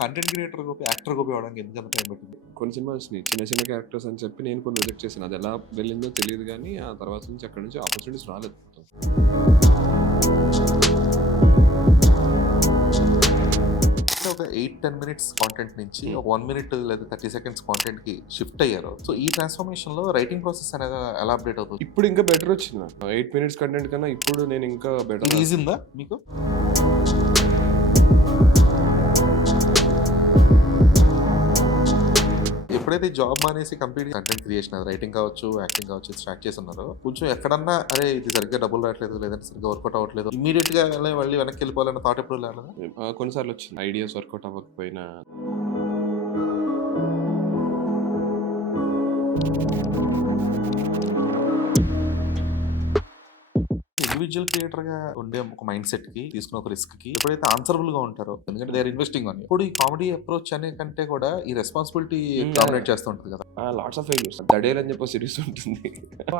Content creator Gopi, actor Gopi అవడానికి ఎందుకంత time పట్టింది? కొన్ని సినిమాలు వచ్చినాయి చిన్న చిన్న క్యారెక్టర్స్ అని చెప్పి నేను కొన్ని రిజెక్ట్ చేశాను. అది ఎలా వెళ్ళిందో తెలియదు కానీ ఆ తర్వాత నుంచి అక్కడి నుంచి ఆపర్చునిటీస్ రాలేదు. ఒక 8-10 మినిట్స్ కాంటెంట్ నుంచి ఒక 1 మినిట్ లేదా 30 సెకండ్స్ కాంటెంట్ కి షిఫ్ట్ అయ్యారు. సో ఈ ట్రాన్స్ఫర్మేషన్ లో రైటింగ్ ప్రాసెస్ అనేది ఎలా అప్డేట్ అవుతుంది? ఇప్పుడు ఇంకా బెటర్ వచ్చింది. 8 మినిట్స్ కంటెంట్ కన్నా ఇప్పుడు నేను ఇంకా బెటర్. ఇది ఈజీ ఉందా మీకు? ఎప్పుడైతే జాబ్ మానేసి కంప్లీట్ కంటెంట్ క్రియేషన్ రైటింగ్ కావచ్చు, యాక్టింగ్ కావచ్చు స్టార్ట్ చేస్తున్నారో కొంచెం ఎక్కడన్నా అరే ఇది సరిగ్గా డబ్బులు రావట్లేదు లేదంటే సరిగ్గా వర్కౌట్ అవ్వట్లేదు ఇమీడియట్ గా మళ్ళీ వెనక్కి వెళ్ళిపోవాలన్న థాట్ ఎప్పుడు లేదా? కొన్నిసార్లు వచ్చింది ఐడియాస్ వర్కౌట్ అవ్వకపోయినా. ఇండివిజువల్ క్రియేటర్ గా ఉండే ఒక మైండ్ సెట్ కి తీసుకున్న ఒక రిస్క్ కి ఎప్పుడైతే ఆన్సరబుల్ గా ఉంటారో, ఎందుకంటే దే ఆర్ ఇన్వెస్టింగ్ ఆన్. ఇప్పుడు ఈ కామెడీ అప్రోచ్ అనే కంటే కూడా ఈ రెస్పాన్సిబిలిటీ డామినేట్ చేస్తూ ఉంటుంది కదా. Lots of failures. దడేల్ అని చెప్పి సిరీస్ ఉంటుంది.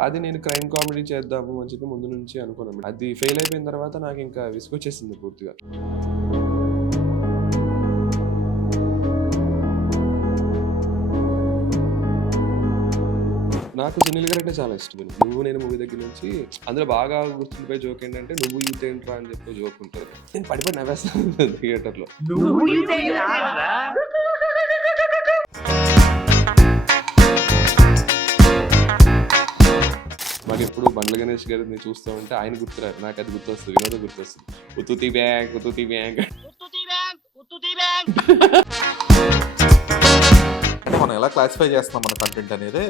అది నేను క్రైమ్ కామెడీ చేద్దాము అని చెప్పి ముందు నుంచి అనుకున్నాను. అది ఫెయిల్ అయిపోయిన తర్వాత నాకు ఇంకా విసుగొచ్చేసింది పూర్తిగా. నాకు సునీల్ గారు అంటే చాలా ఇష్టం. నువ్వు నేను మూవీ దగ్గర నుంచి అందులో బాగా గుర్తుండిపోయే జోక్ ఏంటంటే నువ్వు యూత్ ఏంట్రా అని చెప్పి జోక్ ఉంటుంది. నేను పడిపోయి నవ్వేస్తాను థియేటర్ లో. మాకు ఎప్పుడు బండ్ల గణేష్ గారిని చూస్తూ ఉంటే ఆయన గుర్తురారు, నాకు అది గుర్తొస్తుంది, వినోదం గుర్తొస్తుంది. ఉత్తుతి బ్యాంక్ ఉత్తుతి బ్యాంక్. అంటే మనం ఎలా క్లాసిఫై చేస్తున్నాం మన కంటెంట్ అనేది.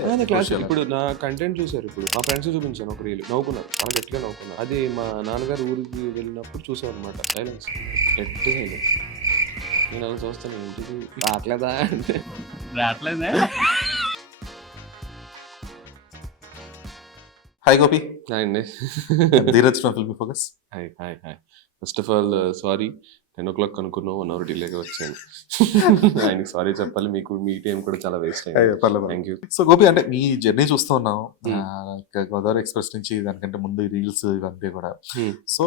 ఇప్పుడు నా కంటెంట్ చూసారు, ఇప్పుడు మా ఫ్రెండ్స్ చూపించాను ఒక రీల్, నవ్వుకున్నారు, అలా గట్టిగా నవ్వుకున్నారు. అది మా నాన్నగారు ఊరికి వెళ్ళినప్పుడు చూసాం అనమాట. Silence, dead silence. నేను అలా చూస్తాను, ఇంటికి రావట్లేదా అంటే రావట్లేదా. హాయ్ గోపి. హాయ్ అండి. Dheeraj from filmy focus. Hi hi hi. First of all sorry, 10 o'clock అనుకున్నాం, 1 hour డిలేగా వచ్చాను. ఆయనకి సారీ చెప్పాలి, మీకు మీ టైం కూడా చాలా వేస్ట్ అయ్యింది. Thank you. సో గోపి, అంటే మీ జర్నీ చూస్తూ ఉన్నాం, గోదావరి ఎక్స్ప్రెస్ నుంచి దానికంటే ముందు రీల్స్ ఇవన్నీ కూడా. సో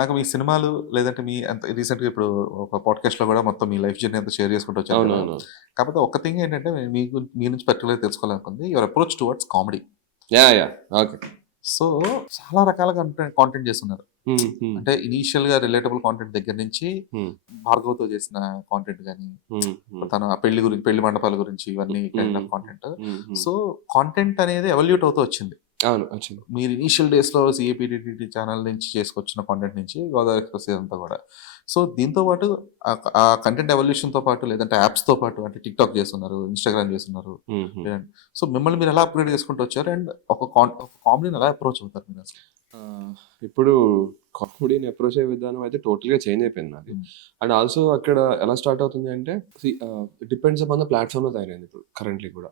నాకు మీ సినిమాలు లేదంటే మీ అంత రీసెంట్ గా ఇప్పుడు ఒక పాడ్కాస్ట్ లో కూడా మొత్తం మీ లైఫ్ జర్నీ అంతా షేర్ చేసుకుంటూ వచ్చాను. కాకపోతే ఒక్క థింగ్ ఏంటంటే మీ నుంచి పర్టికులర్ తెలుసుకోవాలనుకుంది, your approach towards comedy. Okay. So చాలా రకాలుగా కాంటెంట్ చేస్తున్నారు. అంటే ఇనీషియల్ గా రిలేటబుల్ కాంటెంట్ దగ్గర నుంచి భార్గవ్ తో చేసిన కాంటెంట్ గానీ, తన పెళ్లి గురించి, పెళ్లి మండపాల గురించి, ఇవన్నీ kind of content. So content అనేది ఎవల్యూట్ అవుతూ వచ్చింది. మీరు ఇనీషియల్ డేస్ లో సిఏపిడిటి ఛానల్ నుంచి చేసుకొచ్చిన కాంటెంట్ నుంచి గోదావరి ఎక్స్ప్రెస్ అంతా కూడా. సో దీంతో పాటు ఆ కంటెంట్ ఎవల్యూషన్ తో పాటు లేదంటే యాప్స్ తో పాటు, అంటే టిక్ టాక్ చేస్తున్నారు, ఇన్స్టాగ్రామ్ చేస్తున్నారు. సో మిమ్మల్ని మీరు ఎలా అప్గ్రేడ్ చేసుకుంటూ వచ్చారు అండ్ ఒక కామెడీని ఎలా అప్రోచ్ అవుతారు మీరు అసలు? ఇప్పుడు కామెడీని అప్రోచ్ అయ్యే విధానం అయితే టోటల్గా చేంజ్ అయిపోయింది నాది. అండ్ ఆల్సో అక్కడ ఎలా స్టార్ట్ అవుతుంది అంటే, డిపెండ్స్ అపాన్ ద ప్లాట్ఫామ్లో తయారైంది ఇప్పుడు కరెంట్లీ కూడా.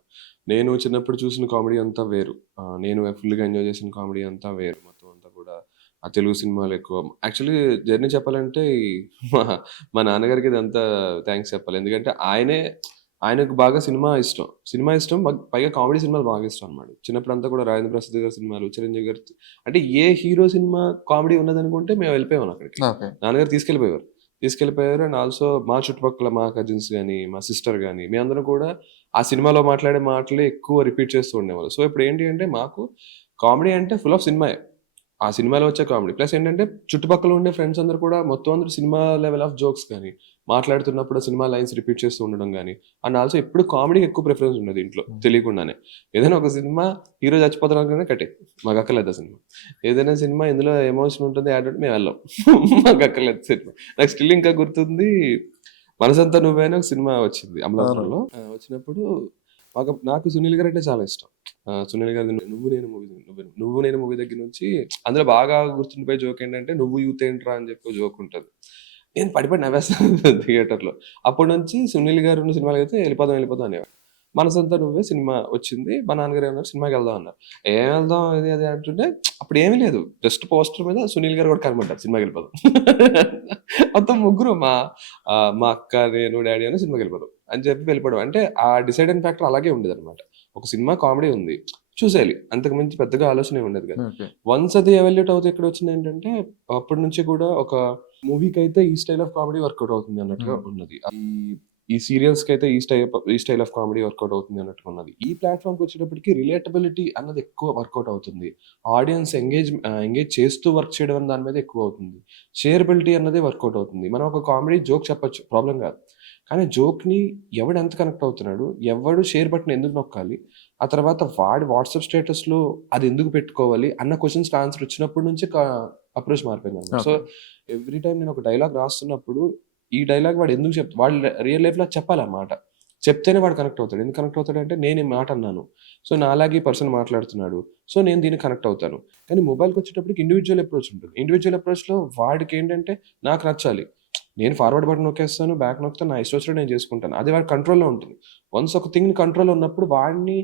నేను చిన్నప్పుడు చూసిన కామెడీ అంతా వేరు, నేను ఫుల్గా ఎంజాయ్ చేసిన కామెడీ అంతా వేరు. మొత్తం అంతా కూడా ఆ తెలుగు సినిమాలు ఎక్కువ. యాక్చువల్లీ జర్నీ చెప్పాలంటే మా నాన్నగారికి ఇదంతా థ్యాంక్స్ చెప్పాలి. ఎందుకంటే ఆయనకు బాగా సినిమా ఇష్టం, పైగా కామెడీ సినిమాలు బాగా ఇష్టం అనమాట. చిన్నప్పుడు అంతా కూడా రాజేంద్ర ప్రసాద్ గారి సినిమాలు, చిరంజీవి గారి, అంటే ఏ హీరో సినిమా కామెడీ ఉన్నదనుకుంటే మేము వెళ్ళిపోయాం అక్కడికి. నాన్నగారు తీసుకెళ్ళిపోయారు. అండ్ ఆల్సో మా చుట్టుపక్కల మా కజిన్స్ కానీ, మా సిస్టర్ కానీ, మేమందరం కూడా ఆ సినిమాలో మాట్లాడే మాటలే ఎక్కువ రిపీట్ చేస్తూ ఉండేవాళ్ళు. సో ఇప్పుడు ఏంటి అంటే, మాకు కామెడీ అంటే ఫుల్ ఆఫ్ సినిమా, ఆ సినిమాలో వచ్చే కామెడీ ప్లస్ ఏంటంటే చుట్టుపక్కల ఉండే ఫ్రెండ్స్ అందరూ కూడా మొత్తం అందరూ సినిమా లెవెల్ ఆఫ్ జోక్స్ కానీ, మాట్లాడుతున్నప్పుడు సినిమా లైన్స్ రిపీట్ చేస్తూ ఉండడం కానీ. అండ్ ఆల్సో ఎప్పుడు కామెడీకి ఎక్కువ ప్రిఫరెన్స్ ఉండదు ఇంట్లో తెలియకుండానే. ఏదైనా ఒక సినిమా హీరో చచ్చిపోతున్నాం కట్టే, మాకు అక్కర్లేదు సినిమా. ఏదైనా సినిమా ఇందులో ఎమోషన్ ఉంటుంది, యాడ్ ఉంటుంది, మేము వెళ్ళాం, మాకు అక్కర్లేదు సినిమా. నాకు స్టిల్ ఇంకా గుర్తుంది, మనసంతా నువ్వేనా ఒక సినిమా వచ్చింది అమలాపురంలో. వచ్చినప్పుడు నాకు సునీల్ గారు అంటే చాలా ఇష్టం. సునీల్ గారి నువ్వు నేను మూవీ దగ్గర నుంచి అందులో బాగా గుర్తుండిపోయే జోక్ ఏంటంటే నువ్వు యూత్ ఏంట్రా అని చెప్పి జోక్ ఉంటుంది. నేను పడిపోయి నవ్వేస్తాను థియేటర్ లో. అప్పటి నుంచి సునీల్ గారు సినిమాలు అయితే వెళ్ళిపోదాం అనేవాడు. మనసంతా నువ్వే సినిమా వచ్చింది, మా నాన్నగారు ఏమన్నారు సినిమాకి వెళ్దాం అన్నారు. ఏం వెళ్దాం ఇది అది అంటుంటే అప్పుడు ఏమీ లేదు, జస్ట్ పోస్టర్ మీద సునీల్ గారు కూడా కనబడ్డారు, సినిమాకి వెళ్ళిపోదాం. మొత్తం ముగ్గురు, మా అక్క, నేను, డాడీ అని సినిమాకి వెళ్ళిపోదాం అని చెప్పి వెళ్ళిపోవడం. అంటే ఆ డిసైడింగ్ ఫ్యాక్టర్ అలాగే ఉండేది అనమాట. ఒక సినిమా కామెడీ ఉంది, చూసేయాలి, అంతకు మించి పెద్దగా ఆలోచన ఉండదు కదా. ఓకే. వన్స్ అది ఎవాల్యుయేట్ అవుతే ఎక్కడ వచ్చింది ఏంటంటే, అప్పటి నుంచి కూడా ఒక మూవీకి అయితే ఈ స్టైల్ ఆఫ్ కామెడీ వర్కౌట్ అవుతుంది అన్నట్టుగా ఉన్నది. ఈ సీరియల్స్ కి అయితే ఈ స్టైల్ ఆఫ్ కామెడీ వర్కౌట్ అవుతుంది అన్నట్టుగా ఉన్నది. ఈ ప్లాట్ఫామ్ కి వచ్చేటప్పటికి రిలేటబిలిటీ అన్నది ఎక్కువ వర్కౌట్ అవుతుంది. ఆడియన్స్ ఎంగేజ్ చేస్తూ వర్క్ చేయడం అనే దాని మీద ఎక్కువ అవుతుంది. షేరబిలిటీ అన్నది వర్కౌట్ అవుతుంది. మనం ఒక కామెడీ జోక్ చెప్పొచ్చు, ప్రాబ్లం కాదు. కానీ జోక్ని ఎవడు ఎంత కనెక్ట్ అవుతున్నాడు, ఎవడు షేర్ బటన్ ఎందుకు నొక్కాలి, ఆ తర్వాత వాడి వాట్సాప్ స్టేటస్లో అది ఎందుకు పెట్టుకోవాలి అన్న క్వశ్చన్స్కి ఆన్సర్ వచ్చినప్పటి నుంచి అప్రోచ్ మారిపోయింది అనమాట. సో ఎవ్రీ టైం నేను ఒక డైలాగ్ రాస్తున్నప్పుడు ఈ డైలాగ్ వాడు ఎందుకు వాడు రియల్ లైఫ్లో చెప్పాలన్నమాట. చెప్తేనే వాడు కనెక్ట్ అవుతాడు. ఎందుకు కనెక్ట్ అవుతాడు అంటే, నేను ఈ మాట అన్నాను, సో నా అలాగే ఈ పర్సన్ మాట్లాడుతున్నాడు, సో నేను దీనికి కనెక్ట్ అవుతాను. కానీ మొబైల్కి వచ్చేటప్పటికి ఇండివిజువల్ అప్రోచ్ ఉంటుంది. ఇండివిజువల్ అప్రోచ్లో వాడికి ఏంటంటే నాకు నచ్చాలి, నేను ఫార్వర్డ్ బటన్ నొక్కేస్తాను, బ్యాక్ నొక్కుతాను, నా ఇష్టం వచ్చినట్టు నేను చేసుకుంటాను. అది వాడి కంట్రోల్లో ఉంటుంది. వన్స్ ఒక థింగ్ కంట్రోల్లో ఉన్నప్పుడు వాడిని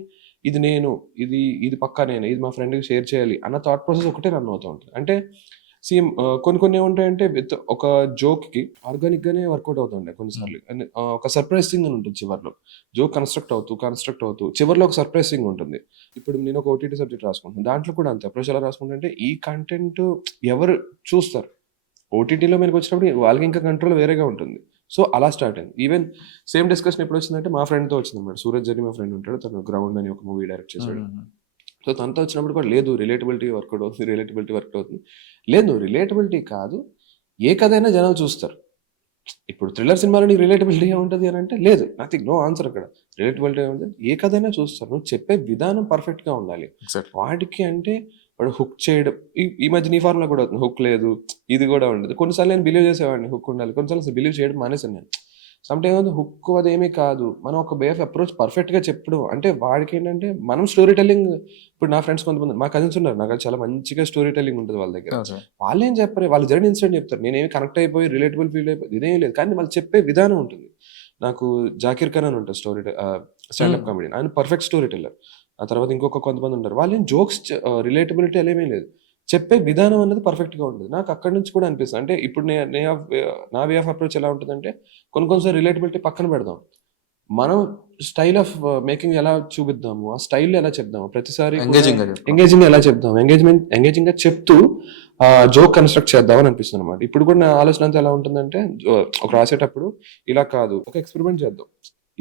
ఇది నేను, ఇది పక్కా నేను, ఇది మా ఫ్రెండ్కి షేర్ చేయాలి అన్న థాట్ ప్రాసెస్ ఒకటే రన్ అవుతూ ఉంటుంది. అంటే సేమ్ కొన్ని ఏముంటాయంటే విత్ ఒక జోక్కి ఆర్గానిక్గానే వర్కౌట్ అవుతుండే కొన్నిసార్లు. అండ్ ఒక సర్ప్రైజ్ థింగ్ అని ఉంటుంది చివరిలో. జోక్ కన్స్ట్రక్ట్ అవుతూ చివరిలో ఒక సర్ప్రైజ్ థింగ్ ఉంటుంది. ఇప్పుడు నేను ఒక ఓటీటీ సబ్జెక్ట్ రాసుకుంటాను, దాంట్లో కూడా అంతే అప్రోచ్ ఎలా రాసుకుంటే, ఈ కంటెంట్ ఎవరు చూస్తారు, ఓటీటీలో మీకు వచ్చినప్పుడు వాళ్ళకి ఇంకా కంట్రోల్ వేరేగా ఉంటుంది. సో అలా స్టార్ట్ అయింది. ఈవెన్ సేమ్ డిస్కషన్ ఎప్పుడు వచ్చిందంటే మా ఫ్రెండ్తో వచ్చింది అనమాట. సూరజ్ జర్నీ మా ఫ్రెండ్ ఉంటాడు, తను గ్రౌండ్ అని ఒక మూవీ డైరెక్ట్ చేశాడు. సో తనతో వచ్చినప్పుడు కూడా లేదు రిలేటబిలిటీ వర్కౌట్ అవుతుంది. లేదు రిలేటబిలిటీ కాదు, ఏ కథైనా జనాలు చూస్తారు. ఇప్పుడు థ్రిల్లర్ సినిమాలో నీకు రిలేటబిలిటీ ఏముంటుంది అని అంటే, లేదు, నథింగ్, నో ఆన్సర్ అక్కడ. రిలేటబిలిటీ ఏముంటుంది, ఏ కథైనా చూస్తారు. నువ్వు చెప్పే విధానం పర్ఫెక్ట్గా ఉండాలి. వాటికి అంటే వాడు హుక్ చేయడం, ఈ మధ్య నీ ఫార్ములా కూడా అవుతుంది, హుక్ లేదు, ఇది కూడా ఉండదు. కొన్నిసార్లు నేను బిలీవ్ చేసేవాడిని హుక్ ఉండాలి, కొన్నిసార్లు బిలీవ్ చేయడం మానేసాను నేను. సమ్టైమ్స్ హుక్ అదేమీ కాదు, మనం ఒక వే ఆఫ్ అప్రోచ్ పర్ఫెక్ట్గా చెప్పడం. అంటే వాడికి ఏంటంటే మనం స్టోరీ టెల్లింగ్, ఇప్పుడు నా ఫ్రెండ్స్ కొంతమంది మా కజిన్స్ ఉన్నారు, నాకు చాలా మంచిగా స్టోరీ టెల్లింగ్ ఉంటుంది వాళ్ళ దగ్గర. వాళ్ళు ఏం చెప్పారు, వాళ్ళ జర్నీ ఇన్సిడెంట్ చెప్తారు, నేనేమి కనెక్ట్ అయిపోయి రిలేటబుల్ ఫీల్ అయిపోయి ఇదేం లేదు. కానీ వాళ్ళు చెప్పే విధానం ఉంటుంది. నాకు జాకీర్ ఖాన్ అని ఉంటుంది స్టాండప్ కామెడీ, ఆయన పర్ఫెక్ట్ స్టోరీ టెల్లర్. ఆ తర్వాత ఇంకొక కొంతమంది ఉంటారు, వాళ్ళు ఏం జోక్స్ రిలేటబిలిటీ అలా ఏమీ లేదు, చెప్పే విధానం అనేది పర్ఫెక్ట్గా ఉంటుంది. నాకు అక్కడి నుంచి కూడా అనిపిస్తుంది. అంటే ఇప్పుడు నా వే ఆఫ్ అప్రోచ్ ఎలా ఉంటుందంటే, కొన్నిసార్లు రిలేటబిలిటీ పక్కన పెడదాం, మనం స్టైల్ ఆఫ్ మేకింగ్ ఎలా చూపిద్దాము, ఆ స్టైల్ ఎలా చెప్దాము, ప్రతిసారి ఎంగేజింగ్ ఎలా చెప్దాం, ఎంగేజింగ్ గా చెప్తూ జోక్ కన్స్ట్రక్ట్ చేద్దామని అనిపిస్తుంది అనమాట. ఇప్పుడు కూడా నా ఆలోచన అంతా ఎలా ఉంటుందంటే, ఒక రాసేటప్పుడు ఇలా కాదు, ఒక ఎక్స్పెరిమెంట్ చేద్దాం,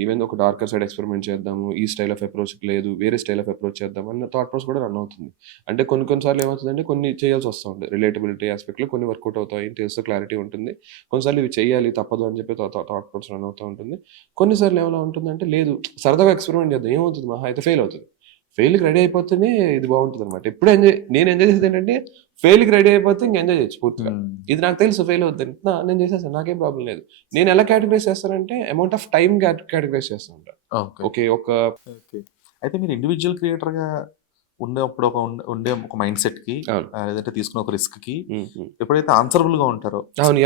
ఈవెన్ ఒక డార్కర్ సైడ్ ఎక్స్పెరిమెంట్ చేద్దాము, ఈ స్టైల్ ఆఫ్ అప్రోచ్ లేదు, వేరే స్టైల్ ఆఫ్ అప్రోచ్ చేద్దాం అన్న థాట్ ప్రాసెస్ కూడా రన్ అవుతుంది. అంటే కొన్నిసార్లు ఏమవుతుందంటే, కొన్ని చేయాల్సి వస్తూ ఉంటుంది రిలేటబిలిటీ ఆస్పెక్ట్లో, కొన్ని వర్కౌట్ అవుతాయి, తెలుసు, క్లారిటీ ఉంటుంది. కొన్నిసార్లు ఇవి చేయాలి తప్పదు అని చెప్పి థాట్ ప్రాసెస్ రన్ అవుతూ ఉంటుంది. కొన్నిసార్లు ఏమైనా ఉంటుందంటే, లేదు సరదాగా ఎక్స్పెరిమెంట్ చేద్దాం, ఏమవుతుంది, మహా అయితే ఫెయిల్ అవుతుంది, ఫెయిల్కి రెడీ అయిపోతేనే ఇది బాగుంటుంది అనమాట. ఎప్పుడు నేను ఎంజాయ్ చేసేది ఏంటంటే, ఫెయిల్కి రెడీ అయిపోతే ఇంక ఎంజాయ్ చేయొచ్చు పూర్తిగా. ఇది నాకు తెలుసు ఫెయిల్ అవుతుంది, నేను చేసేస్తాను, నాకేం ప్రాబ్లం లేదు. నేను ఎలా కేటగరైజ్ చేస్తానంటే, అమౌంట్ ఆఫ్ టైం కేటగరైజ్ చేస్తూ ఉంటాను. ఓకే అయితే మీరు ఇండివిజువల్ క్రియేటర్గా ఉన్నప్పుడు ఉండే ఒక మైండ్ సెట్ కి, లేదంటే తీసుకున్న ఒక రిస్క్ కి ఎప్పుడైతే ఆన్సరబుల్ గా ఉంటారో,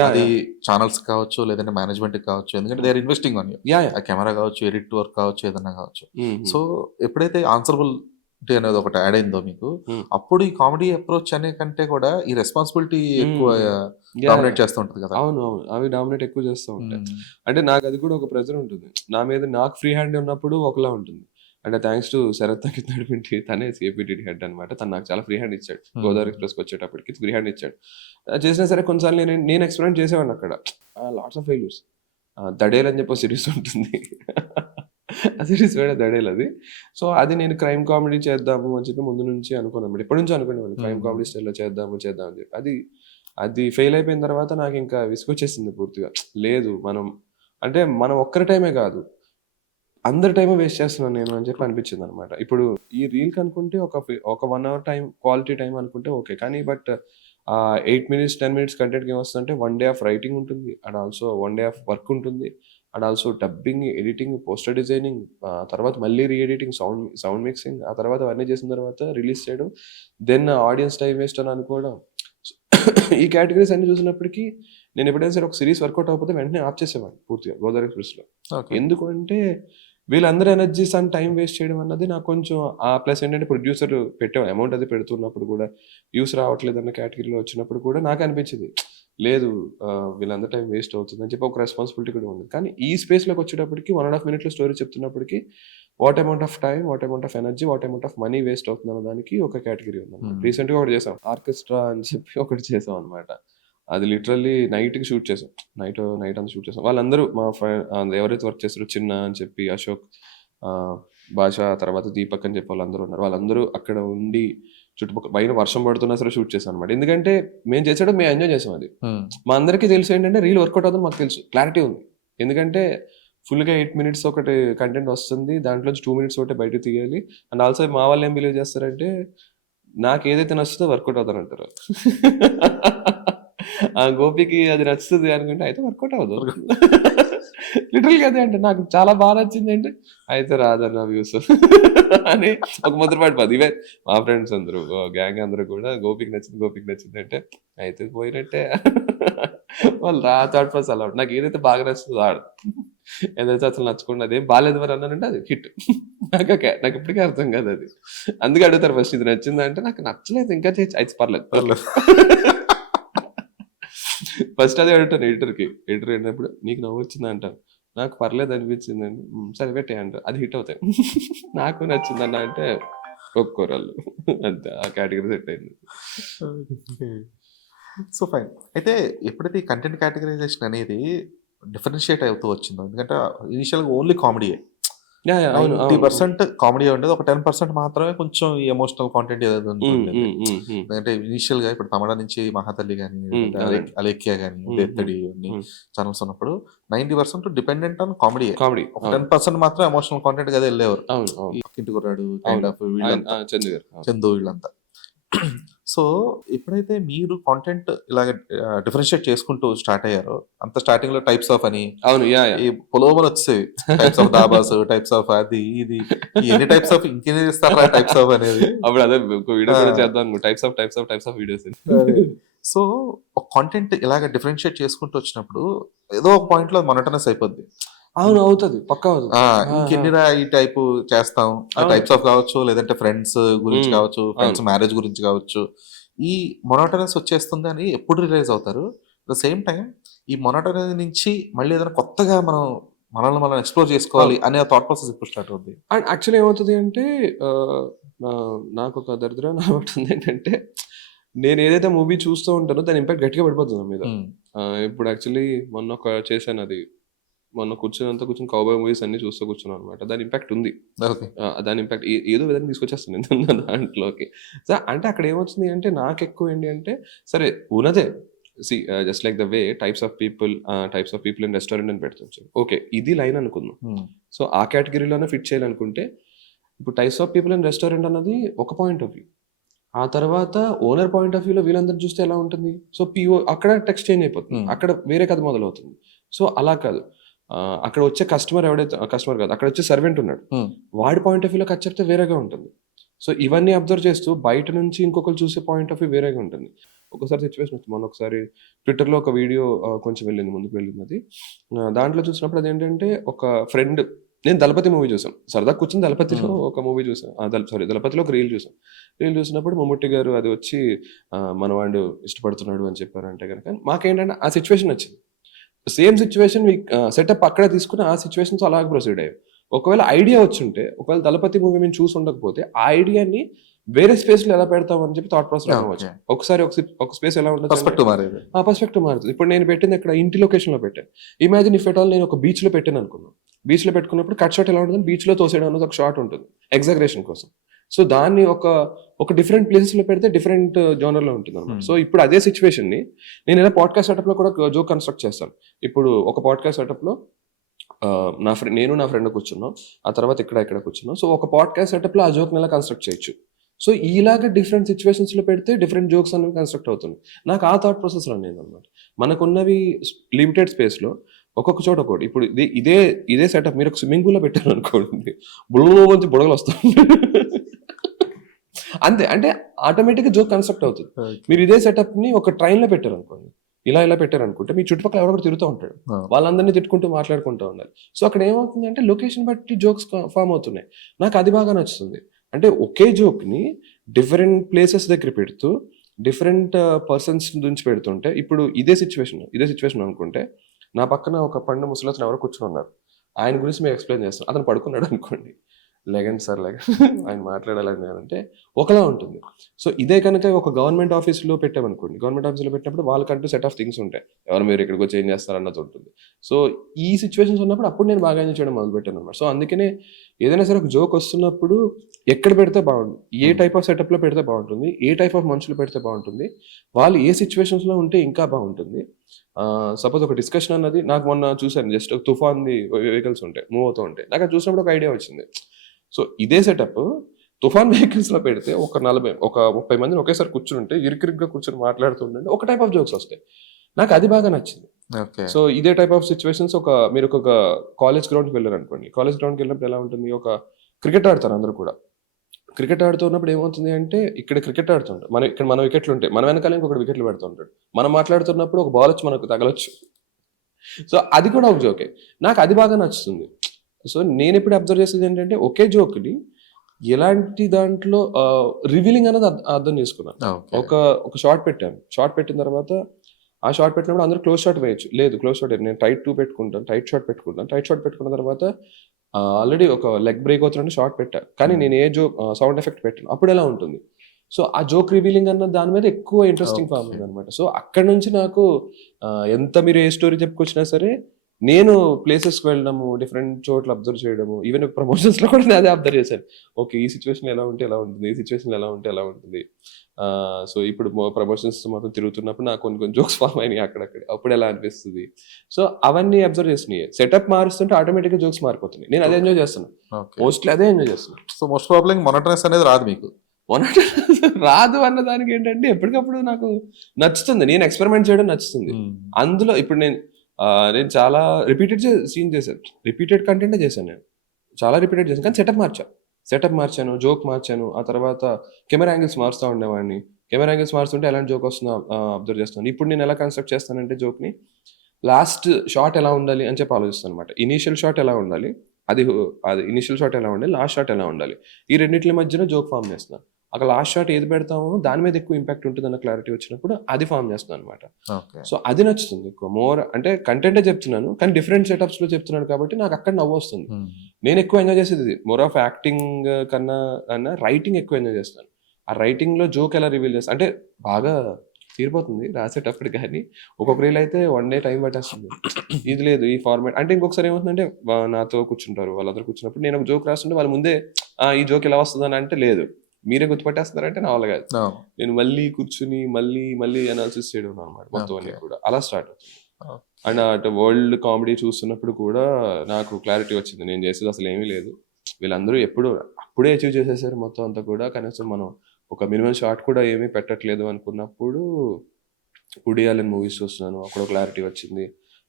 అది ఛానల్స్ కావచ్చు, లేదంటే మేనేజ్మెంట్ కావచ్చు, ఎందుకంటే they are investing on you, ఆ కెమెరా కావచ్చు, ఎడిట్ వర్క్ కావచ్చు, ఏదన్నా కావచ్చు. సో ఎప్పుడైతే ఆన్సరబుల్ అనేది ఒకటి యాడ్ అయిందో మీకు, అప్పుడు ఈ కామెడీ అప్రోచ్ అనే కంటే కూడా ఈ రెస్పాన్సిబిలిటీ ఎక్కువ డామినేట్ చేస్తూ ఉంటుంది కదా. అవును, అవి డామినేట్ ఎక్కువ చేస్తూ ఉంటాయి. అంటే నాకు అది కూడా ఒక ప్రెజర్ ఉంటుంది నా మీద. నాకు ఫ్రీ హ్యాండ్ ఉన్నప్పుడు ఒకలా ఉంటుంది. అంటే థ్యాంక్స్ టు శరత్ నడిపించి, తనే సిఏపీటీడీ హెడ్ అనమాట. తను నాకు చాలా ఫ్రీ హ్యాండ్ ఇచ్చాడు. గోదావరి ఎక్స్ప్రెస్కి వచ్చేటప్పటికి ఫ్రీ హ్యాండ్ ఇచ్చాడు. చేసినా సరే కొన్నిసార్లు నేను ఎక్స్పెరిమెంట్ చేసేవాడిని అక్కడ. Lots of failures. దడేల్ అని చెప్పి సిరీస్ ఉంటుంది, ఆ సిరీస్ వేరే దడేల్ అది. సో అది నేను క్రైమ్ కామెడీ చేద్దాము అని చెప్పి ముందు నుంచి అనుకున్నాను, ఎప్పటి నుంచో అనుకునేవాడిని, క్రైమ్ కామెడీ స్టైల్లో చేద్దాం అని చెప్పి. అది ఫెయిల్ అయిపోయిన తర్వాత నాకు ఇంకా విసుగొచ్చేసింది పూర్తిగా. లేదు, మనం ఒక్కరి టైమే కాదు, అందరి టైం వేస్ట్ చేస్తున్నాను నేను అని చెప్పి అనిపించింది అనమాట. ఇప్పుడు ఈ రీల్ కనుకుంటే ఒక 1 hour టైం, క్వాలిటీ టైం అనుకుంటే ఓకే. కానీ బట్ 8 minutes 10 minutes కంటెంట్కి ఏమొస్తుందంటే, 1 day ఆఫ్ రైటింగ్ ఉంటుంది, and also 1 day of work ఉంటుంది, and also dubbing, editing, poster designing, తర్వాత మళ్ళీ రీఎడిటింగ్, సౌండ్ మిక్సింగ్, ఆ తర్వాత అవన్నీ చేసిన తర్వాత రిలీజ్ చేయడం, దెన్ ఆడియన్స్ టైం వేస్ట్ అని అనుకోవడం. ఈ కేటగిరీస్ అన్ని చూసినప్పటికీ నేను ఎప్పుడైనా సరే ఒక సిరీస్ వర్కౌట్ అవ్వకపోతే వెంటనే ఆఫ్ చేసేవాడిని పూర్తిగా గోదావరి ఎక్స్ప్రెస్లో. ఎందుకంటే వీళ్ళందరూ ఎనర్జీస్ అండ్ టైం వేస్ట్ చేయడం అన్నది నాకు కొంచెం, ప్లస్ ఏంటంటే ప్రొడ్యూసర్ పెట్టే అమౌంట్ అది పెడుతున్నప్పుడు కూడా వ్యూస్ రావట్లేదు అన్న కేటగిరీలో వచ్చినప్పుడు కూడా నాకు అనిపించింది, లేదు వీళ్ళందరూ టైం వేస్ట్ అవుతుంది అని చెప్పి ఒక రెస్పాన్సిబిలిటీ కూడా ఉంది. కానీ ఈ స్పేస్లోకి వచ్చేటప్పటికి 1.5 minute స్టోరీ చెప్తున్నప్పటికీ what amount of time, what amount of energy, what amount of money waste అవుతుంది అన్న దానికి ఒక కేటగిరీ ఉంది. రీసెంట్గా ఒకటి చేసాం, ఆర్కెస్ట్రా అని చెప్పి ఒకటి చేసాం అనమాట. అది లిటరల్లీ నైట్కి షూట్ చేసాం, నైట్ అంతా షూట్ చేసాం. వాళ్ళందరూ మా ఫ్రెండ్ ఎవరైతే వర్క్ చేస్తారో, చిన్న అని చెప్పి, అశోక్, భాష, తర్వాత దీపక్ అని చెప్పి వాళ్ళందరూ ఉన్నారు. వాళ్ళందరూ అక్కడ ఉండి చుట్టుపక్కల పైన వర్షం పడుతున్నా సరే షూట్ చేసాం అనమాట. ఎందుకంటే మేము చేసేటప్పుడు మేము ఎంజాయ్ చేసాం. అది మా అందరికీ తెలుసు ఏంటంటే రీల్ వర్కౌట్ అవుతుంది, మాకు తెలుసు, క్లారిటీ ఉంది. ఎందుకంటే ఫుల్గా 8 minutes ఒకటి కంటెంట్ వస్తుంది, దాంట్లో 2 minutes ఒకటి బయట తీయాలి. అండ్ ఆల్సో మా వాళ్ళు ఏం బిలీవ్ చేస్తారంటే నాకు ఏదైతే నచ్చుతుందో వర్కౌట్ అవుతారంటారు. ఆ గోపికి అది నచ్చుతుంది అనుకుంటే అయితే వర్కౌట్ అవుతుంది. లిటరల్గా అదే అంటే నాకు చాలా బాగా నచ్చింది అంటే అయితే రాదన్న వ్యూస్ అని ఒక ముద్రపాటు పది. ఇవే మా ఫ్రెండ్స్ అందరూ, గ్యాంగ్ అందరూ కూడా గోపికి నచ్చింది అంటే అయితే పోయినట్టే. వాళ్ళు థర్డ్ పర్సన్ అలా నాకు ఏదైతే బాగా నచ్చుతుందో ఆడు, ఏదైతే అసలు నచ్చకుండా అదేం బాగాలేదు మరి అన్నానంటే అది హిట్. నాకు ఇప్పటికీ అర్థం కాదు అది. అందుకే అడుగుతారు ఫస్ట్ ఇది నచ్చిందా అంటే నాకు నచ్చలేదు ఇంకా చేయొచ్చు, అయితే పర్లేదు. ఫస్ట్ అదే అడుగుతాను ఎడిటర్ అయినప్పుడు నీకు నవ్వు వచ్చిందా అంటాను, నాకు పర్లేదు అనిపించింది అండి, సరే పెట్టే అంటారు, అది హిట్ అవుతాయి. నాకు నచ్చిందన్న అంటే ఒప్పుకోరు వాళ్ళు, అంతే ఆ కేటగిరీ సెట్ అయింది. So fine. అయితే ఎప్పుడైతే ఈ కంటెంట్ కేటగరైజేషన్ అనేది డిఫరెన్షియేట్ అవుతూ వచ్చిందో, ఎందుకంటే ఇనిషియల్గా ఓన్లీ కామెడీయే, 90% కామెడీ ఉండేది, ఒక 10% మాత్రమే కొంచెం ఎమోషనల్ కాంటెంట్ ఏదైతే ఉంటుంది. ఎందుకంటే ఇనిషియల్ గా ఇప్పుడు తమిళ నుంచి మహాతల్లి కానీ, అలేఖ్య కానీ, దేత్తడి అన్ని ఛానల్స్ ఉన్నప్పుడు 90% డిపెండెంట్ ఆన్ కామెడీ. ఒక 10% మాత్రం ఎమోషనల్ కాంటెంట్ కదా వెళ్ళేవారు. ఇంటి కుర్రాడు, కైండ్ ఆఫ్ చందు వీళ్ళంతా. సో ఎప్పుడైతే మీరు కాంటెంట్ ఇలాగ డిఫరెన్షియేట్ చేసుకుంటూ స్టార్ట్ అయ్యారో, అంత స్టార్టింగ్ లో టైప్స్ ఆఫ్ అని పొలోమని వచ్చేవి, types of dhabas, types of అది ఇది, ఎన్ని టైప్స్ ఆఫ్ ఇంకేనే చేస్తారా టైప్స్ ఆఫ్ అనేది. అప్పుడు అదే వీడియో కూడా చేద్దాం, టైప్స్ ఆఫ్ వీడియోస్. సో ఒక కాంటెంట్ ఇలాగ డిఫరెన్షియేట్ చేసుకుంటూ వచ్చినప్పుడు ఏదో ఒక పాయింట్ లో మొనటనస్ అయిపోద్ది. అవును, అవుతుంది, పక్కా అవుతుంది. ఇంకెన్నిరా ఈ టైప్ చేస్తాం, టైప్స్ ఆఫ్ కావచ్చు, లేదంటే ఫ్రెండ్స్ గురించి కావచ్చు, ఫ్రెండ్స్ మ్యారేజ్ గురించి కావచ్చు, ఈ మొనోటనస్ వచ్చేస్తుంది అని ఎప్పుడు రియలైజ్ అవుతారు? అట్ ద సేమ్ టైం ఈ మొనోటనస్ నుంచి మళ్ళీ ఏదైనా కొత్తగా మనల్ని మనం ఎక్స్ప్లోర్ చేసుకోవాలి అనే థాట్ ప్రాసెస్ ఎప్పుడు స్టార్ట్ అవుతుంది? అండ్ యాక్చువల్లీ ఏమవుతుంది అంటే నాకు ఒక దరిద్రం ఏమవుతుంది ఏంటంటే, నేను ఏదైతే మూవీ చూస్తూ ఉంటానో దాని ఇంపాక్ట్ గట్టిగా పడిపోతుంది నా మీద. ఇప్పుడు యాక్చువల్లీ మొన్న ఒక చేశాను, అది మొన్న కూర్చొని కౌబాయ్ మూవీస్ అన్ని చూస్తూ కూర్చున్నాను అనమాట. దాని ఇంపాక్ట్ ఉంది, దాని ఇంపాక్ట్ ఏదో విధంగా తీసుకొచ్చేస్తుంది దాంట్లోకి. సో అంటే అక్కడ ఏమవుతుంది అంటే నాకు ఎక్కువ ఏంటి అంటే, సరే ఉన్నదే just like the way types of people in restaurant అని పెడుతుంది. ఓకే, ఇది లైన్ అనుకుందాం. సో ఆ కేటగిరీలోనే ఫిట్ చేయాలనుకుంటే ఇప్పుడు types of people in restaurant అన్నది ఒక పాయింట్ ఆఫ్ వ్యూ. ఆ తర్వాత ఓనర్ పాయింట్ ఆఫ్ వ్యూలో వీళ్ళందరూ చూస్తే ఎలా ఉంటుంది? సో పిఓ అక్కడ టెక్స్ట్ చేంజ్ అయిపోతుంది, అక్కడ వేరే కథ మొదలవుతుంది. సో అలా కాదు, అక్కడ వచ్చే కస్టమర్ కాదు, అక్కడ వచ్చే సర్వెంట్ ఉన్నాడు, వాడి పాయింట్ ఆఫ్ వ్యూలో కథ చెప్తే వేరేగా ఉంటుంది. సో ఇవన్నీ అబ్జర్వ్ చేస్తూ బయట నుంచి ఇంకొకరు చూసే పాయింట్ ఆఫ్ వ్యూ వేరేగా ఉంటుంది. ఒకసారి సిచ్యువేషన్ వస్తుంది, మొన్న ఒకసారి ట్విట్టర్లో ఒక వీడియో కొంచెం ముందుకు వెళ్ళింది. అది దాంట్లో చూసినప్పుడు అదేంటంటే, ఒక ఫ్రెండ్, నేను దళపతి మూవీ చూసాను, సరదా కూర్చొని దళపతిలో ఒక మూవీ చూసాను, దళపతిలో ఒక రీల్ చూసినప్పుడు మమ్ముట్టి గారు అది వచ్చి మనవాడు ఇష్టపడుతున్నాడు అని చెప్పారంటే కనుక మాకేంటంటే ఆ సిచ్యువేషన్ వచ్చింది. సేమ్ సిచ్యువేషన్ సెటప్ అక్కడ తీసుకుని ఆ సిచ్యువేషన్స్ అలాగే ప్రొసీడ్ అయ్యాయి. ఒకవేళ ఐడియా వచ్చుంటే, ఒకవేళ దళపతి మూవీ మేము చూసి ఉండకపోతే ఆ ఐడియాని వేరే స్పేస్ లో ఎలా పెడతాం అని చెప్పి థాట్ ప్రాసెస్ రావచ్చు. ఒకసారి ఒక స్పేస్ ఎలా ఉంటుంది, పర్స్పెక్టివ్ మారుతుంది. ఇప్పుడు నేను పెట్టింది ఇక్కడ ఇంటి లొకేషన్ లో పెట్టాను. ఇమాజిన్ ఇఫ్ ఎట్ ఆల్ నేను ఒక బీచ్ లో పెట్టాను అనుకున్నాను. బీచ్ లో పెట్టుకున్నప్పుడు కట్ షాట్ ఎలా ఉంటుంది, బీచ్ లో తోసేయడం అనేది ఒక షాట్ ఉంటుంది ఎగ్జాగరేషన్ కోసం. సో దాన్ని ఒక డిఫరెంట్ ప్లేసెస్ లో పెడితే డిఫరెంట్ జోనర్ లో ఉంటుంది అనమాట. సో ఇప్పుడు అదే సిచ్యువేషన్ ని నేను ఇలా పాడ్కాస్ట్ సెటప్ లో కూడా జోక్ కన్స్ట్రక్ట్ చేస్తాను. ఇప్పుడు ఒక పాడ్కాస్ట్ సెటప్ లో నేను నా ఫ్రెండ్ కూర్చున్నాం, ఆ తర్వాత ఇక్కడ కూర్చున్నాం. సో ఒక పాడ్కాస్ట్ సెటప్ లో ఆ జోక్ ఎలా కన్స్ట్రక్ట్ చేయొచ్చు. సో ఇలాగ డిఫరెంట్ సిచ్యువేషన్స్ లో పెడితే డిఫరెంట్ జోక్స్ అనేవి కన్స్ట్రక్ట్ అవుతుంది. నాకు ఆ థాట్ ప్రాసెస్ అనేది అనమాట. మనకున్నవి లిమిటెడ్ స్పేస్ లో ఒక్కొక్క చోట ఒకటి. ఇప్పుడు ఇదే సెటప్ మీరు ఒక స్విమ్మింగ్ పూల్ లో పెట్టారు అనుకోండి, బుడగలు బుడగలు వస్తాయి అంతే. అంటే ఆటోమేటిక్ గా జోక్ కన్స్ట్రక్ట్ అవుతుంది. మీరు ఇదే సెటప్ ని ఒక ట్రైన్ లో పెట్టారు అనుకోండి, ఇలా పెట్టారు అనుకుంటే మీ చుట్టుపక్కల ఎవరొకటి తిరుగుతూ ఉంటాడు, వాళ్ళందరినీ తిట్టుకుంటూ మాట్లాడుకుంటూ ఉండాలి. సో అక్కడ ఏమవుతుంది అంటే లొకేషన్ బట్టి జోక్స్ ఫామ్ అవుతున్నాయి. నాకు అది బాగా నచ్చుతుంది. అంటే ఒకే జోక్ ని డిఫరెంట్ ప్లేసెస్ దగ్గర పెడుతూ డిఫరెంట్ పర్సన్స్ నుంచి పెడుతుంటే, ఇప్పుడు ఇదే సిచ్యువేషన్ అనుకుంటే, నా పక్కన ఒక పండు ముసలతను ఎవరో కూర్చొని ఉన్నారు, ఆయన గురించి మేము ఎక్స్ప్లెయిన్ చేస్తాం, అతను పడుకున్నాడు అనుకోండి. లెగండి సార్ ఆయన మాట్లాడాలని అంటే ఒకలా ఉంటుంది. సో ఇదే కనుక ఒక గవర్నమెంట్ ఆఫీస్లో పెట్టామనుకోండి, గవర్నమెంట్ ఆఫీస్లో పెట్టినప్పుడు వాళ్ళకంటూ సెట్ ఆఫ్ థింగ్స్ ఉంటాయి, ఎవరు మీరు ఇక్కడికి వచ్చి ఏం చేస్తారు అన్నది ఉంటుంది. సో ఈ సిచ్యువేషన్స్ ఉన్నప్పుడు అప్పుడు నేను బాగా ఎంజాయ్ చేయడం మొదలుపెట్టాను అనమాట. సో అందుకనే ఏదైనా సరే ఒక జోక్ వస్తున్నప్పుడు ఎక్కడ పెడితే బాగుంటుంది, ఏ టైప్ ఆఫ్ సెటప్లో పెడితే బాగుంటుంది, ఏ టైప్ ఆఫ్ మనుషులు పెడితే బాగుంటుంది, వాళ్ళు ఏ సిచ్యువేషన్స్లో ఉంటే ఇంకా బాగుంటుంది. సపోజ్ ఒక డిస్కషన్ అన్నది నాకు మొన్న చూశాను, జస్ట్ తుఫాన్ది వెహికల్స్ ఉంటాయి, మూవ్ అవుతూ ఉంటాయి, నాకు అది చూసినప్పుడు ఒక ఐడియా వచ్చింది. సో ఇదే సెటప్ తుఫాన్ వెహికల్స్లో పెడితే ఒక 30 మందిని ఒకేసారి కూర్చుంటే ఇరుకిరుగ్గా కూర్చొని మాట్లాడుతుంటే ఒక టైప్ ఆఫ్ జోక్స్ వస్తాయి. నాకు అది బాగా నచ్చింది. సో ఇదే టైప్ ఆఫ్ సిచ్యువేషన్స్ మీరు ఒక కాలేజ్ గ్రౌండ్కి వెళ్ళారు అనుకోండి, కాలేజ్ గ్రౌండ్కి వెళ్ళినప్పుడు ఎలా ఉంటుంది, ఒక క్రికెట్ ఆడతారు అందరూ కూడా. క్రికెట్ ఆడుతున్నప్పుడు ఏమవుతుంది అంటే ఇక్కడ క్రికెట్ ఆడుతుంటారు, మన వికెట్లు ఉంటాయి, మన వెనకాల ఇంకొకటి వికెట్లు పెడుతుంటాడు, మనం మాట్లాడుతున్నప్పుడు ఒక బాల్ వచ్చి మనకు తగలొచ్చు. సో అది కూడా ఒక జోకే, నాకు అది బాగా నచ్చుతుంది. సో నేను ఎప్పుడు అబ్జర్వ్ చేసేది ఏంటంటే ఒకే జోక్ని ఎలాంటి దాంట్లో రివీలింగ్ అనేది అర్థం చేసుకున్నాను. ఒక షార్ట్ పెట్టాను, షార్ట్ పెట్టిన తర్వాత ఆ షార్ట్ పెట్టినప్పుడు అందరూ క్లోజ్ షాట్ వేయచ్చు, లేదు క్లోజ్ షాట్ నేను టైట్ పెట్టుకుంటాను, టైట్ షాట్ పెట్టుకున్న తర్వాత ఆల్రెడీ ఒక లెగ్ బ్రేక్ అవుతున్నట్టు షార్ట్ పెట్టాను, కానీ నేను ఏ జోక్ సౌండ్ ఎఫెక్ట్ పెట్టాను, అప్పుడు ఎలా ఉంటుంది. సో ఆ జోక్ రివీలింగ్ అన్న దాని మీద ఎక్కువ ఇంట్రెస్టింగ్ ఫామ్ ఉంది అనమాట. సో అక్కడ నుంచి నాకు ఎంత మీరు ఏ స్టోరీ చెప్పుకొచ్చినా సరే నేను ప్లేసెస్కి వెళ్ళడము, డిఫరెంట్ చోట్ల అబ్జర్వ్ చేయడము, ఈవెన్ ప్రమోషన్స్లో కూడా నేను అదే అబ్జర్వ్ చేశాను. ఓకే ఈ సిచ్యువేషన్ ఎలా ఉంటే ఎలా ఉంటుంది, ఈ సిచ్యువేషన్ ఎలా ఉంటే ఎలా ఉంటుంది. సో ఇప్పుడు ప్రమోషన్స్ మొత్తం తిరుగుతున్నప్పుడు నాకు కొన్ని జోక్స్ ఫామ్ అయినాయి అక్కడక్కడ, అప్పుడు ఎలా అనిపిస్తుంది. సో అవన్నీ అబ్జర్వ్ చేస్తున్నాయి. సెటప్ మారుస్తుంటే ఆటోమేటిక్గా జోక్స్ మారిపోతున్నాయి. నేను అదే ఎంజాయ్ చేస్తున్నాను, మోస్ట్లీ అదే ఎంజాయ్ చేస్తున్నాను. సో మోస్ట్ ప్రాబ్లం మొనోటనెస్ అనేది రాదు మీకు. రాదు అన్న దానికి ఏంటంటే ఎప్పటికప్పుడు నాకు నచ్చుతుంది, నేను ఎక్స్పెరిమెంట్ చేయడం నచ్చుతుంది. అందులో ఇప్పుడు నేను చాలా రిపీటెడ్ సీన్ చేశాను, రిపీటెడ్ కంటెంటే చేశాను, నేను చాలా రిపీటెడ్ చేశాను, కానీ సెటప్ మార్చాను, జోక్ మార్చాను. ఆ తర్వాత కెమెరా యాంగిల్స్ మారుస్తూ ఉండేవాడిని, కెమెరా యాంగిల్స్ మారుస్తుంటే ఎలాంటి జోక్ వస్తుందో అబ్జర్వ్ చేస్తాను. ఇప్పుడు నేను ఎలా కన్స్ట్రక్ట్ చేస్తానంటే జోక్ని లాస్ట్ షాట్ ఎలా ఉండాలి అని చెప్పి ఆలోచిస్తాను అనమాట. ఇనీషియల్ షాట్ ఎలా ఉండాలి, అది ఇనిషియల్ షాట్ ఎలా ఉండాలి, లాస్ట్ షాట్ ఎలా ఉండాలి, ఈ రెండింటి మధ్యన జోక్ ఫామ్ చేస్తున్నాను. అక్కడ లాస్ట్ షాట్ ఏది పెడతామో దాని మీద ఎక్కువ ఇంపాక్ట్ ఉంటుంది అన్న క్లారిటీ వచ్చినప్పుడు అది ఫామ్ చేస్తున్నాను అనమాట. సో అది నచ్చుతుంది ఎక్కువ. మోర్ అంటే కంటెంటే చెప్తున్నాను కానీ డిఫరెంట్ సెటప్స్ లో చెప్తున్నాను కాబట్టి నాకు అక్కడ నవ్వు వస్తుంది. నేను ఎక్కువ ఎంజాయ్ చేసేది మోర్ ఆఫ్ యాక్టింగ్ కన్నా రైటింగ్ ఎక్కువ ఎంజాయ్ చేస్తాను. ఆ రైటింగ్ లో జోక్ ఎలా రివీల్ చేస్తాను అంటే బాగా తీరిపోతుంది రాసేటప్పుడు, కానీ ఒక్కొక్క రీల్ అయితే 1 day టైం పట్టేస్తుంది. ఇది లేదు ఈ ఫార్మాట్ అంటే. ఇంకొకసారి ఏమవుతుందంటే నాతో కూర్చుంటారు, వాళ్ళందరూ కూర్చున్నప్పుడు నేను ఒక జోక్ రాస్తుంటే వాళ్ళు ముందే ఈ జోక్ ఎలా వస్తుందని అంటే లేదు మీరే గుర్తుపట్టేస్తున్నారంటే నా వల్ల కాదు, నేను మళ్ళీ కూర్చుని మళ్ళీ అనాలిసిస్ చేయడం అనమాట మొత్తం అన్ని కూడా అలా స్టార్ట్ అవుతుంది. అండ్ అటు వరల్డ్ కామెడీ చూస్తున్నప్పుడు కూడా నాకు క్లారిటీ వచ్చింది, నేను చేసేది అసలు ఏమీ లేదు, వీళ్ళందరూ అప్పుడే అచీవ్ చేసేసారు మొత్తం అంతా కూడా, కనీసం మనం ఒక మినిమం షార్ట్ కూడా ఏమీ పెట్టట్లేదు అనుకున్నప్పుడు వుడీ అలెన్ మూవీస్ చూస్తున్నాను, అప్పుడు క్లారిటీ వచ్చింది.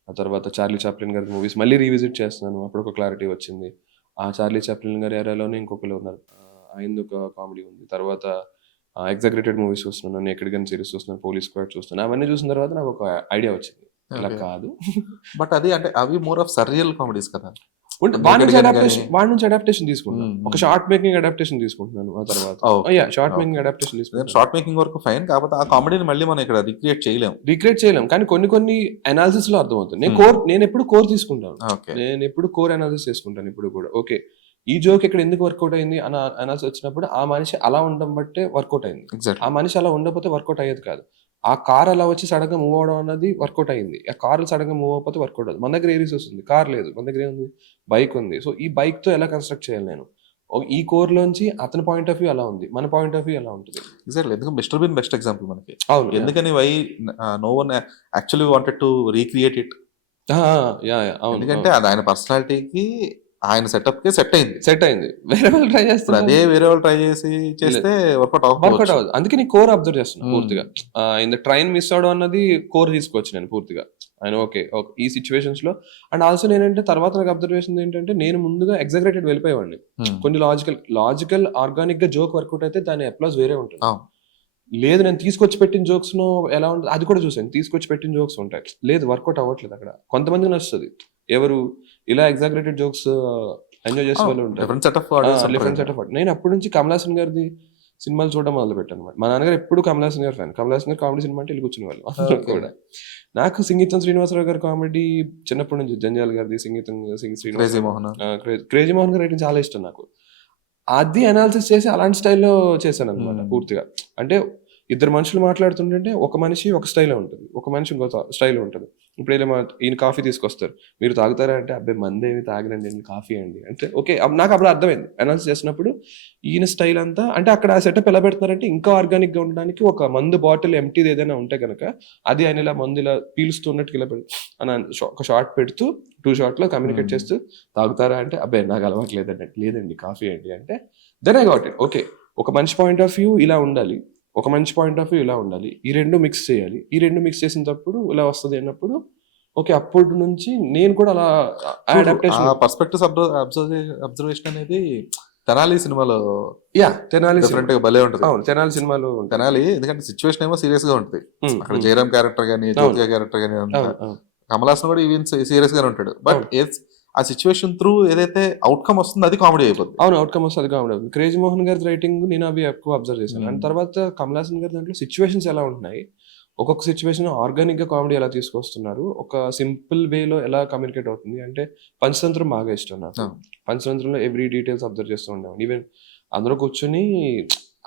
ఆ తర్వాత చార్లీ చాప్లిన్ గారి మూవీస్ మళ్ళీ రీవిజిట్ చేస్తున్నాను, అప్పుడు ఒక క్లారిటీ వచ్చింది. ఆ చార్లీ చాప్లిన్ గారి ఏరియాలోనే ఇంకొకరు ఉన్నారు, ఆయనది ఒక కామెడీ ఉంది. తర్వాత ఎగ్జాగ్రేటెడ్ మూవీస్ చూస్తున్నాను, నేను ఎక్కడికైనా సిరీస్ చూస్తున్నాను, పోలీస్ స్క్వాడ్ చూస్తున్నాను. అవన్నీ చూసిన తర్వాత నాకు ఒక ఐడియా వచ్చింది, ఇలా కాదు. బట్ అది అంటే అవి మోర్ ఆఫ్ సర్రియల్ కామెడీస్ కదా, వాడి నుంచి అడాప్టేషన్ తీసుకుంటున్నాను, ఒక షార్ట్ మేకింగ్ అడాప్టేషన్ తీసుకుంటున్నాను. ఆ తర్వాత షార్ట్ మేకింగ్ అడాప్టేషన్ తీసుకుంటాను. షార్ట్ మేకింగ్ వరకు ఫైన్, కాకపోతే ఆ కామెడీని మళ్ళీ మనం ఇక్కడ రిక్రియేట్ చేయలేం, కానీ కొన్ని అనాలిసిస్ లో అర్థమవుతుంది. నేను ఎప్పుడు కోర్ తీసుకుంటాను, నేను ఎప్పుడు కోర్ అనాలిసిస్ చేసుకుంటాను ఇప్పుడు కూడా. ఓకే ఈ జోక్ ఇక్కడ ఎందుకు వర్కౌట్ అయింది అని అనాలిసిస్ వచ్చినప్పుడు ఆ మనిషి అలా ఉండడం బట్టే వర్కౌట్ అయింది, ఆ మనిషి అలా ఉండకపోతే వర్కౌట్ అయ్యేది కాదు. ఆ కార్ అలా వచ్చి సడన్ గా మూవ్ అవడం అన్నది వర్కౌట్ అయింది, ఆ కార్ సడన్ గా మూవ్ అవ్వకపోతే వర్కౌట్ అవుతుంది. మన దగ్గర ఏ రిసోర్స్ ఉంది, కార్ లేదు, మన దగ్గర ఏముంది, బైక్ ఉంది. సో ఈ బైక్ తో ఎలా కన్స్ట్రక్ట్ చేయాలి నేను, ఈ కోర్ లోంచి అతని పాయింట్ ఆఫ్ వ్యూ అలా ఉంది, మన పాయింట్ ఆఫ్ వ్యూ ఎలా ఉంటుంది. ఎగ్జాక్ట్లీ, ఎందుకంటే మిస్టర్ బీన్ బెస్ట్ ఎగ్జాంపుల్ మనకి. అవును, ఎందుకని why no one actually wanted to recreate it, ఎందుకంటే అది ఆయన పర్సనాలిటీకి ఆయన సెటప్ కి సెట్ అయింది. వేరే వాళ్ళు ట్రై చేస్తారు, అదే వేరే వాళ్ళు ట్రై చేస్తే వర్కౌట్ అవ్వదు. అందుకే నీ కోర్ అబ్జర్వ్ చేస్తున్నా పూర్తిగా. ఇన్ ద ట్రైన్ మిస్ అవడం అన్నది కోర్ తీసుకోవచ్చు నేను పూర్తిగా. ఆయన ఓకే ఈ సిచ్యువేషన్స్ లో. అండ్ ఆల్సో నేనంటే తర్వాత నాకు అబ్జర్వేషన్ ఏంటంటే నేను ముందుగా ఎగ్జాగ్రేటెడ్ వెళ్ళిపోయేవాడిని. కొన్ని లాజికల్ ఆర్గానిక్ గా జోక్ వర్కౌట్ అయితే దాని అప్లాస్ వేరే ఉంటుంది. లేదు నేను తీసుకొచ్చి పెట్టిన జోక్స్ ను ఎలా ఉంటుంది అది కూడా చూసాను, తీసుకొచ్చి పెట్టిన జోక్స్ ఉంటాయి, లేదు వర్కౌట్ అవ్వట్లేదు అక్కడ. కొంతమందికి నచ్చుతుంది, ఎవరు ఇలా ఎగ్జాగ్రేటెడ్ జోక్స్ ఎంజాయ్ చేసే వాళ్ళు ఉంటారు, డిఫరెంట్ సెట్ ఆఫ్. నేను అప్పటి నుంచి కమల్ హాసన్ గారిది సినిమాలు చూడడం మొదలు పెట్టాను అనమాట. మా నాన్నగారు ఎప్పుడు కమల్ హాసన్ గారు ఫ్యాన్, కమల్ హాసన్ గారు కామెడీ సినిమా అంటే వెళ్ళి కూర్చునే వాళ్ళు కూడా. నాకు సంగీతం శ్రీనివాసరావు గారి కామెడీ చిన్నప్పటి నుంచి, జంజాల్ గారిది సంగీతం, క్రేజీ మోహన్ గారి రైటింగ్ చాలా ఇష్టం నాకు. అది అనాలిసిస్ చేసి అలాంటి స్టైల్లో చేశాను అనమాట పూర్తిగా. అంటే ఇద్దరు మనుషులు మాట్లాడుతుంటే ఒక మనిషి ఒక స్టైల్లో ఉంటుంది, ఒక మనిషి ఇంకో స్టైల్లో ఉంటుంది. ఇప్పుడు ఇలా ఈయన కాఫీ తీసుకొస్తారు, మీరు తాగుతారా అంటే అబ్బాయి మందేమి తాగనండి, నేను కాఫీ అండి అంటే ఓకే. నాకు అప్పుడు అర్థమైంది అనాలిసిస్ చేసినప్పుడు ఈయన స్టైల్ అంతా. అంటే అక్కడ ఆ సెటప్ ఎలా పెడుతున్నారంటే ఇంకా ఆర్గానిక్గా ఉండడానికి ఒక మందు బాటిల్ ఎంటీది ఏదైనా ఉంటే కనుక అది ఆయన ఇలా మందు ఇలా పీలుస్తున్నట్టు ఇలా అని ఒక షార్ట్ పెడుతూ 2 షార్ట్లో కమ్యూనికేట్ చేస్తూ తాగుతారా అంటే అబ్బాయి నాకు అలవాటు లేదండి, లేదండి కాఫీ అండి అంటే then I got it. Okay, ఒక మంచి పాయింట్ ఆఫ్ వ్యూ ఇలా ఉండాలి, ఒక మంచి పాయింట్ ఆఫ్ వ్యూ ఇలా ఉండాలి, ఈ రెండు మిక్స్ చేయాలి, ఈ రెండు మిక్స్ చేసినప్పుడు ఇలా వస్తుంది అన్నప్పుడు ఓకే, అప్పటి నుంచి నేను కూడా అలా అడాప్టేషన్ పర్స్పెక్టివ్ అబ్జర్వేషన్ అనేది తెనాలి సినిమాలో తెనాలి డిఫరెంట్ గా భలే ఉంటుంది. అవును, తెనాలి సినిమాలో తెనాలి ఎందుకంటే సిచ్యువేషన్ ఏమో సీరియస్ గా ఉంటుంది. అక్కడ జయరామ్ క్యారెక్టర్ గానీ జ్యోతిక క్యారెక్టర్ గానీ కమల్ హాసన్ కూడా ఈవెన్ సీరియస్ గానే ఉంటాడు. బట్ ఆ సిచ్యువేషన్ త్రూ ఏదైతే అవుట్కమ్ వస్తుందో అది కామెడీ అయిపోతుంది. అవును, అవుట్కమ్ వస్తుంది, కామెడీ అవుతుంది. క్రేజీ మోహన్ గారి రైటింగ్ నేను అవి ఎక్కువ అబ్జర్వ్ చేశాను. అండ్ తర్వాత కమల్ హాసన్ గారి దాంట్లో సిచ్యువేషన్స్ ఎలా ఉంటున్నాయి, ఒక్కొక్క సిచ్యువేషన్ ఆర్గానిక్ గా కామెడీ ఎలా తీసుకొస్తున్నారు, ఒక సింపుల్ వేలో ఎలా కమ్యూనికేట్ అవుతుంది. అంటే పంచతంత్రం బాగా ఇష్టం నాకు. పంచతంత్రంలో ఎవ్రీ డీటెయిల్స్ అబ్జర్వ్ చేస్తూ ఉండేవాడిని. ఈవెన్ అందరూ కూర్చొని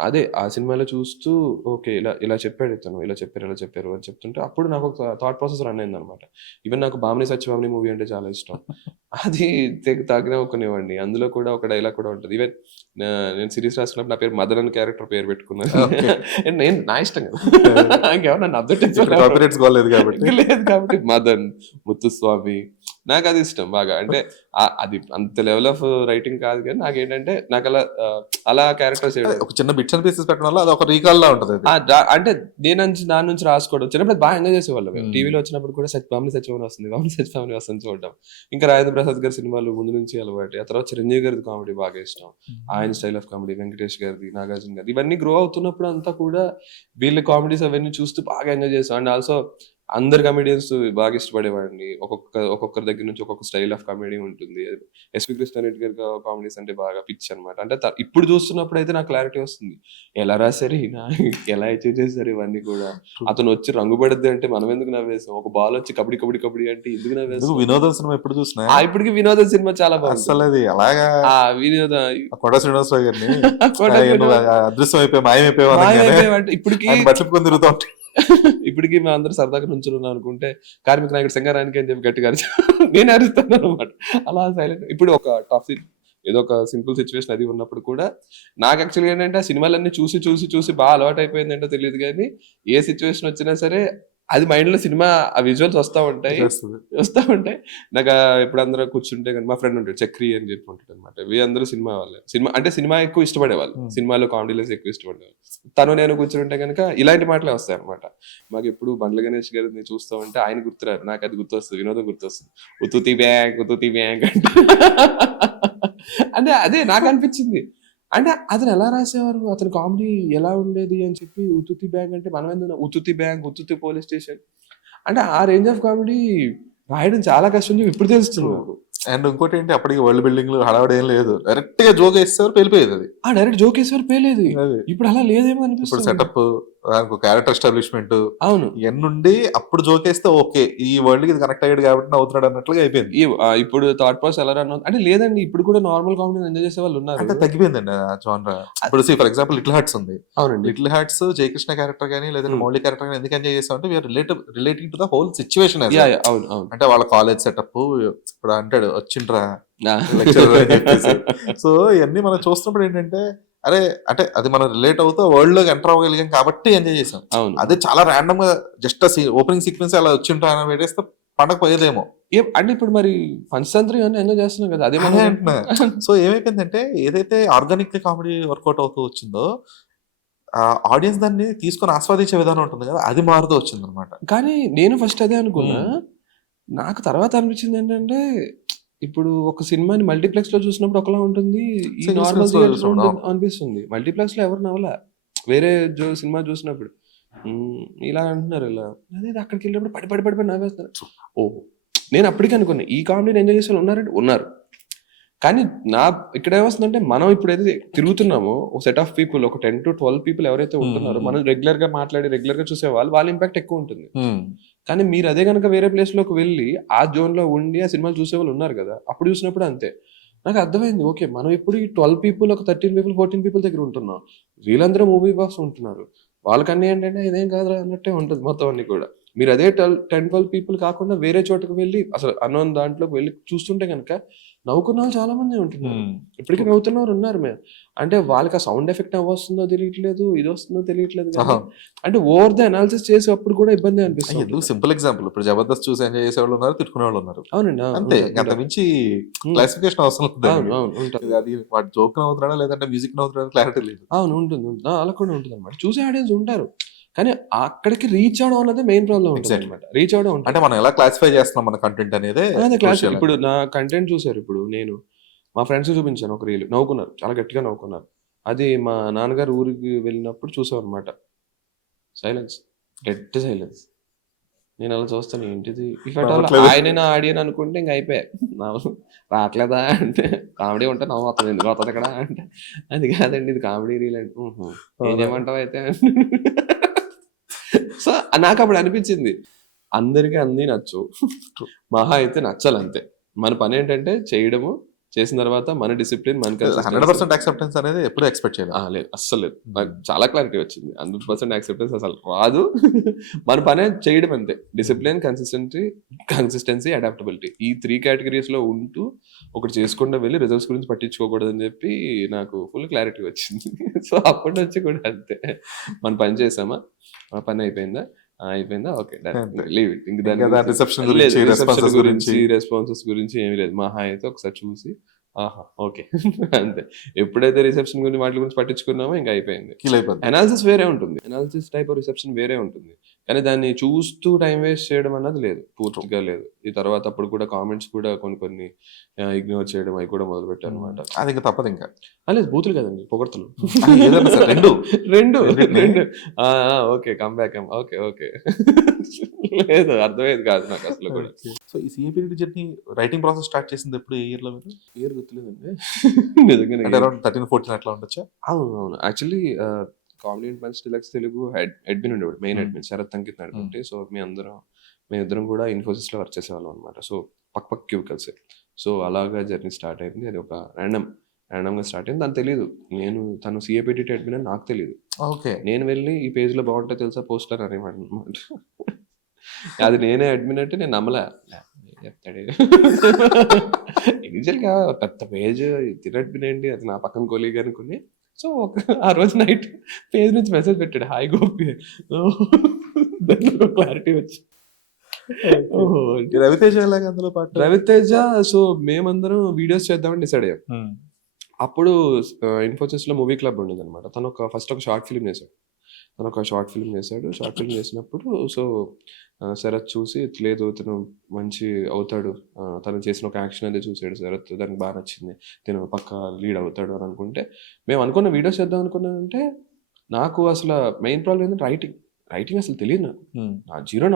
అదే ఆ సినిమాలో చూస్తూ ఓకే ఇలా ఇలా చెప్పాడు ఇతను, ఇలా చెప్పారు అని చెప్తుంటే అప్పుడు నాకు ఒక థాట్ ప్రాసెస్ రన్ అయింది అనమాట. ఈవెన్ నాకు భామిని సత్యభామిని మూవీ అంటే చాలా ఇష్టం. అది తాగిన ఒక్కనివ్వండి, అందులో కూడా ఒక డైలాగ్ కూడా ఉంటుంది. ఈవెన్ నేను సిరీస్ రాసుకున్నప్పుడు నా పేరు మదన్ అని క్యారెక్టర్ పేరు పెట్టుకున్నాను. నేను నా ఇష్టం కదా, ఇంకెవరన్నా లేదు కాబట్టి మదన్ ముత్తుస్వామి నాకు అది ఇష్టం బాగా. అంటే అది అంత లెవెల్ ఆఫ్ రైటింగ్ కాదు కానీ నాకేంటంటే నాకు అలా క్యారెక్టర్స్ ఒక చిన్న బిట్స్ అండ్ పీసెస్ పెట్టడం వల్ల అది ఒక రీకాల్ లా ఉంటుంది. అంటే దాని నుంచి రాసుకోవడం చిన్నప్పుడు బాగా ఎంజాయ్ చేసేవాళ్ళం. టీవీలో వచ్చినప్పుడు కూడా భామిని సత్యభామిని వస్తుంది చూడడం. ఇంకా రాజేంద్ర ప్రసాద్ గారి సినిమాలు ముందు నుంచి అలవాటు. ఆ తర్వాత చిరంజీవి గారిది కామెడీ బాగా ఇష్టం, ఆయన స్టైల్ ఆఫ్ కామెడీ, వెంకటేష్ గారిది, నాగార్జున గారిది, ఇవన్నీ గ్రో అవుతున్నప్పుడు అంతా కూడా వీళ్ళ కామెడీస్ అవన్నీ చూస్తూ బాగా ఎంజాయ్ చేస్తాం. అండ్ ఆల్సో అందరు కమెడియన్స్ బాగా ఇష్టపడేవాడిని. ఒక్కొక్కరి దగ్గర నుంచి ఒక్కొక్క స్టైల్ ఆఫ్ కామెడీ ఉంటుంది. ఎస్వి కృష్ణారెడ్డి గారి కామెడీస్ అంటే బాగా పిచ్ అనమాట. అంటే ఇప్పుడు చూస్తున్నప్పుడు అయితే నాకు క్లారిటీ వస్తుంది, ఎలా రాశారు ఈయన, ఎలా అచీవ్ చేశారు ఇవన్నీ కూడా. అతను వచ్చి రంగు పడద్దు అంటే మనం ఎందుకు నవ్వేసాం, ఒక బాల్ వచ్చి కబడ్డీ కబడ్డీ కబడ్డీ అంటే ఎందుకు నవ్వేసాం. వినోదం సినిమా ఎప్పుడు చూసినా ఇప్పటికి వినోదం సినిమా చాలా బాగుంది. అలాగా వినోద కొడ శ్రీనివాసరావు గారిని అదృశ్యం అయిపోయి మాయమైపోయి అంటే ఇప్పటికి పట్టుకొని తిరుగుతూ ఉంటాయి. ఇప్పటికీ మేము అందరూ సరదాగా నుంచున్నాం అనుకుంటే కార్మిక నాయకుడు సింగారానికి అని చెప్పి గట్టిగా నేను అరుస్తాను అనమాట. అలా సైలెంట్. ఇప్పుడు ఒక టాప్ ఏదో ఒక సింపుల్ సిచ్యువేషన్ అది ఉన్నప్పుడు కూడా నాకు యాక్చువల్గా ఏంటంటే ఆ సినిమాలన్నీ చూసి చూసి చూసి బాగా అలవాటు అయిపోయిందంటో తెలియదు కానీ ఏ సిచ్యువేషన్ వచ్చినా సరే అది మైండ్ లో సినిమా ఆ విజువల్స్ వస్తూ ఉంటాయి. నాకు ఇప్పుడు అందరూ కూర్చుంటే కానీ మా ఫ్రెండ్ ఉంటాడు చక్రి అని చెప్పి ఉంటాడు అనమాట. అందరూ సినిమా వాళ్ళే, సినిమా ఎక్కువ ఇష్టపడేవాళ్ళు, సినిమాలో కామెడీలో ఎక్కువ ఇష్టపడేవాళ్ళు. తను నేను కూర్చుంటే కనుక ఇలాంటి మాటలే వస్తాయి అనమాట. మాకు ఎప్పుడు బండ్ల గణేష్ గారిని చూస్తూ ఉంటే ఆయన గుర్తురారు, నాకు అది గుర్తొస్తుంది, వినోదం గుర్తొస్తుంది. ఉతుతి బ్యాంక్ అంటే అదే నాకు అనిపించింది. అంటే అతను ఎలా రాసేవారు, అతని కామెడీ ఎలా ఉండేది అని చెప్పి. ఉతుతి బ్యాంక్ అంటే మనం ఎందుకు ఉతుతి బ్యాంక్, ఉతుతి పోలీస్ స్టేషన్ అంటే ఆ రేంజ్ ఆఫ్ కామెడీ రాయడం చాలా కష్టం ఇప్పుడు తెలుస్తుంది నాకు. అండ్ ఇంకోటి ఏంటి, అప్పటికి వరల్డ్ బిల్డింగ్ హడావడి ఏం లేదు, డైరెక్ట్ గా జోక్ వేసేవారు పేలిపోయేది. అది డైరెక్ట్ జోక్ వేసేవారు పేలేదు. ఇప్పుడు అలా లేదేమో అనిపిస్తుంది. సెటప్, క్యారెక్టర్ ఎస్టాబ్లిష్మెంట్ అవును ఎన్నుండి అప్పుడు జోకేస్తే ఓకే ఈ వరల్డ్ కి కనెక్ట్ అయ్యాడు కాబట్టి అవుతున్నాడు అన్నట్లుగా అయిపోయింది. ఇప్పుడు థాట్ ప్రాసెస్ ఎలా రన్ అంటే లేదండి, ఇప్పుడు కూడా నార్మల్ కామెడీ ఎంజాయ్ చేసే వాళ్ళు ఉన్నారు. అంటే తగ్గిపోయిందండి ఆ జానర్. ఇప్పుడు ఫర్ ఎగ్జాంపుల్ లిటిల్ హార్ట్స్ ఉంది. అవునండి, లిటిల్ హార్ట్స్ జయకృష్ణ క్యారెక్టర్ గానీ లేదంటే మౌలి క్యారెక్టర్ గానీ ఎందుకు ఎంజాయ్ చేస్తాం అంటే we're relating to the whole situation. అంటే వాళ్ళ కాలేజ్ సెటప్ ఇప్పుడు అంటాడు వచ్చిండ్రా సో ఇవన్నీ మనం చూస్తున్నప్పుడు ఏంటంటే అరే అంటే అది మనం రిలేట్ అవుతూ వరల్డ్ లోకి ఎంటర్ అవ్వగలిగాం కాబట్టి ఎంజాయ్ చేసాం. అదే చాలా ర్యాండమ్ గా జస్ట్ ఓపెనింగ్ సీక్వెన్స్ అలా వచ్చింటా అని పెట్టేస్తే పండగ పోయేదేమో. అంటే ఇప్పుడు మరి పంచతంత్రి ఎంజాయ్ చేస్తున్నాం కదా, అదే అంటున్నా. సో ఏమైపోయిందంటే ఏదైతే ఆర్గానిక్ కామెడీ వర్కౌట్ అవుతూ వచ్చిందో ఆడియన్స్ దాన్ని తీసుకొని ఆస్వాదించే విధానం ఉంటుంది కదా, అది మారుతూ వచ్చింది అనమాట. కానీ నేను ఫస్ట్ అదే అనుకున్నా. నాకు తర్వాత అనిపించింది ఏంటంటే ఇప్పుడు ఒక సినిమాని మల్టీప్లెక్స్ లో చూసినప్పుడు ఒకలా ఉంటుంది, ఈ నార్మల్ అనిపిస్తుంది. మల్టీప్లెక్స్ లో ఎవరు నవ్వలా, వేరే సినిమా చూసినప్పుడు ఇలా అంటున్నారు ఇలా, అదే అక్కడికి వెళ్ళినప్పుడు పడి నవ్వేస్తున్నారు. ఓహో, నేను అప్పటికే అనుకున్నా ఈ కామెడీని ఎంజాయ్ చేసే వాళ్ళు ఉన్నారంటే ఉన్నారు. కానీ ఇక్కడ ఏమొస్తుందంటే మనం ఇప్పుడు ఏదైతే తిరుగుతున్నామో ఒక సెట్ ఆఫ్ పీపుల్, ఒక 10 to 12 పీపుల్ ఎవరైతే ఉంటున్నారో మనం రెగ్యులర్ గా మాట్లాడి రెగ్యులర్ గా చూసే వాళ్ళ ఇంపాక్ట్ ఎక్కువ ఉంటుంది. కానీ మీరు అదే కనుక వేరే ప్లేస్ లోకి వెళ్ళి ఆ జోన్ లో ఉండి ఆ సినిమాలు చూసే వాళ్ళు ఉన్నారు కదా, అప్పుడు చూసినప్పుడు అంతే నాకు అర్థమైంది. ఓకే. మనం ఇప్పుడు ఈ 12 పీపుల్, ఒక 13 పీపుల్, 14 పీపుల్ దగ్గర ఉంటున్నాం. వీళ్ళందరూ మూవీ బాక్స్ ఉంటున్నారు. వాళ్ళకన్నీ ఏంటంటే ఇదేం కాదురా అన్నట్టే ఉంటది మొత్తం అన్ని కూడా. మీరు అదే 10-12 పీపుల్ కాకుండా వేరే చోటుకి వెళ్ళి అసలు అన్నోన్ దాంట్లోకి వెళ్ళి చూస్తుంటే కనుక నవ్వుకున్న వాళ్ళు చాలా మంది ఉంటున్నారు. ఇప్పటికీ నవ్వుతున్నవారు ఉన్నారు. అంటే వాళ్ళకి ఆ సౌండ్ ఎఫెక్ట్ వస్తుందో తెలియట్లేదు, ఇది వస్తుందో తెలియట్లేదు. అంటే ఓవర్ ద అనాలిసిస్ చేసి అప్పుడు కూడా ఇబ్బంది అనిపిస్తుంది. సింపుల్ ఎగ్జాంపుల్, ఇప్పుడు జబర్దస్త్ చూసి ఎంజాయ్ చేసే వాళ్ళు ఉన్నారు, తిట్టుకునే వాళ్ళు ఉన్నారు. అవునండి. అంతే, అంత మించి క్లాసిఫికేషన్ అవసరం ఉంటుంది. అది వాడు జోక్ నవ్వుతున్నాడా లేదంటే మ్యూజిక్ నవ్వుతున్నాడా క్లారిటీ లేదు. అవును, ఉంటుంది. అలా కూడా ఉంటుంది అనమాట. చూసే ఆడియన్స్ ఉంటారు, కానీ అక్కడికి రీచ్ అవడం అన్నది మెయిన్ ప్రాబ్లం ఉంటుంది అనమాట. రీచ్ అవడం అంటే మనం ఎలా క్లాసిఫై చేస్తున్నాం మన కంటెంట్ అనేది. ఇప్పుడు నా కంటెంట్ చూసారు, ఇప్పుడు నేను మా ఫ్రెండ్స్ చూపించాను ఒక రీల్, నవ్వుకున్నారు, చాలా గట్టిగా నవ్వుకున్నారు. అది మా నాన్నగారు ఊరికి వెళ్ళినప్పుడు చూసాం అనమాట. Silence, dead silence. నేను అలా చూస్తాను, ఏంటిది ఆయన నా ఆడియన్ అనుకుంటే ఇంక అయిపోయా. రావట్లేదా అంటే కామెడీ ఉంటే నవ్వు వస్తుంది, ఎందుకు వస్తుంది ఇక్కడ అంటే అది కాదండి ఇది కామెడీ రీల్ అంటే ఏం చేయమంటావు అయితే. సో నాకు అప్పుడు అనిపించింది అందరికీ అన్నీ నచ్చు, మహా అయితే నచ్చాలంతే. మన పని ఏంటంటే చేయడము, చేసిన తర్వాత మన డిసిప్లిన్ మనకి 100% యాక్సెప్టెన్స్ అనేది ఎప్పుడు ఎక్స్పెక్ట్ చేయాలి. లేదు, అస్సలు లేదు. నాకు చాలా క్లారిటీ వచ్చింది. 100% యాక్సెప్టెన్స్ అసలు రాదు. మన పనే చేయడం అంతే. డిసిప్లిన్, కన్సిస్టెన్సీ, అడాప్టబిలిటీ, ఈ 3 కేటగిరీస్ లో ఉంటూ ఒకటి చేసుకుంటూ వెళ్ళి రిజల్ట్స్ గురించి పట్టించుకోకూడదు అని చెప్పి నాకు ఫుల్ క్లారిటీ వచ్చింది. సో అప్పటి నుంచి కూడా అంతే, మన పని చేసామా, మన పని అయిపోయిందా, ఓకే లీవ్ ఇట్. ఇంక రిసెప్షన్ గురించి రెస్పాన్సెస్ గురించి ఏమీ లేదు. మహా అయితే ఒకసారి చూసి ఆహా ఓకే అంతే. ఎప్పుడైతే రిసెప్షన్ గురించి వాటి గురించి పట్టించుకున్నామో ఇంకా అయిపోయింది. అనాలిసిస్ వేరే ఉంటుంది, అనాలిసిస్ టైప్ ఆఫ్ రిసెప్షన్ వేరే ఉంటుంది, కానీ దాన్ని చూస్తూ టైం వేస్ట్ చేయడం అన్నది లేదు, పూర్తిగా లేదు. ఈ తర్వాత అప్పుడు కూడా కామెంట్స్ కూడా కొన్ని ఇగ్నోర్ చేయడం అవి కూడా మొదలు పెట్టారు అనమాట. అది ఇంకా తప్పదు. ఇంకా లేదు, బూతులు కదండి, పొగడ్తలు. రెండు okay come back, okay okay లేదు అర్థమయ్యేది కాదు నాకు అసలు కూడా. సో ఈ సిఏపిడి జర్నీ రైటింగ్ ప్రాసెస్ స్టార్ట్ చేసింది ఎప్పుడు, ఏ ఇయర్ లో? ఇయర్ గుర్తులేదండి నిజంగా. అరౌండ్ 13-14 అట్లా ఉండొచ్చా? అవును. Actually comedy and punch deluxe Telugu admin ఉండేవాడు, మెయిన్ అడ్మిన్ శరత్ అంకిత్ నడుపుంటే. సో మేమిద్దరం కూడా ఇన్ఫోసిస్ లో వర్క్ చేసేవాళ్ళం అనమాట. సో పక్క క్యూబికల్స్. సో అలాగా జర్నీ స్టార్ట్ అయింది. అది ఒక ర్యాండమ్ గా స్టార్ట్ అయింది. దానికి తెలియదు తను సిఏపిటి అడ్మిన్ అని నాకు తెలియదు. ఓకే, నేను వెళ్ళి ఈ పేజ్ లో బాగుంటే తెలుసా పోస్టర్ అనేవాడు అనమాట. అది నేనే అడ్మిన్ అంటే నేను నమ్మలే, చెప్తాడు ఇనిషియల్ గా పెద్ద పేజ్ తినడ్మిన్ ఏంటి, అది నా పక్కన కొలీగ్ అనుకుని. సో ఆ రోజు నైట్ పేజ్ నుంచి మెసేజ్ పెట్టాడు, హాయ్ గోపి. క్లారిటీ వచ్చి రవితేజ అందులో పాటు. రవితేజ. సో మేమందరం వీడియోస్ చేద్దామని డిసైడ్ అయ్యాం. అప్పుడు ఇన్ఫోసిస్ లో మూవీ క్లబ్ ఉండేది అనమాట. తను ఫస్ట్ ఒక షార్ట్ ఫిల్మ్ చేశాడు. షార్ట్ ఫిల్మ్ చేసినప్పుడు సో శరత్ చూసి లేదు తను మంచి అవుతాడు, తను చేసిన ఒక యాక్షన్ అనేది చూసాడు శరత్, దానికి బాగా నచ్చింది, తను పక్క లీడ్ అవుతాడు అని అనుకుంటే మేము అనుకున్న వీడియోస్ చేద్దాం అనుకున్నానంటే నాకు అసలు మెయిన్ ప్రాబ్లం ఏంటంటే రైటింగ్ అసలు తెలియదు నాకు. నా జీరో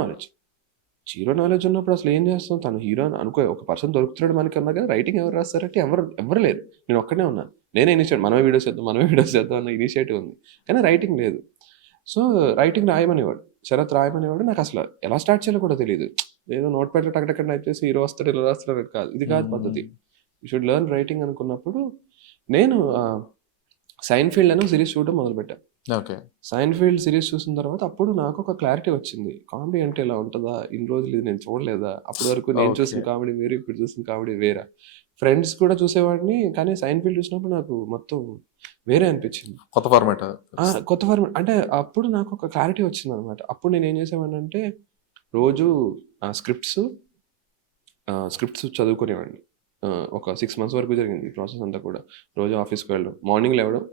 నాలెడ్జ్ ఉన్నప్పుడు అసలు ఏం చేస్తాం, తను హీరో అనుకో ఒక పర్సన్ దొరుకుతున్నాడు మనకి అన్నా కదా, రైటింగ్ ఎవరు రాస్తారంటే ఎవరు లేరు, నేను ఒక్కనే ఉన్నాను. నేనే ఇనిషియేట్ మనమే వీడియోస్ చేద్దాం అన్న ఇనిషియేటివ్ ఉంది, కానీ రైటింగ్ లేదు. సో రైటింగ్ రాయమనేవాడు, శరత్ రాయమనేవాడు. నాకు అసలు ఎలా స్టార్ట్ చేయాలో కూడా తెలియదు. ఏదో నోట్ ప్యాడ్ టక్ టైప్ చేసి హీరో వస్తాడు ఇలా రాస్తాడు కాదు, ఇది కాదు పద్ధతి. యూ షుడ్ లెర్న్ రైటింగ్ అనుకున్నప్పుడు నేను సైన్ఫీల్డ్ అని సిరీస్ చూడడం మొదలుపెట్టాను. ఓకే, సైన్ఫీల్డ్ సిరీస్ చూసిన తర్వాత అప్పుడు నాకు ఒక క్లారిటీ వచ్చింది, కామెడీ అంటే ఇలా ఉంటుందా, ఇన్ని రోజులు ఇది నేను చూడలేదా, అప్పటి వరకు నేను చూసిన కామెడీ వేరే, ఇప్పుడు చూసిన కామెడీ వేరే. ఫ్రెండ్స్ కూడా చూసేవాడిని, కానీ సైన్ఫీల్డ్ చూసినప్పుడు నాకు మొత్తం వేరే అనిపించింది. కొత్త ఫార్మాట్ అంటే అప్పుడు నాకు ఒక క్లారిటీ వచ్చింది అనమాట. అప్పుడు నేను ఏం చేసేవాడిని అంటే రోజు స్క్రిప్ట్స్ చదువుకునేవాడిని. ఒక 6 months వరకు జరిగింది ఈ ప్రాసెస్ అంతా కూడా. రోజు ఆఫీస్కి వెళ్ళడం, మార్నింగ్ లేవడం,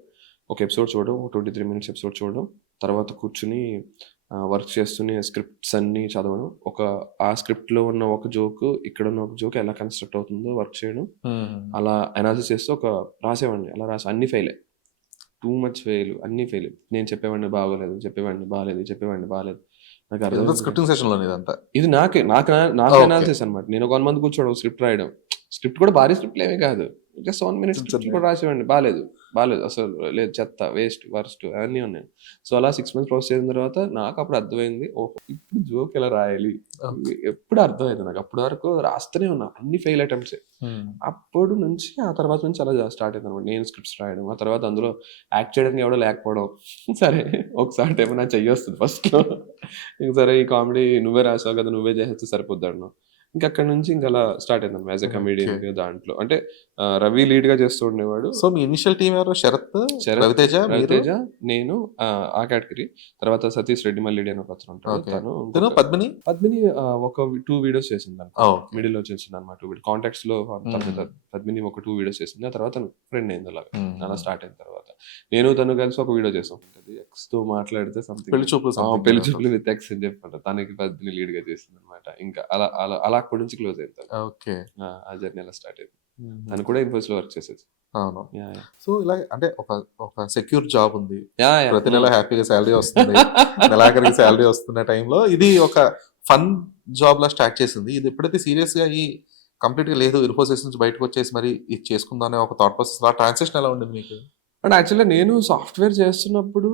ఒక ఎపిసోడ్ చూడడం, 23 minutes ఎపిసోడ్ చూడడం, తర్వాత కూర్చుని వర్క్ చేస్తూనే స్క్రిప్ట్స్ అన్నీ చదవడం, ఆ స్క్రిప్ట్లో ఉన్న ఒక జోక్ ఇక్కడ ఉన్న ఒక జోక్ ఎలా కన్స్ట్రక్ట్ అవుతుందో వర్క్ చేయడం, అలా అనాలిసిస్ చేస్తూ రాసేవాడిని. అలా రాసి అన్ని ఫెయిలే, టూ మచ్ ఫెయిల్, అన్ని ఫెయిల్. నేను చెప్పేవాడిని బాగోలేదు, చెప్పేవాడిని బాగాలేదు. నాకు అర్థం ఇది నాకు అనాలిసిస్ అనమాట. నేను ఒక 1 month కూర్చోవడం, స్క్రిప్ట్ రాయడం, స్క్రిప్ట్ కూడా భారీ స్క్రిప్ట్లు ఏమీ కాదు, జస్ట్ 1 minute స్క్రిప్ట్ కూడా రాసేవాడిని. బాలేదు అసలు, లేదు, చెత్త, వేస్ట్, వర్స్ట్ అన్నీ ఉన్నాయి. సో అలా 6 months ప్రాసెస్ చేసిన తర్వాత నాకు అప్పుడు అర్థమైంది, ఓహో ఇప్పుడు జోక్ ఎలా రాయాలి ఎప్పుడు అర్థమైంది నాకు. అప్పటి వరకు రాస్తూనే ఉన్నా, అన్ని ఫెయిల్ అటెంప్ట్స్. అప్పుడు నుంచి ఆ తర్వాత నుంచి అలా స్టార్ట్ అయింది అనమాట, నేను స్క్రిప్ట్స్ రాయడం. ఆ తర్వాత అందులో యాక్ట్ చేయడానికి ఎవడో లేకపోవడం, సరే ఒకసారి ఏమో నా చెయ్యి వస్తుంది ఫస్ట్లో, ఇంక సరే ఈ కామెడీ నువ్వే రాసావు కదా, నువ్వే చేసేస్తే సరిపోద్ది అన్నావు. ఇంకా అక్కడ నుంచి ఇంకా అలా స్టార్ట్ అయింది యాజ్ ఎ కమెడియన్ దాంట్లో. అంటే రవి లీడ్ గా చేస్తూ ఉండేవాడు. సో మీ ఇనిషియల్ టీం ఎవరు? శరత్, రవితేజ, నేను ఆ కేటగిరీ. తర్వాత సతీష్ రెడ్డి మల్లిడి అని ఒక అతను ఉంటాడు, తను పద్మిని ఒక 2 videos చేసింది మిడిల్ లో చేసింది అనమాట. కాంటాక్ట్స్ లో పద్మిని ఒక 2 videos చేసింది. ఆ తర్వాత ఫ్రెండ్ అయింది, అలా స్టార్ట్ అయిన తర్వాత నేను తను కలిసి ఒక వీడియో చేసాం, ఎక్స్ తో మాట్లాడితే సంథింగ్ పెళ్లి చూపులు విత్ ఎక్స్ అని చెప్పండి, తనకి పద్మిని లీడ్ గా చేసింది అనమాట. ఇంకా అలా అలా అలా అక్కడి నుంచి క్లోజ్ అయింది. ఆ జర్నీ అలా స్టార్ట్ అయింది. తను కూడా ఇన్ఫోసిస్ లో వర్క్ చేసేది. అవును. సో ఇలా అంటే ఒక సెక్యూర్ జాబ్ ఉంది, ప్రతి నెల హ్యాపీగా శాలరీ వస్తుంది, నెలాఖరికి శాలరీ వస్తున్న టైంలో ఇది ఒక ఫన్ జాబ్ లా స్టార్ట్ చేసింది. ఇది ఎప్పుడైతే సీరియస్ గా ఈ కంప్లీట్ గా లేదు, ఇన్ఫోసిస్ నుంచి బయటకు వచ్చేసి మరి ఇది చేసుకుందాం అనే ఒక థాట్ ప్రాసెస్, ట్రాన్సాక్షన్ ఎలా ఉండేది మీకు? అంటే యాక్చువల్గా నేను సాఫ్ట్వేర్ చేస్తున్నప్పుడు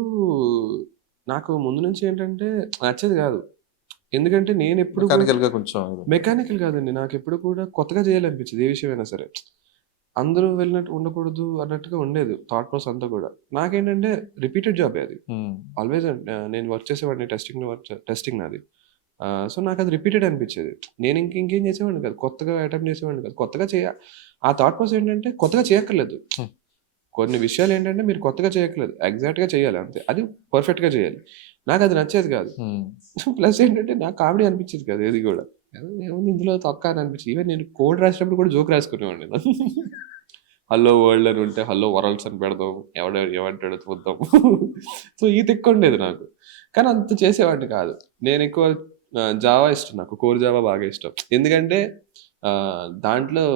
నాకు ముందు నుంచి ఏంటంటే నచ్చేది కాదు. ఎందుకంటే నేను ఎప్పుడు మెకానికల్ కాదండి, నాకు ఎప్పుడు కూడా కొత్తగా చేయాలనిపించింది ఏ విషయమైనా సరే. అందరూ వెళ్ళినట్టు ఉండకూడదు అన్నట్టుగా ఉండేది థాట్ ప్రాసెస్ అంతా కూడా. నాకేంటంటే రిపీటెడ్ జాబ్ అది ఆల్వేస్. నేను వర్క్ చేసేవాడిని టెస్టింగ్ నాది. సో నాకు అది రిపీటెడ్ అనిపించేది. నేను ఇంకేం చేసేవాడిని కాదు, కొత్తగా అటెంప్ట్ చేసేవాడిని కాదు. కొత్తగా ఆ థాట్ ప్రాసెస్ ఏంటంటే కొత్తగా చేయక్కర్లేదు. కొన్ని విషయాలు ఏంటంటే మీరు కొత్తగా చేయక్కర్లేదు, ఎగ్జాక్ట్గా చేయాలి అంతే, అది పర్ఫెక్ట్గా చేయాలి. నాకు అది నచ్చేది కాదు. ప్లస్ ఏంటంటే నాకు కామెడీ అనిపించేది కాదు ఏది కూడా, ఏముంది ఇందులో తొక్క అని అనిపించింది. ఈవెన్ నేను కోడ్ రాసినప్పుడు కూడా జోక్ రాసుకునేవాడిని. హలో వరల్డ్ అని ఉంటే హలో వరల్డ్స్ అని పెడదాం, ఏమంటాడో చూద్దాం. సో ఈ తిక్కు ఉండేది నాకు, కానీ అంత చేసేవాడిని కాదు. నేను ఎక్కువ జావా ఇష్టం, నాకు కోర్ జావా బాగా ఇష్టం. ఎందుకంటే దాంట్లో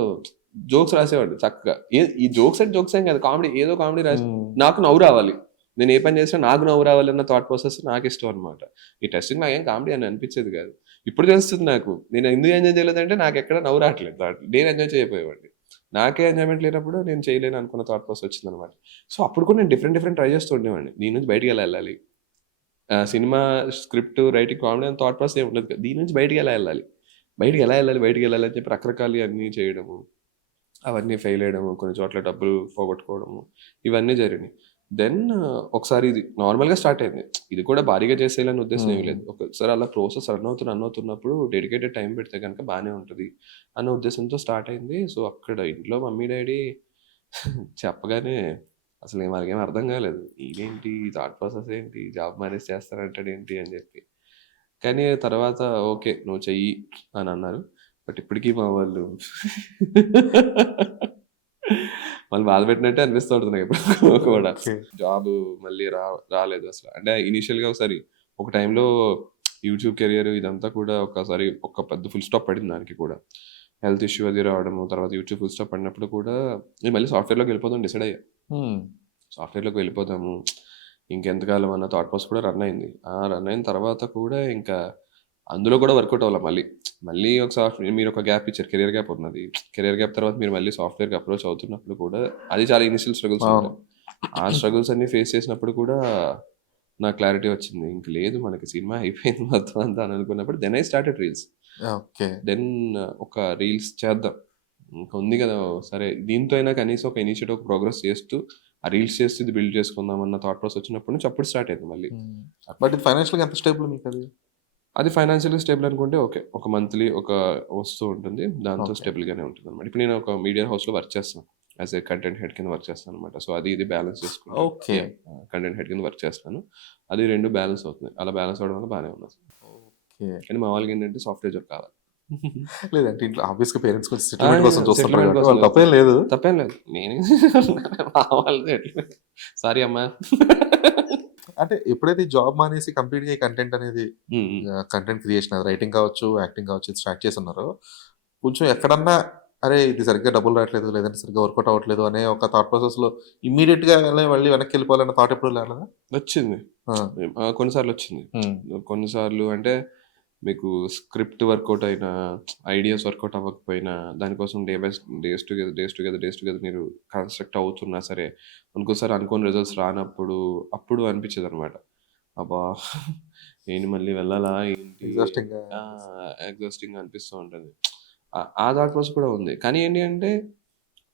జోక్స్ రాసేవాడిని చక్కగా. ఈ జోక్స్ ఏం కాదు, కామెడీ, ఏదో కామెడీ రాసి నాకు నవ్వు రావాలి. నేను ఏ పని చేసినా నాకు నవ్వు రావాలన్న థాట్ ప్రాసెస్ నాకు ఇష్టం అనమాట. ఈ టెస్టింగ్ నాకేం కామెడీ అని అనిపించేది కాదు. ఇప్పుడు తెలుస్తుంది నాకు, నేను ఎందుకు ఎంజాయ్ చేయలేదంటే నాకు ఎక్కడ నవ్వు రావట్లేదు, నేను ఎంజాయ్ చేయకపోయేవాడిని. నాకే ఎంజాయ్మెంట్ లేనప్పుడు నేను చేయలేను అనుకున్న థాట్ ప్రాసెస్ వచ్చింది అనమాట. సో అప్పుడు కూడా నేను డిఫరెంట్ ట్రై చేస్తూ ఉండేవాడిని. దీని నుంచి బయటికి వెళ్ళాలి, సినిమా స్క్రిప్ట్ రైటింగ్ కామెడీ అని థాట్ ప్రాసెస్ ఏమి ఉండదు కదా, దీని నుంచి బయటికి ఎలా వెళ్ళాలి అని చెప్పి రకరకాలు అన్నీ చేయడము, అవన్నీ ఫెయిల్ అయ్యడము, కొన్ని చోట్ల డబ్బులు పోగొట్టుకోవడము, ఇవన్నీ జరిగినాయి. దెన్ ఒకసారి ఇది నార్మల్గా స్టార్ట్ అయింది. ఇది కూడా భారీగా చేసేయాలని ఉద్దేశం ఏమి లేదు. ఒకసారి అలా ప్రాసెస్ రన్ అవుతున్నప్పుడు డెడికేటెడ్ టైం పెడితే కనుక బాగానే ఉంటుంది అన్న ఉద్దేశంతో స్టార్ట్ అయింది. సో అక్కడ ఇంట్లో మమ్మీ డాడీ చెప్పగానే అసలు మనకేం అర్థం కాలేదు, ఇదేంటి థాట్ ప్రాసెస్ ఏంటి, జాబ్ మేనేజ్ చేస్తానంటాడు ఏంటి అని చెప్పి. కానీ తర్వాత ఓకే నువ్వు చెయ్యి అని అన్నారు. బట్ ఇప్పటికీ మా వాళ్ళు బాధ పెట్టినట్టే అనిపిస్తూ ఉంటుంది నాకు ఇప్పుడు కూడా. జాబ్ మళ్ళీ రాలేదు అసలు. అంటే ఇనీషియల్గా ఒకసారి ఒక టైంలో యూట్యూబ్ కెరియర్ ఇదంతా కూడా ఒకసారి ఒక పెద్ద ఫుల్ స్టాప్ పడింది దానికి కూడా. హెల్త్ ఇష్యూ అది రావడము, తర్వాత యూట్యూబ్ ఫుల్ స్టాప్ పడినప్పుడు కూడా నేను మళ్ళీ సాఫ్ట్వేర్లోకి వెళ్ళిపోదాం డిసైడ్ అయ్యా. సాఫ్ట్వేర్లోకి వెళ్ళిపోదాము ఇంకెంతకాలం అన్న థాట్ ప్రాసెస్ కూడా రన్ అయింది. రన్ అయిన తర్వాత కూడా ఇంకా అందులో కూడా వర్కౌట్ అవ్వాలి. మళ్ళీ ఒక సాఫ్ట్వేర్ మీరు ఒక గ్యాప్ ఇచ్చారు, కెరియర్ గ్యాప్ ఉన్నది. కెరియర్ గ్యాప్ తర్వాత మీరు మళ్ళీ సాఫ్ట్వేర్కి అప్రోచ్ అవుతున్నప్పుడు కూడా అది చాలా ఇనిషియల్ స్ట్రగుల్స్ ఉంటాయి. ఆ స్ట్రగుల్స్ అన్ని ఫేస్ చేసినప్పుడు కూడా నాకు క్లారిటీ వచ్చింది, ఇంక లేదు మనకి సినిమా అయిపోయింది మొత్తం అంతా అని అనుకున్నప్పుడు then I started reels. Then ఒక రీల్స్ చేద్దాం, ఇంకా ఉంది కదా సరే దీంతో అయినా కనీసం ఒక ఇనిషియేటివ్ ప్రోగ్రెస్ చేస్తూ ఆ రీల్స్ చేస్తూ ఇది బిల్డ్ చేసుకుందాం అన్న థాట్ ప్రాసెస్ వచ్చినప్పటి నుంచి అప్పుడు స్టార్ట్ అయింది మళ్ళీ. బట్ ఇది ఫైనాన్షియల్గా ఎంత స్టేబుల్ మీకు? అది ఫైనాన్షియల్గా స్టేబుల్ అనుకుంటే ఓకే, ఒక మంత్లీ ఒక వస్తూ ఉంటుంది, దాంతో స్టేబుల్గానే ఉంటుంది అనమాట. ఇప్పుడు నేను ఒక మీడియా హౌస్లో వర్క్ చేస్తాను, యాజ్ ఏ కంటెంట్ హెడ్ కింద వర్క్ చేస్తాను అనమాట. సో అది ఇది బ్యాలెన్స్ చేసుకుంటాను. ఓకే, కంటెంట్ హెడ్ కింద వర్క్ చేస్తాను, అది రెండు బ్యాలెన్స్ అవుతుంది. అలా బ్యాలెన్స్ అవడం వల్ల బాగానే ఉన్నది. కానీ మా వాళ్ళకి ఏంటంటే సాఫ్ట్వేర్ జాబ్ కావాలి. లేదంటే ఇంట్లో ఆబ్వియస్గా పేరెంట్స్ కోసం చూస్తారు, తప్పేం లేదు. నేను సారీ అమ్మా. అంటే ఎప్పుడైతే జాబ్ మానేసి కంప్లీట్ గా కంటెంట్ అనేది కంటెంట్ క్రియేషన్ రైటింగ్ కావచ్చు, యాక్టింగ్ కావచ్చు స్టార్ట్ చేసి ఉన్నారో, కొంచెం ఎక్కడన్నా అరే ఇది సరిగ్గా డబ్బులు రావట్లేదు, లేదంటే సరిగ్గా వర్కౌట్ అవ్వట్లేదు అనే ఒక థాట్ ప్రాసెస్ లో ఇమ్మీడియట్ గా మళ్ళీ వెనక్కి వెళ్ళిపోవాలన్న థాట్ ఎప్పుడు రాలేదా? వచ్చింది, కొన్నిసార్లు వచ్చింది. కొన్నిసార్లు అంటే మీకు స్క్రిప్ట్ వర్కౌట్ అయినా, ఐడియాస్ వర్కౌట్ అవ్వకపోయినా, దానికోసం డేస్ టుగెదర్ మీరు కన్‌స్ట్రక్ట్ అవుతున్నా సరే, ఇంకోసారి అనుకోని రిజల్ట్స్ రానప్పుడు, అప్పుడు అనిపించేదనమాట. అబ్బా! ఏంటి మళ్ళీ వెళ్ళాలా ఏంటి? ఎగ్జాస్టింగ్‌గా ఆ! ఎగ్జాస్టింగ్‌గా అనిపిస్తూ ఉంటది. ఆ థాట్ ప్రాసెస్ కూడా ఉంది. కానీ ఏంటి అంటే,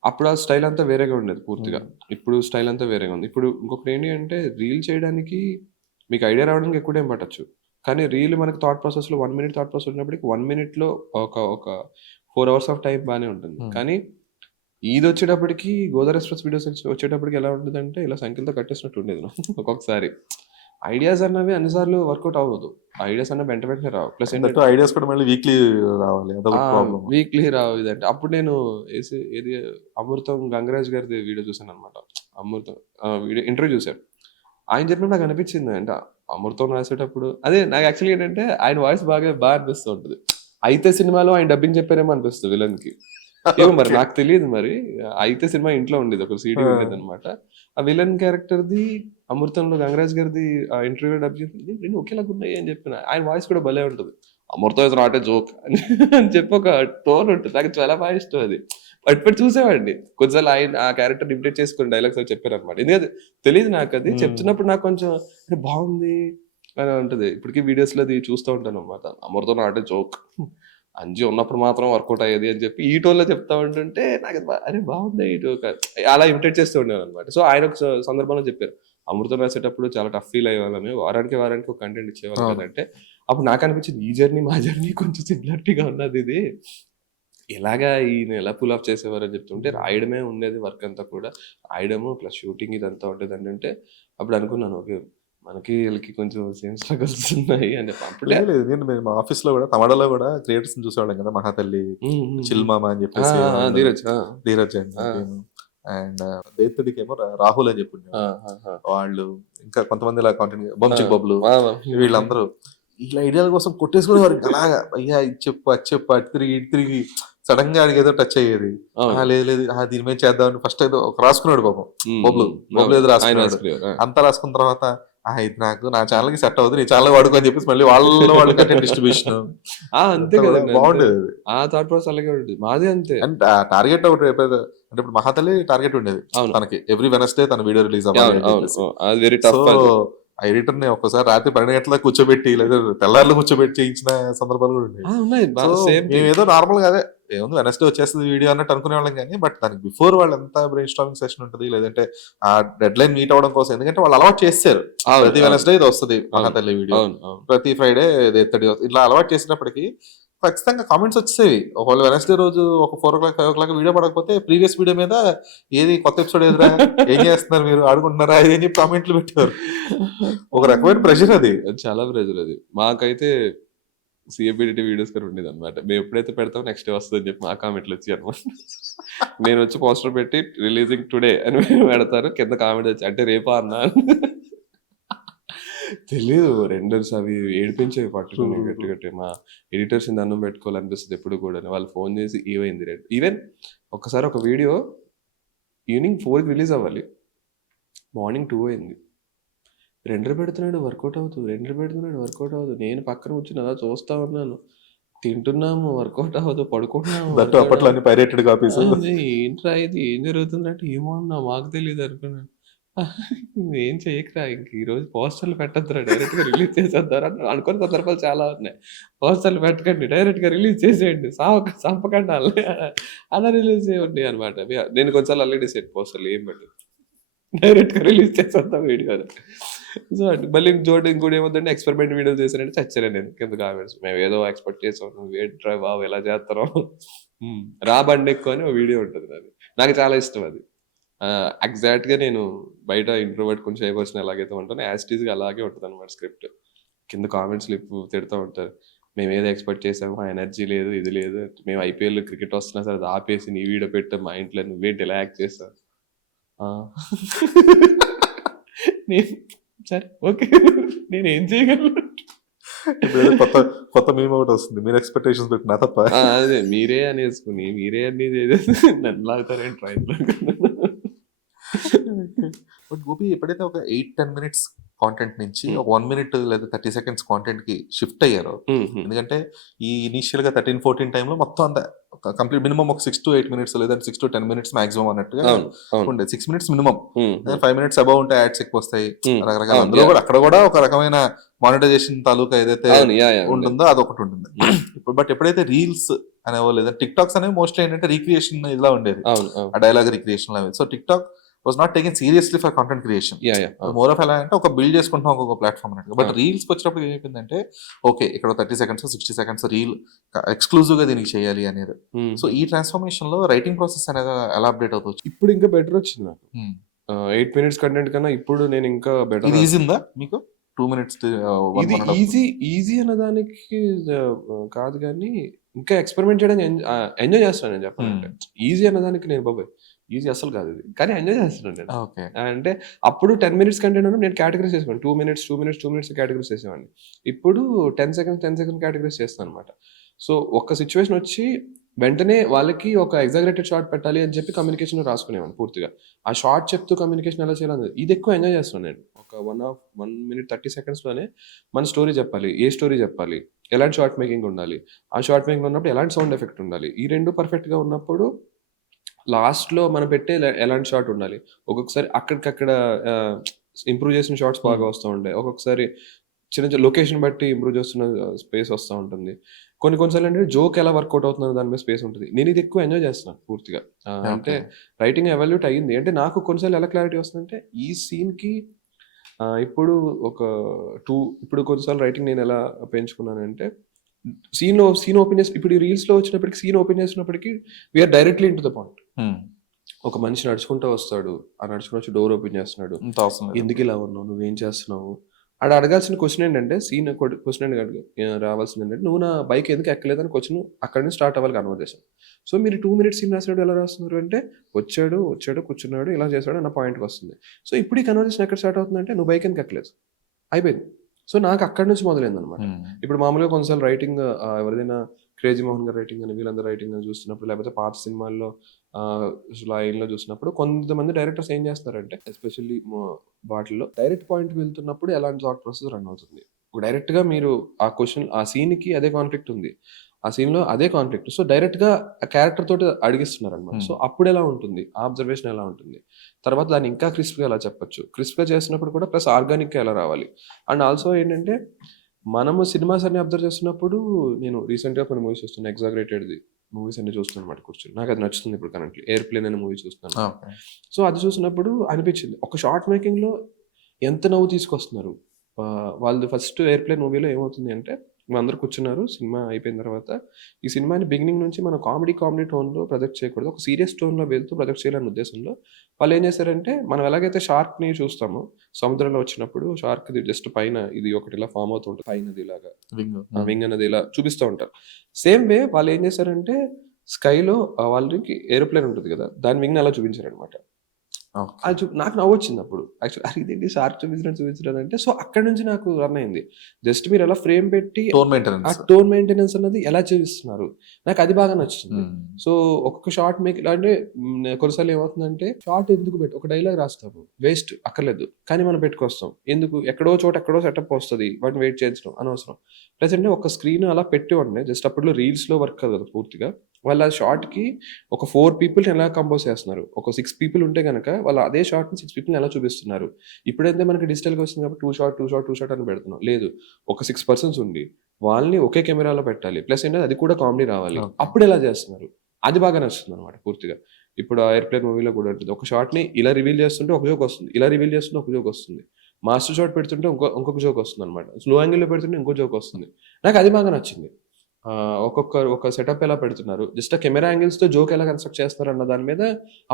అప్పుడు ఆ స్టైల్ అంతా వేరేగా ఉండేది పూర్తిగా. ఇప్పుడు స్టైల్ అంతా వేరేగా ఉంది. ఇప్పుడు ఇంకొకటి ఏంటి అంటే, రీల్ చేయడానికి మీకు ఐడియా రావడానికి ఎక్కువ టైం పట్టొచ్చు. కానీ రీల్ మనకు థాట్ ప్రాసెస్‌లో 1 మినిట్ థాట్ ప్రాసెస్ ఉన్నప్పటికి 1 మినిట్‌లో ఒక 4 అవర్స్ ఆఫ్ టైం బానే ఉంటుంది. కానీ ఇదొచ్చేటప్పటికి 'గోదావరి ఎక్స్‌ప్రెస్' వీడియోస్ వచ్చేటప్పటికి ఎలా ఉంటదంటే, ఇలా సంఖ్యలతో కట్టేసినట్టు ఉండేది ఒక్కొక్కసారి. ఐడియాస్ అన్నవి అన్ని సార్లు వర్కౌట్ అవ్వదు. ఐడియాస్ అన్నవి వెంట వెంటనే రావు. ప్లస్ దట్ ఏంటంటే ఐడియాస్ కూడా మళ్ళీ వీక్లీ రావాలి. అదొక ప్రాబ్లమ్. వీక్లీ రావు ఇదంటే. అప్పుడు నేను ఏది 'అమృతం' గంగరాజ్ గారిది వీడియో చూసాననమాట. 'అమృతం' వీడియో ఇంటర్వ్యూ చూసాను. ఆయన చెప్పినప్పుడు నాకు అనిపించింది అంటే 'అమృతం' రాసేటప్పుడు అదే నాకు యాక్చువల్లీ ఏంటంటే ఆయన వాయిస్ బా అనిపిస్తూ ఉంటది. 'అయితే' సినిమాలో ఆయన డబ్బింగ్ చెప్పారేమో అనిపిస్తది విలన్‌కి. ఏమో మరి నాకు తెలీదు మరి. 'అయితే' సినిమా ఇంట్లో ఉండేది. ఒక సీడీ ఉండేదనమాట. ఆ విలన్ క్యారెక్టర్‌ది 'అమృతంలో' గంగరాజ్ గారిది ఇంటర్వ్యూలో డబ్ చేసి 2 ఒకేలాగున్నాయి అని చెప్పిన. ఆయన వాయిస్ కూడా భలే ఉంటది. 'అమృతం ఇస్ నాట్ ఎ జోక్' అని చెప్పి ఒక టోన్ ఉంటది. నాకు చాలా బాగా ఇష్టం అది. అప్పటి చూసేవాడిని. కొన్నిసార్లు ఆయన ఆ క్యారెక్టర్‌ని ఇమిటేట్ చేసుకొని డైలాగ్స్ అవి చెప్పారనమాట. ఎందుకంటే తెలీదు నాకది. చెప్తున్నప్పుడు నాకు కొంచెం అరే బావుంది అని ఉంటది. ఇప్పటికి వీడియోస్‌లో అది చూస్తూ ఉంటాననమాట. 'అమృతం నాట్ ఎ జోక్' అంజి ఉన్నప్పుడు మాత్రం వర్కౌట్ అయ్యేది అని చెప్పి ఈ టోన్‌లో చెప్తా ఉంటుంటే నాకు అరే బావుందే ఈ టోన్ అలా ఇమిటేట్ చేస్తూ ఉండేవాడినన్నమాట. సో ఆయన ఒక సందర్భంలో చెప్పారు. 'అమృతం' రాసేటప్పుడు చాలా టఫ్ ఫీల్ అయ్యేవాళ్ళని. వారానికి ఒక కంటెంట్ ఇచ్చేవాళ్ళు అవును. కదంటే అప్పుడు నాకు అనిపించింది ఈ జర్నీ మా జర్నీ కొంచెం సిమిలారిటీగా ఉన్నదిది. ఎలాగా ఈయన ఎలా పుల్ ఆఫ్ చేసేవారని చెప్తుంటే రాయడమే ఉండేది వర్క్ అంతా కూడా. రాయడము ప్లస్ షూటింగ్ ఇదంతా ఉండేదంటే అప్పుడు అనుకున్నాను ఓకే. మనకి ఈళ్ళకి కొంచెం సేమ్ స్ట్రగల్స్ ఉన్నాయి అని చెప్పి. అప్పుడే లేదు లేదు. నేను మా ఆఫీస్‌లో కూడా తమిళలో కూడా క్రియేటర్స్‌ని చూసేవాళ్ళం కదా! 'మహాతల్లి', హ్మ్. హ్మ్. 'చిల్ హ్మ్. మామ' అని ఆ! చెప్పేసి ఆ! ఆ! వాళ్ళు, 'ధీరజ్' ఆ! 'ధీరజ్' అండ్ ఆ! అండ్ 'దేత్తడికేమో' రాహుల్ అని చెప్పి ఆ! ఉండేవాళ్ళు. ఆహా! వాళ్ళు ఇంకా కొంతమంది ఇలా కాంటెంట్ ఆ! 'బంచిక్ బబ్లు' ఆ! వీళ్ళందరూ వీళ్ళ ఐడియాల కోసం కొట్టేసుకునేవారు. ఇంక అలాగా అయ్యా ఇది చెప్పు, అది చెప్పు, అటు తిరిగి, ఇటు తిరిగి సడెన్‌గా ఆడికేదో టచ్ అయ్యేది. అవును. లేదు లేదు దీని మీద చేద్దామని ఫస్ట్ ఏదో ఒక రాసుకున్నాడు పాపం. హ్మ్. బబ్లు. హ్మ్. బబ్లు అవును. ఏదో ఆయన రాసుకున్నాడు. రాసుకునేవారు. ఆ! అంతా రాసుకున్న తర్వాత ఇది నా ఛానెల్‌కి సెట్ అవ్వదు. నీ ఛానెల్ వాడుకో అని చెప్పేసి మళ్ళీ వాళ్ళు కంటెంట్ డిస్ట్రిబ్యూషన్ అంతే ఇదంతా కూడా కదండీ. అంతే. బాగుండేది. ఆ థాట్ ప్రాసెస్ అలాగే ఉంటది. మాది అంతే. అండ్ టార్గెట్ ఒకటి ఎప్పుడైతే అంటే ఇప్పుడు 'మహాతల్లి' టార్గెట్ ఉండేది. అవును. తనకి ఎవ్రీ వెడ్నెస్‌డే తన వీడియో రిలీజ్ అవ్వాలి అవును. అని అవును. చెప్పేసి. అది వెరీ సో, టఫ్ అది. ఆ ఎడిటర్‌ని ఒక్కసారి రాత్రి 12 గంటలకు కూర్చోబెట్టి లేదా తెల్లార్లు కూర్చోబెట్టి చేయించిన సందర్భాలు కూడా ఉండేవి. ఉన్నాయి. So, same thing. మేమేదో నార్మల్‌గా అదే ఏముంది వెడ్నెస్‌డే వచ్చేస్తది వీడియో అన్నట్టు అనుకునేవాళ్ళం గానీ, బట్ దానికి బిఫోర్ వాళ్ళెంత బ్రెయిన్ స్టార్మింగ్ సెషన్ ఉంటది. లేదంటే ఆ డెడ్‌లైన్ మీట్ అవ్వడం కోసం ఎందుకంటే వాళ్ళు అలవాటు చేసేసారు. అవును. ప్రతి అవును. వెడ్నెస్‌డే ఇది వస్తది అవును. 'మహాతల్లి' వీడియో. అవును. అవును. ప్రతి ఫ్రైడే ఇది ఎత్తడి ఇట్లా అలవాటు చేసినప్పటికి ఖచ్చితంగా కామెంట్స్ వచ్చేసేవి. ఒకవేళ వెడ్నెస్‌డే రోజు ఒక 4:00, 5:00 వీడియో పడకపోతే ప్రీవియస్ వీడియో మీద ఏది కొత్త ఎపిసోడ్ ఏదిరా? ఏం చేస్తున్నారు మీరు? ఆడుకుంటున్నారా? అది అని చెప్పి కామెంట్లు పెట్టేవారు. ఒక రకమైన ప్రెషర్ అది. చాలా ప్రెషర్ అది. మాకైతే సీఏబీడీటీ వీడియోస్ కూడా ఉండేదన్నమాట. మేము ఎప్పుడైతే పెడతామో నెక్స్ట్ డే వస్తదని చెప్పి మా కామెంట్లు వచ్చాయన్నమాట. నేనొచ్చి పోస్టర్ పెట్టి రిలీజింగ్ టుడే అని పెడతాను. కింద కామెంట్ వచ్చి అంటే రేపా అన్నా? తెలీదు. రెండర్స్ అవి ఏడిపించేవి పట్టుకొని గట్టి గట్టి. మా ఎడిటర్స్‌ని దండం పెట్టుకోవాలనిపిస్తది ఎప్పుడు కూడాను. వాళ్ళు ఫోను చేసి ఏమైంది రేపు ఈవెన్ ఒక్కసారి ఒక వీడియో ఈవినింగ్ 4కి రిలీజ్ అవ్వాలి. మార్నింగ్ 2 అయింది. రెండర్ పెడుతున్నాడు వర్కౌట్ అవ్వదు. రెండర్ పెడుతున్నాడు వర్కౌట్ అవ్వదు. నేను పక్కన కూర్చొని అలా చూస్తా ఉన్నాను. తింటున్నాము వర్కౌట్ అవ్వదు. పడుకుంటున్నాము దట్టు వర్కౌట్ అప్పట్లో అవ్వదు. అన్ని పైరేటెడ్ కాపీస్. అదే ఏంట్రా ఇది ఏం జరుగుతుందంటే ఏమో అన్నా మాకు తెలీదు అనుకున్నాను. ఏం చెయ్యకురా ఇంక ఈరోజు పోస్టర్‌లు పెట్టొద్దురా డైరెక్ట్‌గా రిలీజ్ చేసేద్దాం అనుకున్న సందర్భాలు చాలా ఉన్నాయి. పోస్టర్‌లు పెట్టకండి డైరెక్ట్‌గా రిలీజ్ చేసేయండి. సంపకండి ఆళ్ళని అలా రిలీజ్ చేయండి అనమాట. నేను కొన్ని సార్లు అలాగే డిసైడ్ పోస్టర్‌లు ఏం పెట్టను. డైరెక్ట్‌గా రిలీజ్ చేసేద్దాం వీడియోని. సో, మళ్ళీ ఇంకోటి ఏమవుద్దంటే ఎక్స్‌పెరిమెంట్ వీడియోలు చేశానంటే చచ్చాను నేను కింద కామెంట్స్. మేమేదో ఎక్స్‌పెక్ట్ చేసాం. నువ్వేంట్రా బాబు ఇలా చేత్తన్నావు. హ్మ్. రా బండెక్కు అని ఓ వీడియో ఉంటది నాది. నాకు చాలా ఇష్టం అది. ఎగ్జాక్ట్‌గా నేను బయట ఇంట్రోవర్ట్ కొంచెం షై పర్సన్ ఎలాగైతే ఉంటానో యాజ్ ఇట్ ఈస్‌గా అలాగే ఉంటదనమాట స్క్రిప్ట్. కింద కామెంట్స్‌లో తిడతా ఉంటారు. మేమేదో ఎక్స్‌పెక్ట్ చేసాము. ఆ ఎనర్జీ లేదు, ఇది లేదు. మేము ఐపీఎల్ క్రికెట్ వస్తున్నా సరే అది ఆపేసి నీ వీడియో పెట్టాం మా ఇంట్లో నువ్వేంటి ఇలా యాక్ట్ చేసావు. ఆ! నేను సరే ఓకే. నేనేం చేయగలను? ఇప్పుడేదో కొత్త కొత్త మీమ్ ఒకటి వస్తుంది. మీరు ఎక్స్‌పెక్టేషన్స్ పెట్టినా తప్ప. అదే మీరే అనేసుకొని, మీరే అన్నీ చేసేసి నన్ను లాగుతారేంట్రా ఇంట్లోకి. బట్ గోపి ఎప్పుడైతే ఒక 8, 10 మినిట్స్ కాంటెంట్ నుంచి ఒక 1 మినిట్ లేదా 30 సెకండ్స్ కాంటెంట్ కి షిఫ్ట్ అయ్యారు. ఎందుకంటే ఈ ఇనీషియల్ గా 13-14 టైంలో మొత్తం అంతా కంప్లీట్ మినిమం ఒక 6 to 8 మినిట్స్ లేదా 6 to 10 మినిట్స్ మాక్సిమం అన్నట్టుగా ఉండేది. 6 మినిట్స్ మినిమం, 5 మినిట్స్ అబౌవ్ ఉంటే యాడ్స్ ఎక్కువ వస్తాయి రకరకాల. అందులో కూడా అక్కడ కూడా ఒక రకమైన మానిటైజేషన్ తాలూకా ఏదైతే ఉంటుందో అదొకటి ఉంటుంది. ఇప్పుడు బట్ ఎప్పుడైతే రీల్స్ అనేవో లేదా టిక్ టాక్స్ అనేవి మోస్ట్లీ ఏంటంటే రీక్రియేషన్ ఇలా ఉండేది, ఆ డైలాగ్ రీక్రియేషన్ అవి. So tick talk was not taken seriously for content creation. More of ఎలా అంటే ఒక బిల్డ్ చేసుకుంటాం ఒక ప్లాట్ఫామ్ అన్నట్టు. బట్ రీల్స్ వచ్చినప్పుడు ఏమైపోయిందంటే ఓకే ఇక్కడ 30 సెకండ్స్ 60 సెకండ్స్ రీల్ ఎక్స్క్లూజివ్ గా దీనికి చేయాలి అనేది. సో ఈ ట్రాన్స్ఫర్మేషన్ లో రైటింగ్ ప్రాసెస్ అనేది ఎలా అప్డేట్ అవుతుంది? ఇప్పుడు ఇంకా బెటర్ వచ్చింది నాకు. 8 మినిట్స్ కంటెంట్ కన్నా ఇప్పుడు నేను ఇంకా బెటర్. ఇది ఈజీ ఉందా మీకు? 2 మినిట్స్ ఇది ఈజీ అన్నదానికి కాదు, కానీ ఇంకా ఎక్స్పెరిమెంట్ చేయడానికి ఎంజాయ్ చేస్తాను నేను చెప్పాలంటే. ఈజీ అన్నదానికి నేను బాబాయ్ ఈజీ అసలు కాదు ఇది, కానీ ఎంజాయ్ చేస్తున్నాను నేను. అంటే అప్పుడు 10 మినిట్స్ కంటెంట్ నేను కేటగిరీస్ చేసేవాడిని. 2 మినిట్స్ కేటగిరీస్ చేసేవాడిని. ఇప్పుడు 10 సెకండ్స్ కేటగిరీస్ చేస్తాను అనమాట. సో ఒక సిచ్యువేషన్ వచ్చి వెంటనే వాళ్ళకి ఒక ఎగ్జాగరేటెడ్ షార్ట్ పెట్టాలి అని చెప్పి కమ్యూనికేషన్ రాసుకునేవాడిని పూర్తిగా. ఆ షార్ట్ చెప్తూ కమ్యూనికేషన్ ఎలా చేయాలి ఇది ఎక్కువ ఎంజాయ్ చేస్తున్నాను నేను. ఒక 1 minute 30 సెకండ్స్లోనే మన స్టోరీ చెప్పాలి, ఏ స్టోరీ చెప్పాలి, ఎలాంటి షార్ట్ మేకింగ్ ఉండాలి, ఆ షార్ట్ మేకింగ్ ఉన్నప్పుడు ఎలాంటి సౌండ్ ఎఫెక్ట్ ఉండాలి, ఈ రెండు పర్ఫెక్ట్గా ఉన్నప్పుడు లాస్ట్లో మనం పెట్టే ఎలాంటి షార్ట్ ఉండాలి. ఒక్కొక్కసారి అక్కడికక్కడ ఇంప్రూవ్ చేసిన షార్ట్స్ బాగా వస్తూ ఉంటాయి. ఒక్కొక్కసారి చిన్న లొకేషన్ బట్టి ఇంప్రూవ్ చేస్తున్న స్పేస్ వస్తూ ఉంటుంది. కొన్నిసార్లు అంటే జోక్ ఎలా వర్కౌట్ అవుతుందో దాని మీద స్పేస్ ఉంటుంది. నేను ఇది ఎక్కువ ఎంజాయ్ చేస్తున్నాను పూర్తిగా. అంటే రైటింగ్ ఎవాల్యూట్ అయ్యింది అంటే నాకు కొన్నిసార్లు ఎలా క్లారిటీ వస్తుందంటే ఈ సీన్కి ఇప్పుడు ఇప్పుడు కొన్నిసార్లు రైటింగ్ నేను ఎలా పెంచుకున్నానంటే సీన్ ఓపెన్ చేసి ఇప్పుడు రీల్స్లో వచ్చినప్పటికీ సీన్ ఓపెన్ చేసినప్పటికీ we're directly into the point. ఒక మనిషి నడుచుకుంటూ వస్తాడు, ఆ నడుచుకుని వచ్చి డోర్ ఓపెన్ చేస్తున్నాడు, ఎందుకు ఇలా ఉన్నావు, నువ్వేం చేస్తున్నావు, ఆడ అడగాల్సిన క్వశ్చన్ ఏంటంటే సీన్ క్వశ్చన్ రావాల్సింది ఏంటంటే నువ్వు నా బైక్ ఎందుకు ఎక్కలేదని క్వశ్చన్ అక్కడ నుంచి స్టార్ట్ అవ్వాలి కన్వర్జేషన్. సో మీరు 2 మినిట్స్ సీన్ రాసాడు ఎలా రాస్తున్నారు అంటే వచ్చాడు కూర్చున్నాడు ఇలా చేశాడు అన్న పాయింట్కి వస్తుంది. సో ఇప్పుడు ఈ కన్వర్జేషన్ ఎక్కడ స్టార్ట్ అవుతుందంటే నువ్వు బైక్ ఎందుకు ఎక్కలేదు అయిపోయింది. సో నాకు అక్కడి నుంచి మొదలైంది అనమాట. ఇప్పుడు మామూలుగా కొన్నిసార్లు రైటింగ్ ఎవరిదైనా క్రేజీ మోహన్ గారు రైటింగ్ అని వీళ్ళందరూ రైటింగ్ అని చూస్తున్నప్పుడు లేకపోతే పాత సినిమాల్లో లైన్లో చూసినప్పుడు కొంతమంది డైరెక్టర్స్ ఏం చేస్తారంటే ఎస్పెషల్లీ వాటిల్లో డైరెక్ట్ పాయింట్కి వెళ్తున్నప్పుడు ఎలాంటి థాట్ ప్రాసెస్ రన్ అవుతుంది. డైరెక్ట్గా మీరు ఆ క్వశ్చన్ ఆ సీన్కి అదే కాన్ఫ్లిక్ట్ ఉంది, ఆ సీన్లో అదే కాన్ఫ్లిక్ట్, సో డైరెక్ట్గా ఆ క్యారెక్టర్ తోటి అడిగిస్తున్నారు అనమాట. సో అప్పుడు ఎలా ఉంటుంది, ఆ అబ్జర్వేషన్ ఎలా ఉంటుంది, తర్వాత దాన్ని ఇంకా క్రిస్ప్గా ఎలా చెప్పచ్చు, క్రిస్ప్గా చేసినప్పుడు కూడా ప్లస్ ఆర్గానిక్గా ఎలా రావాలి. అండ్ ఆల్సో ఏంటంటే మనము సినిమాస్ అన్ని అబ్జర్వ్ చేస్తున్నప్పుడు నేను రీసెంట్గా కొన్ని మూవీస్ చూస్తున్నాను, ఎగ్జాగరేటెడ్ది మూవీస్ అన్ని చూస్తున్నాను అనమాట కూర్చొని. నాకు అది నచ్చుతుంది ఇప్పుడు కరెంట్లీ. ఎయిర్ప్లేన్ అనే మూవీ చూస్తున్నాను. సో అది చూసినప్పుడు అనిపించింది ఒక షార్ట్ మేకింగ్లో ఎంత నవ్వు తీసుకొస్తున్నారు వాళ్ళు. ఫస్ట్ ఎయిర్ప్లేన్ మూవీలో ఏమవుతుంది అంటే అందరూ కూర్చున్నారు, సినిమా అయిపోయిన తర్వాత ఈ సినిమాని బిగినింగ్ నుంచి మనం కామెడీ టోన్లో ప్రొజెక్ట్ చేయకూడదు, ఒక సీరియస్ టోన్లో వెళ్తూ ప్రొజెక్ట్ చేయాలనే ఉద్దేశంలో వాళ్ళు ఏం చేశారంటే మనం ఎలాగైతే షార్క్ని చూస్తామో సముద్రంలో వచ్చినప్పుడు షార్క్ది జస్ట్ పైన ఇది ఒకటి ఇలా ఫామ్ అవుతూ ఉంటుంది, పైనది ఇలాగా వింగ్ అనేది ఇలా చూపిస్తూ ఉంటారు. సేమ్ వే వాళ్ళు ఏం చేశారంటే స్కైలో వాళ్ళకి ఏరోప్లేన్ ఉంటుంది కదా దాని వింగ్ని అలా చూపించారనమాట. అది నాకు నవ్వు వచ్చింది అప్పుడు యాక్చువల్లీ. అది ఇదేంటి షార్క్ చూపించడం అంటే సో అక్కడ నుంచి నాకు రన్ అయింది. జస్ట్ మీరు ఎలా ఫ్రేమ్ పెట్టి ఆ టోన్ మెయింటెనెన్స్ అన్నది ఎలా చూపిస్తున్నారు నాకు అది బాగా నచ్చుతుంది. సో ఒక్కొక్క షార్ట్ అంటే కొన్నిసార్లు ఏమవుతుందంటే షార్ట్ ఎందుకు ఒక డైలాగ్ రాస్తాము వేస్ట్ అక్కర్లేదు, కానీ మనం పెట్టుకొస్తాం ఎందుకు, ఎక్కడో సెటప్ వస్తుంది వాటిని వెయిట్ చేయించడం అనవసరం. ప్లస్ అంటే ఒక స్క్రీన్ అలా పెట్టి ఉండే జస్ట్ అప్పట్లో రీల్స్లో వర్క్ కాదు కదా పూర్తిగా. వాళ్ళ షార్ట్కి ఒక 4 పీపుల్ని ఎలా కంపోజ్ చేస్తున్నారు, ఒక 6 పీపుల్ ఉంటే కనుక వాళ్ళు అదే షార్ట్ని 6 పీపుల్ని ఎలా చూపిస్తున్నారు. ఇప్పుడైతే మనకి డిజిటల్గా వచ్చింది కాబట్టి 2 షాట్ అని పెడుతున్నాం. లేదు, ఒక 6 పర్సన్స్ ఉండి వాళ్ళని ఒకే కెమెరాలో పెట్టాలి, ప్లస్ ఏంటంటే అది కూడా కామెడీ రావాలి, అప్పుడు ఎలా చేస్తున్నారు అది బాగా నచ్చుతుంది అనమాట పూర్తిగా. ఇప్పుడు ఆ ఎయిర్ప్లేన్ మూవీలో కూడా ఉంటుంది, ఒక షార్ట్ని ఇలా రివీల్ చేస్తుంటే ఒక జోక్ వస్తుంది, ఇలా రివీల్ చేస్తుంటే ఒక జోక్ వస్తుంది, మాస్టర్ షాట్ పెడుతుంటే ఇంకొక జోక్ వస్తుంది అనమాట, స్లో యాంగిల్లో పెడుతుంటే ఇంకో జోక్ వస్తుంది. నాకు అది బాగా నచ్చింది. ఒక సెటప్ ఎలా పెడుతున్నారు, జస్ట్ కెమెరా యాంగిల్స్ తో జోక్ ఎలా కన్స్ట్రక్ట్ చేస్తారు అన్న దాని మీద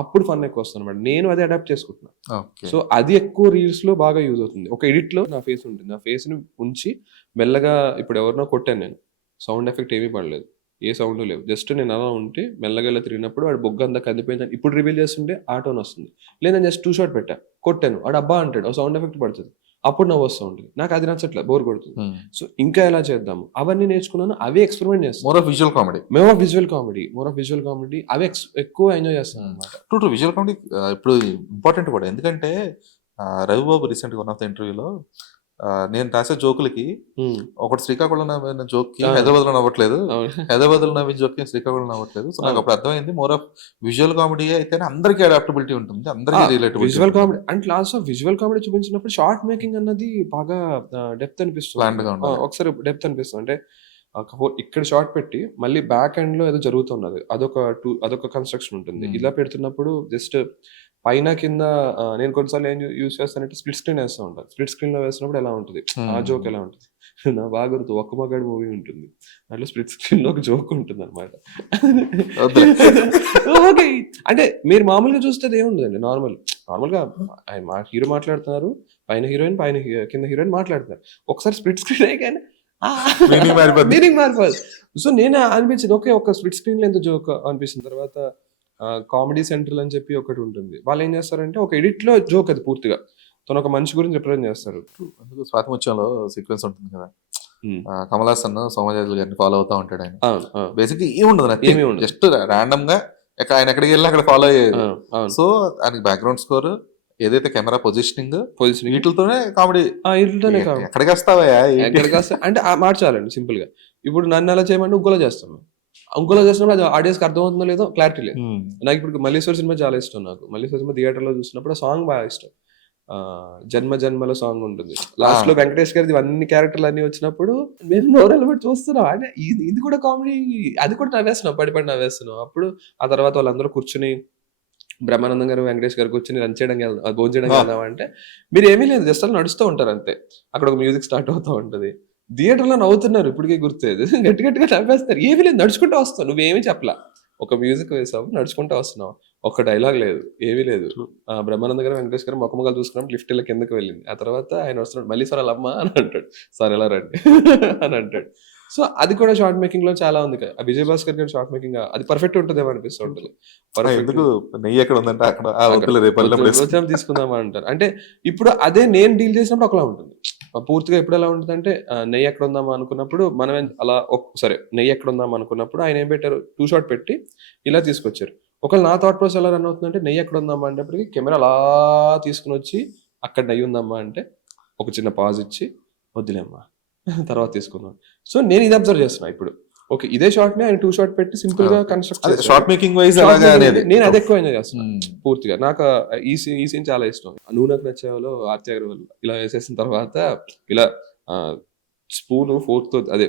అప్పుడు ఫన్ ఎక్కువ వస్తుంది అనమాట. నేను అది అడాప్ట్ చేసుకుంటున్నాను. సో అది ఎక్కువ రీల్స్ లో బాగా యూజ్ అవుతుంది. ఒక ఎడిట్ లో నా ఫేస్ ఉంటుంది, నా ఫేస్ ని ఉంచి మెల్లగా ఇప్పుడు ఎవరినో కొట్టాను నేను, సౌండ్ ఎఫెక్ట్ ఏమీ పడలేదు, ఏ సౌండ్ లేవు, జస్ట్ నేను అలా ఉంటే మెల్లగా ఇలా తిరిగినప్పుడు వాడు బొగ్గ అంతా కందిపోయిందని ఇప్పుడు రివీల్ చేస్తుంటే ఆ టోన్ వస్తుంది. లేదు నేను జస్ట్ 2 షాట్ పెట్టా కొట్టాను వాడు అబ్బా అంటాడు, సౌండ్ ఎఫెక్ట్ పడుతుంది, అప్పుడు నవ్వు వస్తూ ఉంటుంది. నాకు అది నచ్చట్లేదు, బోర్ కొడుతుంది. సో ఇంకా ఎలా చేద్దాము అవన్నీ నేర్చుకున్నాను, అవి ఎక్స్పెరిమెంట్ చేస్తాను. మోర్ ఆఫ్ విజువల్ కామెడీ అవి ఎక్కువ ఎంజాయ్ చేస్తాను అనమాట. విజువల్ కామెడీ ఇప్పుడు ఇంపార్టెంట్ కూడా, ఎందుకంటే రవిబాబు రీసెంట్గా వన్ ఆఫ్ ద ఇంటర్వ్యూలో నేను రాసే జోకులకి ఒకటి శ్రీకాకుళం నవ్విన జోక్కి హైదరాబాద్లో నవ్వట్లేదు, హైదరాబాద్లో నవ్విన జోక్కి శ్రీకాకుళం నవ్వట్లేదు. సో నాకు అప్పుడు అర్థమైంది మోర్ ఆఫ్ విజువల్ కామెడీ అయితేనే అందరికీ అడాప్టబిలిటీ ఉంటుంది, అందరికీ relatability. Visual comedy and last visual comedy చూపించినప్పుడు షార్ట్ మేకింగ్ అన్నది బాగా డెప్త్ అనిపిస్తుంది. ప్లాన్డ్ గా ఉండాలి. ఒకసారి డెప్త్ అనిపిస్తుంది అంటే ఇక్కడ షార్ట్ పెట్టి మళ్ళీ బ్యాక్ ఎండ్ లో ఏదో జరుగుతున్నది, అదొక కన్స్ట్రక్షన్ ఉంటుంది. ఇలా పెడుతున్నప్పుడు జస్ట్ పైన కింద నేను కొన్నిసార్లు ఏం యూజ్ చేస్తానంటే స్ప్లిట్ స్క్రీన్ వేస్తూ ఉంటాను. స్ప్లిట్ స్క్రీన్ లో వేసినప్పుడు ఎలా ఉంటుంది, ఆ జోక్ ఎలా ఉంటుంది నా బాగా గుర్తు, ఒక్క మగాడు మూవీ ఉంటుంది, దాంట్లో స్ప్లిట్ స్క్రీన్ లో ఒక జోక్ ఉంటుంది అనమాట. ఓకే అంటే మీరు మామూలుగా చూస్తే ఏముండదండి, నార్మల్ గా హీరో మాట్లాడుతున్నారు, పైన హీరోయిన్ కింద హీరోయిన్ మాట్లాడుతున్నారు. ఒకసారి స్ప్లిట్ స్క్రీన్ అయ్యాగానే మీనింగ్ మారిపోదు. సో నేను అనిపించింది ఓకే ఒక స్ప్లిట్ స్క్రీన్ లో ఎంత జోక్ అనిపిస్తుంది. తర్వాత కామెడీ సెంట్రల్ అని చెప్పి ఒకటి ఉంటుంది. వాళ్ళు ఏం చేస్తారంటే ఒక ఎడిట్ లో జోక్ అది పూర్తిగా తను ఒక మనిషి గురించి రిప్రజెంట్ చేస్తారు. స్వాతిముత్యంలో సీక్వెన్స్ ఉంటుంది కదా, కమల్ హాసన్ సోమయాజులు గారిని ఫాలో అవుతా ఉంటాడు. ఆయన బేసిక్ ఏముండదు, జస్ట్ ర్యాండమ్ గా ఆయన ఎక్కడికి వెళ్ళి అక్కడ ఫాలో అయ్యేది. సో ఆయనకి బ్యాక్గ్రౌండ్ స్కోర్ ఏదైతే కెమెరా పొజిషనింగ్ వీటితోనే కామెడీ. ఎక్కడికి వస్తావా అంటే మార్చాలండి సింపుల్ గా. ఇప్పుడు నన్ను ఎలా చేయమంటే ఇంకోలా చేస్తాను, ఇంకోలా చేసినప్పుడు అది ఆడియన్స్ కి అర్థమవుతుందో లేదో క్లారిటీ లేదు. నాకు ఇప్పుడు మల్లీశ్వర సినిమా చాలా ఇష్టం. నాకు మల్లీశ్వర సినిమా థియేటర్ లో చూసినప్పుడు ఆ సాంగ్ బాగా ఇష్టం. జన్మ జన్మల సాంగ్ ఉంటుంది లాస్ట్ లో, వెంకటేష్ గారిది అన్ని క్యారెక్టర్లు అన్ని వచ్చినప్పుడు మేము నోరెల్ పెట్టి చూస్తున్నాం. అంటే ఇది కూడా కామెడీ, అది కూడా నవ్వేస్తున్నాం, పడి నవ్వేస్తున్నాం. అప్పుడు ఆ తర్వాత వాళ్ళందరూ కూర్చుని బ్రహ్మానందం గారు వెంకటేష్ గారు కూర్చొని రన్ చేయడం భోజనం చేయడం వెళ్దాం అంటే మీరు ఏమీ లేదు, జస్ట్ అలా నడుస్తూ ఉంటారు అంతే. అక్కడ ఒక మ్యూజిక్ స్టార్ట్ అవుతూ ఉంటది, థియేటర్ లో నవ్వుతున్నారు, ఇప్పటికే గుర్తులేదు, గట్టిగా నవ్వేస్తారు. ఏమీ లేదు, నడుచుకుంటూ వస్తావు, నువ్వేమీ చెప్పలా, ఒక మ్యూజిక్ వేసావు నడుచుకుంటూ వస్తున్నావు, ఒక్క డైలాగ్ లేదు, ఏమీ లేదు. బ్రహ్మానంద గారు వెంకటేష్ గారు మొక్కలు చూసుకున్నప్పుడు లిఫ్ట్ ఇలా కిందకి వెళ్ళింది. ఆ తర్వాత ఆయన వస్తున్నాడు, మళ్ళీ సార్ అలా అమ్మా అని అంటాడు, సార్ ఎలా రండి అని అంటాడు. సో అది కూడా షార్ట్ మేకింగ్ లో చాలా ఉంది కదా. విజయ్ భాస్కర్ గారి షార్ట్ మేకింగ్ అది పర్ఫెక్ట్ ఉంటుందేమో అనిపిస్తూ ఉంటుంది. నెయ్యి ఎక్కడ ఉందంటే అక్కడ తీసుకుందామా అంటారు. అంటే ఇప్పుడు అదే నేను డీల్ చేసినప్పుడు ఒకలా ఉంటుంది పూర్తిగా. ఎప్పుడు ఎలా ఉంటుంది అంటే నెయ్యి ఎక్కడ ఉందామా అనుకున్నప్పుడు మనం అలా సరే నెయ్యి ఎక్కడ ఉందామా అనుకున్నప్పుడు ఆయన ఏం పెట్టారు, 2 షాట్ పెట్టి ఇలా తీసుకొచ్చారు. ఒకవేళ నా థాట్ ప్రాసెస్ ఎలా రన్ అవుతుందంటే నెయ్యి ఎక్కడ ఉందామా అనేప్పటికీ కెమెరా అలా తీసుకుని వచ్చి అక్కడ నెయ్యి ఉందమ్మా అంటే ఒక చిన్న పాజ్ ఇచ్చి వద్దులేమ్మా తర్వాత తీసుకుందాం. సో నేను ఇది అబ్జర్వ్ చేస్తున్నా ఇప్పుడు. ఓకే ఇదే షార్ట్ ని ఆయన 2 షాట్ పెట్టి సింపుల్ గా కన్స్ట్రక్ట్ షార్ట్ మేకింగ్ వైజ్ నేను అది ఎక్కువ ఎంజాయ్ చేస్తున్నాను పూర్తిగా. నాకు ఈ సీన్ చాలా ఇష్టం. నువ్వు నాకు నచ్చేవాళ్ళు ఆర్తి అగర్వాల్ ఇలా వేసేసిన తర్వాత ఇలా స్పూన్ ఫోర్క్ తో, అదే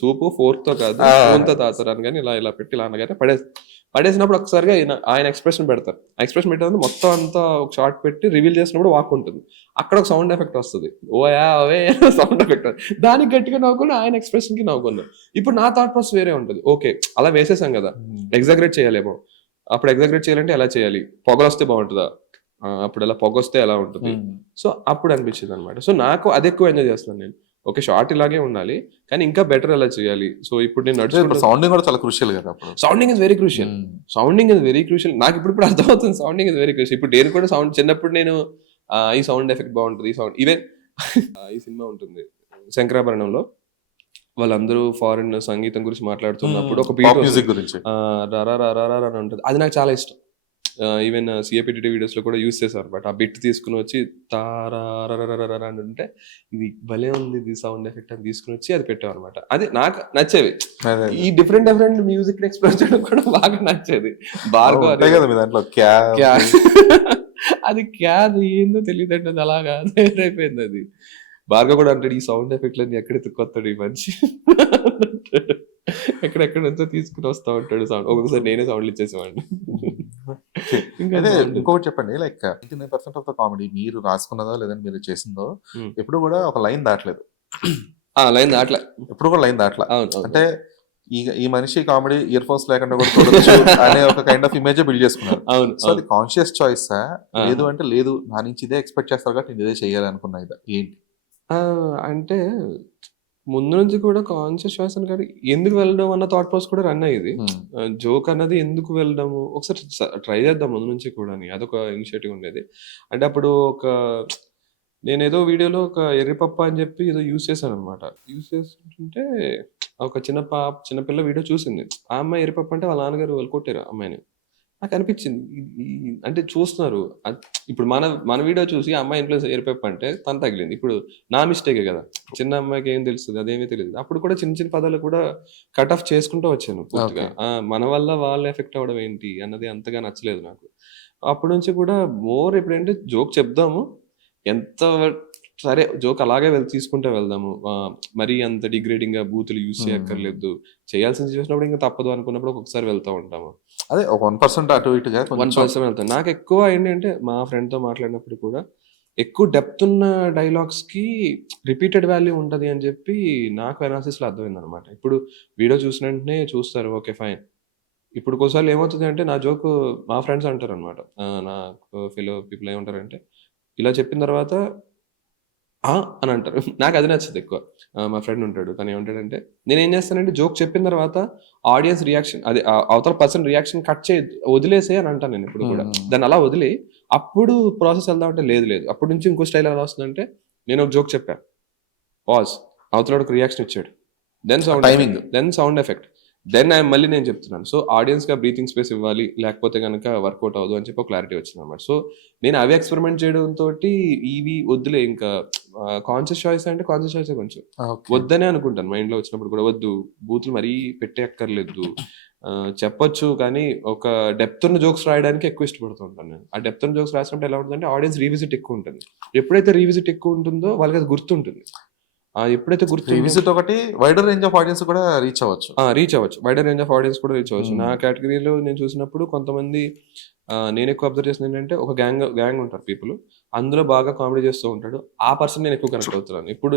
సూపు ఫోర్క్ తో కాదు స్పూన్ తో తాగుతారు అని కానీ ఇలా పెట్టి ఇలా అనగానే పడేసినప్పుడు ఒకసారిగా ఆయన ఎక్స్ప్రెషన్ పెడతారు. ఆ ఎక్స్ప్రెషన్ పెట్టినప్పుడు మొత్తం అంతా ఒక షార్ట్ పెట్టి రివీల్ చేసినప్పుడు వాక్ ఉంటుంది, అక్కడ ఒక సౌండ్ ఎఫెక్ట్ వస్తుంది, ఓయా అవే సౌండ్ ఎఫెక్ట్, దానికి గట్టిగా నవ్వుకున్నా ఆయన ఎక్స్ప్రెషన్ కి నవ్వుకున్నాం. ఇప్పుడు నా థాట్ ప్రాసెస్ వేరే ఉంటుంది. ఓకే అలా వేసేసాం కదా, ఎగ్జాగరేట్ చేయాలేమో, అప్పుడు ఎగ్జాగరేట్ చేయాలంటే ఎలా చేయాలి, పొగలు వస్తే బాగుంటుందా, అప్పుడు ఎలా పొగ వస్తే ఎలా ఉంటుంది. సో అప్పుడు అనిపించింది అనమాట. సో నాకు అది ఎక్కువ ఎంజాయ్ చేస్తున్నాను నేను. ఓకే షార్ట్ ఇలాగే ఉండాలి కానీ ఇంకా బెటర్ ఎలా చేయాలి. సో ఇప్పుడు నేను సౌండింగ్ కూడా చాలా క్రూషియల్ కదా. Sounding is very crucial, sounding is very crucial. నాకు ఇప్పుడు అర్థమవుతుంది సౌండింగ్ ఇస్ వెరీ క్రూషియల్. ఇప్పుడు నేను కూడా సౌండ్ చిన్నప్పుడు నేను ఈ సౌండ్ ఎఫెక్ట్ బాగుంటుంది, ఈ సౌండ్ ఈవెన్ ఈ సినిమా ఉంటుంది శంకరాభరణంలో వాళ్ళందరూ ఫారిన్ సంగీతం గురించి మాట్లాడుతున్నప్పుడు ఒక బీట్ మ్యూజిక్ గురించి అని ఉంటుంది, అది నాకు చాలా ఇష్టం. ఈవెన్ సిఏపిటి వీడియోస్ లో కూడా యూస్ చేశారు. బట్ ఆ బిట్ తీసుకుని వచ్చి తారా అని ఉంటే ఇది భలే ఉంది ఇది సౌండ్ ఎఫెక్ట్ అని తీసుకుని వచ్చి అది పెట్టాం అనమాట. అది నాకు నచ్చేవి. ఈ డిఫరెంట్ మ్యూజిక్ ఎక్స్ప్రెస్ చేయడం కూడా బాగా నచ్చేది. భార్గవ్ అది క్యాద్ ఏందో తెలియదండి, అది అలాగా అయిపోయింది. అది భార్గవ్ కూడా అంటాడు ఈ సౌండ్ ఎఫెక్ట్ లని ఎక్కడ ఎత్తుకొస్తాడు ఈ మనిషి, ఎక్కడెక్కడంతా తీసుకుని వస్తా ఉంటాడు సౌండ్. ఒక్కొక్కసారి నేనే సౌండ్లు ఇచ్చేసేవాడిని. ఇంకొకటి చెప్పండి, లైక్ 99% ఆఫ్ ద కామెడీ మీరు రాసుకున్నదో లేదంటే మీరు చేసిందో ఎప్పుడు కూడా ఒక లైన్ దాటలేదు. ఎప్పుడు కూడా లైన్ దాటలా. అంటే ఈ మనిషి కామెడీ ఇయర్ ఫోన్స్ లేకుండా కూడా చూడొచ్చు అనే ఒక కైండ్ ఆఫ్ ఇమేజ్ బిల్డ్ చేసుకున్నారు. సో అది కాన్షియస్ చాయిస్ లేదు అంటే లేదు, నా నుంచి ఇదే ఎక్స్పెక్ట్ చేస్తారు కాబట్టి నేను ఇదే చేయాలి అనుకున్నా ఏంటి అంటే ముందు నుంచి కూడా కాన్షియస్ చాయిస్ అని కానీ ఎందుకు వెళ్ళడం అన్న థాట్ ప్రాసెస్ కూడా రన్ అయ్యేది. జోక్ అన్నది ఎందుకు వెళ్ళడము ఒకసారి ట్రై చేద్దాం ముందు నుంచి కూడా అని అదొక ఇనిషియేటివ్ ఉండేది. అంటే అప్పుడు నేనేదో వీడియోలో ఒక ఎర్రిపప్ప అని చెప్పి ఏదో యూజ్ చేశాను అనమాట. యూజ్ చేస్తుంటే ఒక చిన్నపిల్ల వీడియో చూసింది. ఆ అమ్మాయి ఎర్రిపప్ప అంటే వాళ్ళ నాన్నగారు వాళ్ళు కొట్టారు అమ్మాయిని. నాకు అనిపించింది అంటే చూస్తున్నారు. ఇప్పుడు మన వీడియో చూసి ఆ అమ్మాయి ఇన్‌ఫ్లుయెన్స్ ఎయిర్ అంటే తను తగిలింది. ఇప్పుడు నా మిస్టేకే కదా! చిన్న అమ్మాయికి ఏం తెలుస్తది? అదేమీ తెలీదు. అప్పుడు కూడా చిన్న చిన్న పదాలు కూడా కట్ ఆఫ్ చేసుకుంటూ వచ్చాను పూర్తిగా. ఓకే. మన వల్ల వాళ్ళు ఎఫెక్ట్ అవ్వడం ఏంటి అన్నది అంతగా నచ్చలేదు నాకు. అప్పటి నుంచి కూడా మోర్ ఎప్పుడంటే జోక్ చెప్దాము. ఎంత సరే జోక్ అలాగే తీసుకుంటూ వెళ్దాము. మరీ అంత డిగ్రేడింగ్‌గా బూతులు యూజ్ చేయక్కర్లేదు. చేయాల్సిన సిట్యుయేషన్ అప్పుడు ఇంక తప్పదు అనుకున్నప్పుడు ఒక్కొక్కసారి వెళ్తా ఉంటాము. అదే ఒక 1% అటు ఇటుగా కొంచెం 1% వెళ్తాను. నాకెక్కువ ఏంటంటే మా ఫ్రెండ్‌తో మాట్లాడినప్పుడు కూడా ఎక్కువ డెప్త్ ఉన్న డైలాగ్స్‌కి రిపీటెడ్ వాల్యూ ఉంటది అని చెప్పి నాకు అనాలిసిస్‌లో అర్థమైందనమాట. ఇప్పుడు వీడియో చూసిన వెంటనే చూస్తారు. ఓకే. ఫైన్. ఇప్పుడు కొన్నిసార్లు ఏమవుతదంటే నా జోక్ మా ఫ్రెండ్స్ అంటారనమాట. నాకు ఫెలో పీపుల్ ఏమంటారంటే, ఇలా చెప్పిన తర్వాత ఆ! అని అంటారు. నాకది నచ్చదెక్కువ. మా ఫ్రెండ్ ఉంటాడు. తనేమంటాడంటే నేనేం చేస్తానంటే జోక్ చెప్పిన తర్వాత ఆడియన్స్ రియాక్షన్ అదే అవతల పర్సన్ రియాక్షన్ కట్ వదిలేసేయి అని అంటాను నేనెప్పుడు కూడా. దాన్ని అలా వదిలేయి అప్పుడు ప్రాసెస్ వెళ్దామంటే లేదు లేదు. అప్పటి నుంచి ఇంకో స్టైల్ ఎలా వస్తుందంటే నేను ఒక జోక్ చెప్పా. పాజ్. అవతలోడికి రియాక్షన్ ఇచ్చాడు. టైమింగ్. Then sound effect. మళ్ళీ నేను చెప్తున్నాను. సో, ఆడియన్స్‌గా బ్రీతింగ్ స్పేస్ ఇవ్వాలి. లేకపోతే గనక వర్కౌట్ అవ్వదు అని చెప్పి ఒక క్లారిటీ వచ్చిందనమాట. సో, నేను అవి ఎక్స్‌పెరిమెంట్ చేయడంతోటి ఇవి వద్దులే ఇంకా కాన్షియస్ చాయిస్ అంటే కాన్షియస్ చాయిసే కొంచెం. ఓకే. వద్దనే అనుకుంటాను మైండ్‌లో వచ్చినప్పుడు కూడా వద్దు. బూతులు మరీ పెట్టేయక్కర్లేదు. చెప్పొచ్చు కానీ ఒక డెప్త్ ఉన్న జోక్స్ రాయడానికి ఎక్కువ ఇష్టపడుతూ ఉంటాను నేను. ఆ డెప్త్ ఉన్న జోక్స్ రాసినప్పుడు ఎలా ఉంటుందంటే ఆడియన్స్ రీవిజిట్ ఎక్కువ ఉంటుంది. ఎప్పుడైతే రీవిజిట్ ఎక్కువ ఉంటుందో వాళ్ళకి అది గుర్తుంటుంది. ఎప్పుడైతే రీవిజిట్ ఒకటి వైడర్ రేంజ్ ఆఫ్ ఆడియన్స్ కూడా రీచ్ అవ్వచ్చు. రీచ్ అవ్వచ్చు. వైడర్ రేంజ్ ఆఫ్ ఆడియన్స్ కూడా రీచ్ అవ్వచ్చు. నా కేటగిరీలో నేను చూసినప్పుడు కొంతమంది నేను ఎక్కువ అబ్జర్వ్ చేసింది ఏంటంటే ఒక గ్యాంగ్ ఉంటారు పీపుల్. అందులో బాగా కామెడీ చేస్తూ ఉంటాడు. ఆ పర్సన్ నేను ఎక్కువ కనెక్ట్ అవుతున్నాను. ఇప్పుడు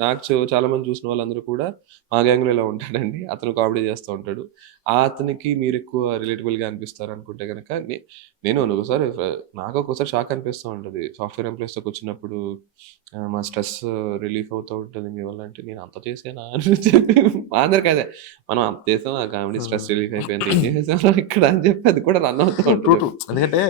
నాకు చాలా మంది చూసిన వాళ్ళందరూ కూడా మా గ్యాంగ్‌లో ఇలా ఉంటాడండి. అతను కామెడీ చేస్తూ ఉంటాడు. అతనికి మీరు ఎక్కువ రిలేటబుల్‌గా అనిపిస్తారు అనుకుంటే గనక నేను నాకు ఒక్కోసారి షాక్ అనిపిస్తూ ఉంటది. సాఫ్ట్‌వేర్ ఎంప్లాయీస్‌తో కూర్చున్నప్పుడు మా స్ట్రెస్ రిలీఫ్ అవుతూ ఉంటది మీ వల్ల అంటే నేను అంత చేశానా అని చెప్పి మా అందరికి అదే. మనం అంత చేసాం ఆ కామెడీ స్ట్రెస్ రిలీఫ్ అయిపోయింది. ఏం చేసాంరా ఇక్కడ అని చెప్పి అది కూడా రన్ అవుతూ ఉంటుంది. ఎందుకంటే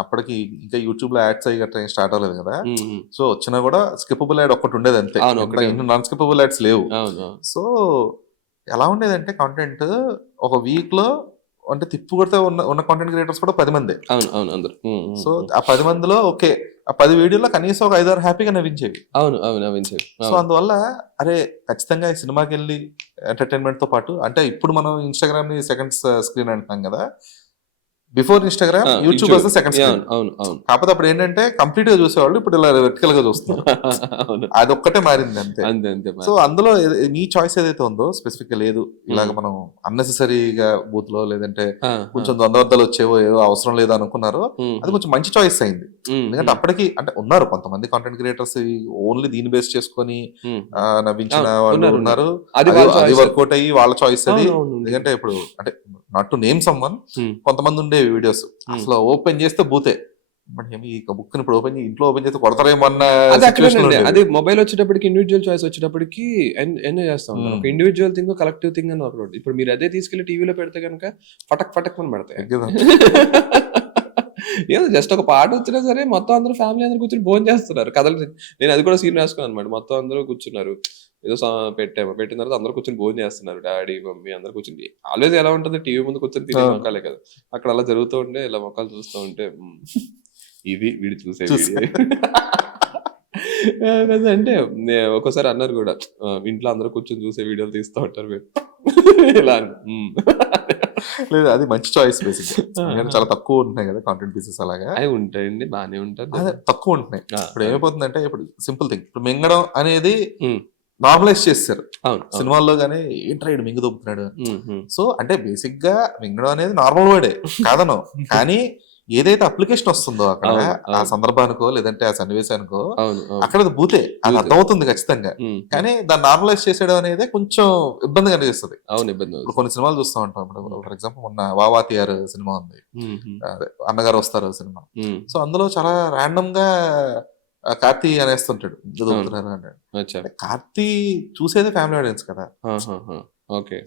అప్పటికి ఇంకా యూట్యూబ్ లో యాడ్స్ అయ్యి గట్రా స్టార్ట్ అవ్వలేదు కదా. హ్మ్. సో వచ్చినా కూడా స్కిపబుల్ యాడ్ ఒక్కటి ఉండేది అంతే. అవును, ఒకటే. నాన్ స్కిపబుల్ యాడ్స్ లేవు. అవును. సో ఎలా ఉండేదంటే కంటెంట్ ఒక వీక్ లో అంటే తిప్పు కొడితే ఉన్న కంటెంట్ క్రియేటర్స్ కూడా 10 మందే. అవును అందరూ. సో ఆ 10 మందిలో ఓకే ఆ 10 వీడియోలో కనీసం ఒక 5-6 హ్యాపీగా నవ్వించేవి. అవును నవ్వించేవి. సో అందువల్ల అరే ఖచ్చితంగా ఈ సినిమాకి వెళ్ళి ఎంటర్టైన్మెంట్ తో పాటు అంటే ఇప్పుడు మనం ఇన్స్టాగ్రామ్ ని సెకండ్ స్క్రీన్ అంటున్నాం కదా. Before Instagram YouTube was the second screen. కాకపోతే అప్పుడు ఏంటంటే కంప్లీట్ గా చూసేవాళ్ళు ఇప్పుడు ఇలా వెర్టికల్ గా చూస్తున్నారు. అది ఒక్కటే మారింది అంతే. సో అందులో మీ చాయిస్ ఏదైతే ఉందో స్పెసిఫిక్ గా లేదు ఇలాగ మనం అన్నెసెసరీగా బూత్ లో లేదంటే కొంచెం ద్వంద్వద్దలు వచ్చేవో ఏవో అవసరం లేదు అనుకున్నారో అది కొంచెం మంచి చాయిస్ అయింది. ఎందుకంటే అప్పటికి అంటే ఉన్నారు కొంతమంది కంటెంట్ క్రియేటర్స్ ఓన్లీ దీన్ని బేస్ చేసుకొని నవ్వించిన వాళ్ళు ఉన్నారు. అది వర్కౌట్ అయ్యి వాళ్ళ చాయిస్ అది. ఎందుకంటే ఇప్పుడు అంటే నాట్ టు నేమ్ సమ్వన్ కొంతమంది ఉండే వీడియోస్ అసలు ఓపెన్ చేస్తే బూతే. ఈ బుక్ ఇప్పుడు ఇంట్లో ఓపెన్ చేస్తే కొడతారేమో అన్న అది మొబైల్ వచ్చేటప్పటికి ఇండివిజువల్ చాయిస్ వచ్చేటప్పటికి ఎంజాయ్ చేస్తాం. ఒక ఇండివిజువల్ థింగ్ కలెక్టివ్ థింగ్ అని ఒకటి. ఇప్పుడు మీరు అదే తీసుకెళ్లి టీవీలో పెడితే కనుక ఫటక్ అని పడతాయి. ఏదో జస్ట్ ఒక పాట వచ్చినా సరే మొత్తం అందరూ ఫ్యామిలీ అందరూ కూర్చొని భోజనం చేస్తున్నారు కథలు. నేను అది కూడా సీన్ రాసుకున్నాను అనమాట. మొత్తం అందరూ కూర్చున్నారు. ఏదో పెట్టిన తర్వాత అందరూ కూర్చొని భోజనం చేస్తున్నారు. డాడీ మమ్మీ అందరూ కూర్చొని. ఆల్వేస్ ఎలా ఉంటుంది టీవీ ముందు కూర్చొని తినే మొక్కలే కదా. అక్కడ అలా జరుగుతూ ఉంటే ఇలా మొక్కలు చూస్తూ ఉంటే ఇది వీడు చూసే అంటే ఒక్కోసారి అన్నారు కూడా ఇంట్లో అందరూ కూర్చొని చూసే వీడియోలు తీస్తూ ఉంటారు మీరు ఇలా. లేదు అది మంచి చాయిస్ బేసిక్. చాలా తక్కువ ఉంటున్నాయి కదా కంటెంట్ పీసెస్ అలాగా. అవి ఉంటాయండి బాగానే ఉంటాయి. అదే తక్కువ ఉంటున్నాయి. ఇప్పుడు ఏమైపోతుందంటే ఇప్పుడు సింపుల్ థింగ్ ఇప్పుడు మింగడం అనేది నార్మలైజ్ చేస్తారు సినిమాల్లో గానీ ఏంట్రా ఇడు మింగి దొబ్బుతున్నాడు. సో అంటే బేసిక్ గా మింగడం అనేది నార్మల్ వర్డే కాదను. కానీ ఏదైతే అప్లికేషన్ వస్తుందో అక్కడ ఆ సందర్భానికో లేదంటే ఆ సన్నివేశానికో అక్కడ అది బూతే అది అర్థమవుతుంది ఖచ్చితంగా. కానీ దాన్ని నార్మలైజ్ చేసేయడం అనేది కొంచెం ఇబ్బందిగా అనిపిస్తుంది. ఇప్పుడు కొన్ని సినిమాలు చూస్తూ ఉంటాం. ఇప్పుడు ఫర్ ఎగ్జాంపుల్ మొన్న వావాతియార్ సినిమా ఉంది, అన్నగారు వస్తారు సినిమా. సో అందులో చాలా ర్యాండమ్ గా కార్తీ అనేస్తుంటాడు అన్నాడు. కార్తీ చూసేదే ఫ్యామిలీ ఆడియన్స్ కదా.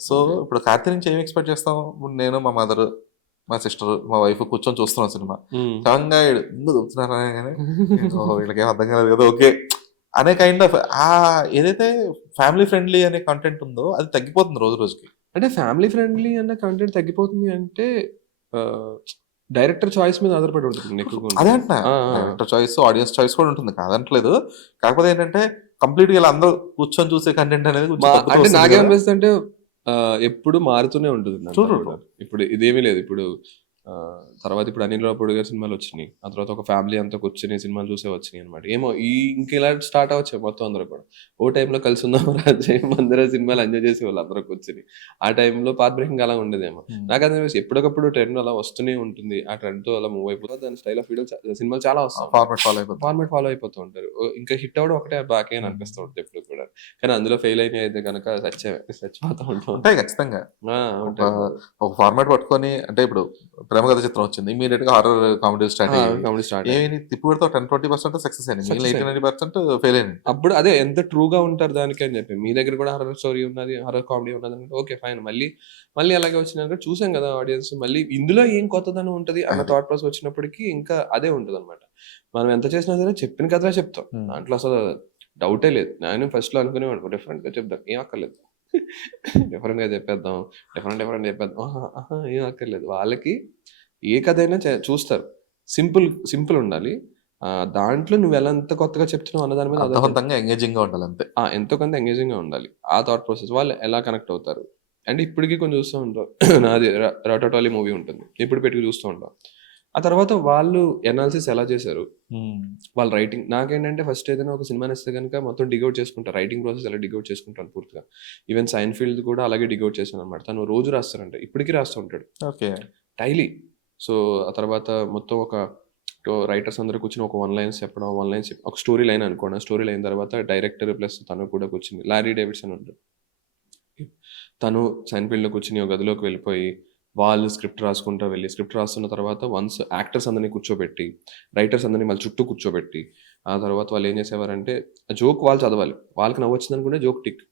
సో ఇప్పుడు కార్తీ నుంచి ఏం ఎక్స్పెక్ట్ చేస్తాం. నేను మా మదర్ మా సిస్టర్ మా వైఫ్ కూర్చొని చూస్తున్నాం సినిమా. సడన్గా ఎందుకు దొరుకుతున్నారా కానీ వీళ్ళకేం అర్థం కాలేదు కదా ఓకే అనే కైండ్ ఆఫ్ ఏదైతే ఫ్యామిలీ ఫ్రెండ్లీ అనే కంటెంట్ ఉందో అది తగ్గిపోతుంది రోజు రోజుకి. అంటే ఫ్యామిలీ ఫ్రెండ్లీ అన్న కంటెంట్ తగ్గిపోతుంది అంటే డైరెక్టర్ చాయిస్ మీద ఆధారపడి ఉంటుంది ఎక్కువగా. అదే అంటున్నా, డైరెక్టర్ చాయిస్, ఆడియన్స్ చాయిస్ కూడా ఉంటుంది, కాదంటలేదు. కాకపోతే ఏంటంటే కంప్లీట్ గా ఇలా అందరూ కూర్చొని చూసే కంటెంట్ అనేది కొంచెం తగ్గుతూ అంటే వస్తుంది కదా. నాకేమనిపిస్తుంది అంటే ఎప్పుడు మారుతూనే ఉంటుంది అంతా True, true, కూడా. ఇప్పుడు ఇదేమీ లేదు. ఇప్పుడు తర్వాత ఇప్పుడు అనిల్ రావుపూడి గారి సినిమాలు వచ్చినాయి, ఆ తర్వాత ఒక ఫ్యామిలీ అంతా కూర్చొని సినిమాలు చూసే వచ్చినాయి అనమాట. ఏమో ఇంక ఇలా స్టార్ట్ అవ్వచ్చు మొత్తం అందరూ కూడా. ఓ టైంలో కలిసి ఉందాం రాజ్యం అందరూ సినిమాలు ఎంజాయ్ చేసే వాళ్ళు అందరూ కూర్చొని. ఆ టైంలో పాత్ బ్రేకింగ్ అలా ఉండేదేమో. నాకు అది ఎప్పటికప్పుడు ట్రెండ్ అలా వస్తూనే ఉంటుంది, ఆ ట్రెండ్ తో అలా మూవ్ అయిపోతుంది. దాని స్టైల్ ఆఫ్ వీడియో సినిమాలు చాలా వస్తాయి, ఫార్మాట్ ఫాలో అయిపోతూ ఉంటారు. ఇంకా హిట్ అవ్వడం ఒకటే బాకీ అని అనిపిస్తూ ఉంటుంది ఎప్పుడు కూడా. కానీ అందులో ఫెయిల్ అయినా అయితే కనుక చచ్చిపోతూ ఉంటాం. ఉంటాయి ఖచ్చితంగా. ఒక ఫార్మాట్ పట్టుకొని, అంటే ఇప్పుడు ప్రేమ కథ చిత్రం వచ్చింది, ఇమీడియట్ గా హారర్ కామెడీ స్టార్ట్ అయ్యి తిప్పిడితో 10-20% సక్సెస్ అయింది, మిగిలిన 80-90% ఫెయిల్ అయింది. అప్పుడు అదే ఎంత ట్రూగా ఉంటారు దానికి అని చెప్పి. మీ దగ్గర కూడా హారర్ స్టోరీ ఉన్నది, హారర్ కామెడీ ఉన్నది అంటే ఓకే ఫైన్, మళ్ళీ అలాగే వచ్చినాక చూసాం కదా ఆడియన్స్, మళ్ళీ ఇందులో ఏం కొత్తదనం ఉంటది అన్న థాట్ ప్రాసెస్ వచ్చినప్పటికీ ఇంకా అదే ఉంటుంది అనమాట. మనం ఎంత చేసినా సరే చెప్పిన కథలే చెప్తాం, దాంట్లో అసలు డౌటే లేదు. నేను ఫస్ట్ లో అనుకునేవాడు డిఫరెంట్ గా చెప్తాం, ఏం అక్కర్లేదు, డిఫరెంట్ గా చెప్పేద్దాం, డిఫరెంట్ చెప్పేద్దాం, ఏం అక్కర్లేదు. వాళ్ళకి ఏ కథ అయినా చూస్తారు, సింపుల్ ఉండాలి. దాంట్లో నువ్వు ఎలా ఎంత కొత్తగా చెప్తున్నావు అన్న దాని మీద అర్థవంతంగా ఎంగేజింగ్ గా ఉండాలి అంతే. ఎంతో కొంత ఎంగేజింగ్ గా ఉండాలి. ఆ థాట్ ప్రాసెస్ వాళ్ళు ఎలా కనెక్ట్ అవుతారు అంటే ఇప్పటికీ కొంచెం చూస్తూ ఉంటాం. నాది రాటాటాలీ మూవీ ఉంటుంది, ఇప్పుడు పెట్టుకు చూస్తూ ఉంటాం. ఆ తర్వాత వాళ్ళు ఎనాలిసిస్ ఎలా చేశారు, వాళ్ళ రైటింగ్. నాకేంటంటే ఫస్ట్ ఏదైనా ఒక సినిమా ఇస్తే కనుక మొత్తం డిగౌట్ చేసుకుంటారు, రైటింగ్ ప్రాసెస్ ఎలా డిగౌట్ చేసుకుంటాను పూర్తిగా. ఈవెన్ సైన్ఫీల్డ్ కూడా అలాగే డిగౌట్ చేశాను అనమాట. తను రోజు రాస్తారంటే ఇప్పటికీ రాస్తూ ఉంటాడు, ఓకే, డైలీ. సో ఆ తర్వాత మొత్తం ఒక రైటర్స్ అందరూ కూర్చొని ఒక 1 lines చెప్పడం, 1 lines ఒక స్టోరీ లైన్ అనుకోండి. స్టోరీ లైన్ తర్వాత డైరెక్టర్ ప్లస్ తను కూడా కూర్చుని, లారీ డేవిడ్సన్ ఉంటాడు, తను సైన్ఫీల్డ్లో కూర్చుని ఒక గదిలోకి వెళ్ళిపోయి వాళ్ళు స్క్రిప్ట్ రాసుకుంటూ వెళ్ళి స్క్రిప్ట్ రాస్తున్న తర్వాత వన్స్ యాక్టర్స్ అందరినీ కూర్చోబెట్టి, రైటర్స్ అందరినీ మళ్ళీ చుట్టూ కూర్చోబెట్టి, ఆ తర్వాత వాళ్ళు ఏం చేసేవారంటే జోక్ వాళ్ళు చదవాలి, వాళ్ళకి నవ్వు వచ్చింది అనుకుంటే జోక్ టిక్,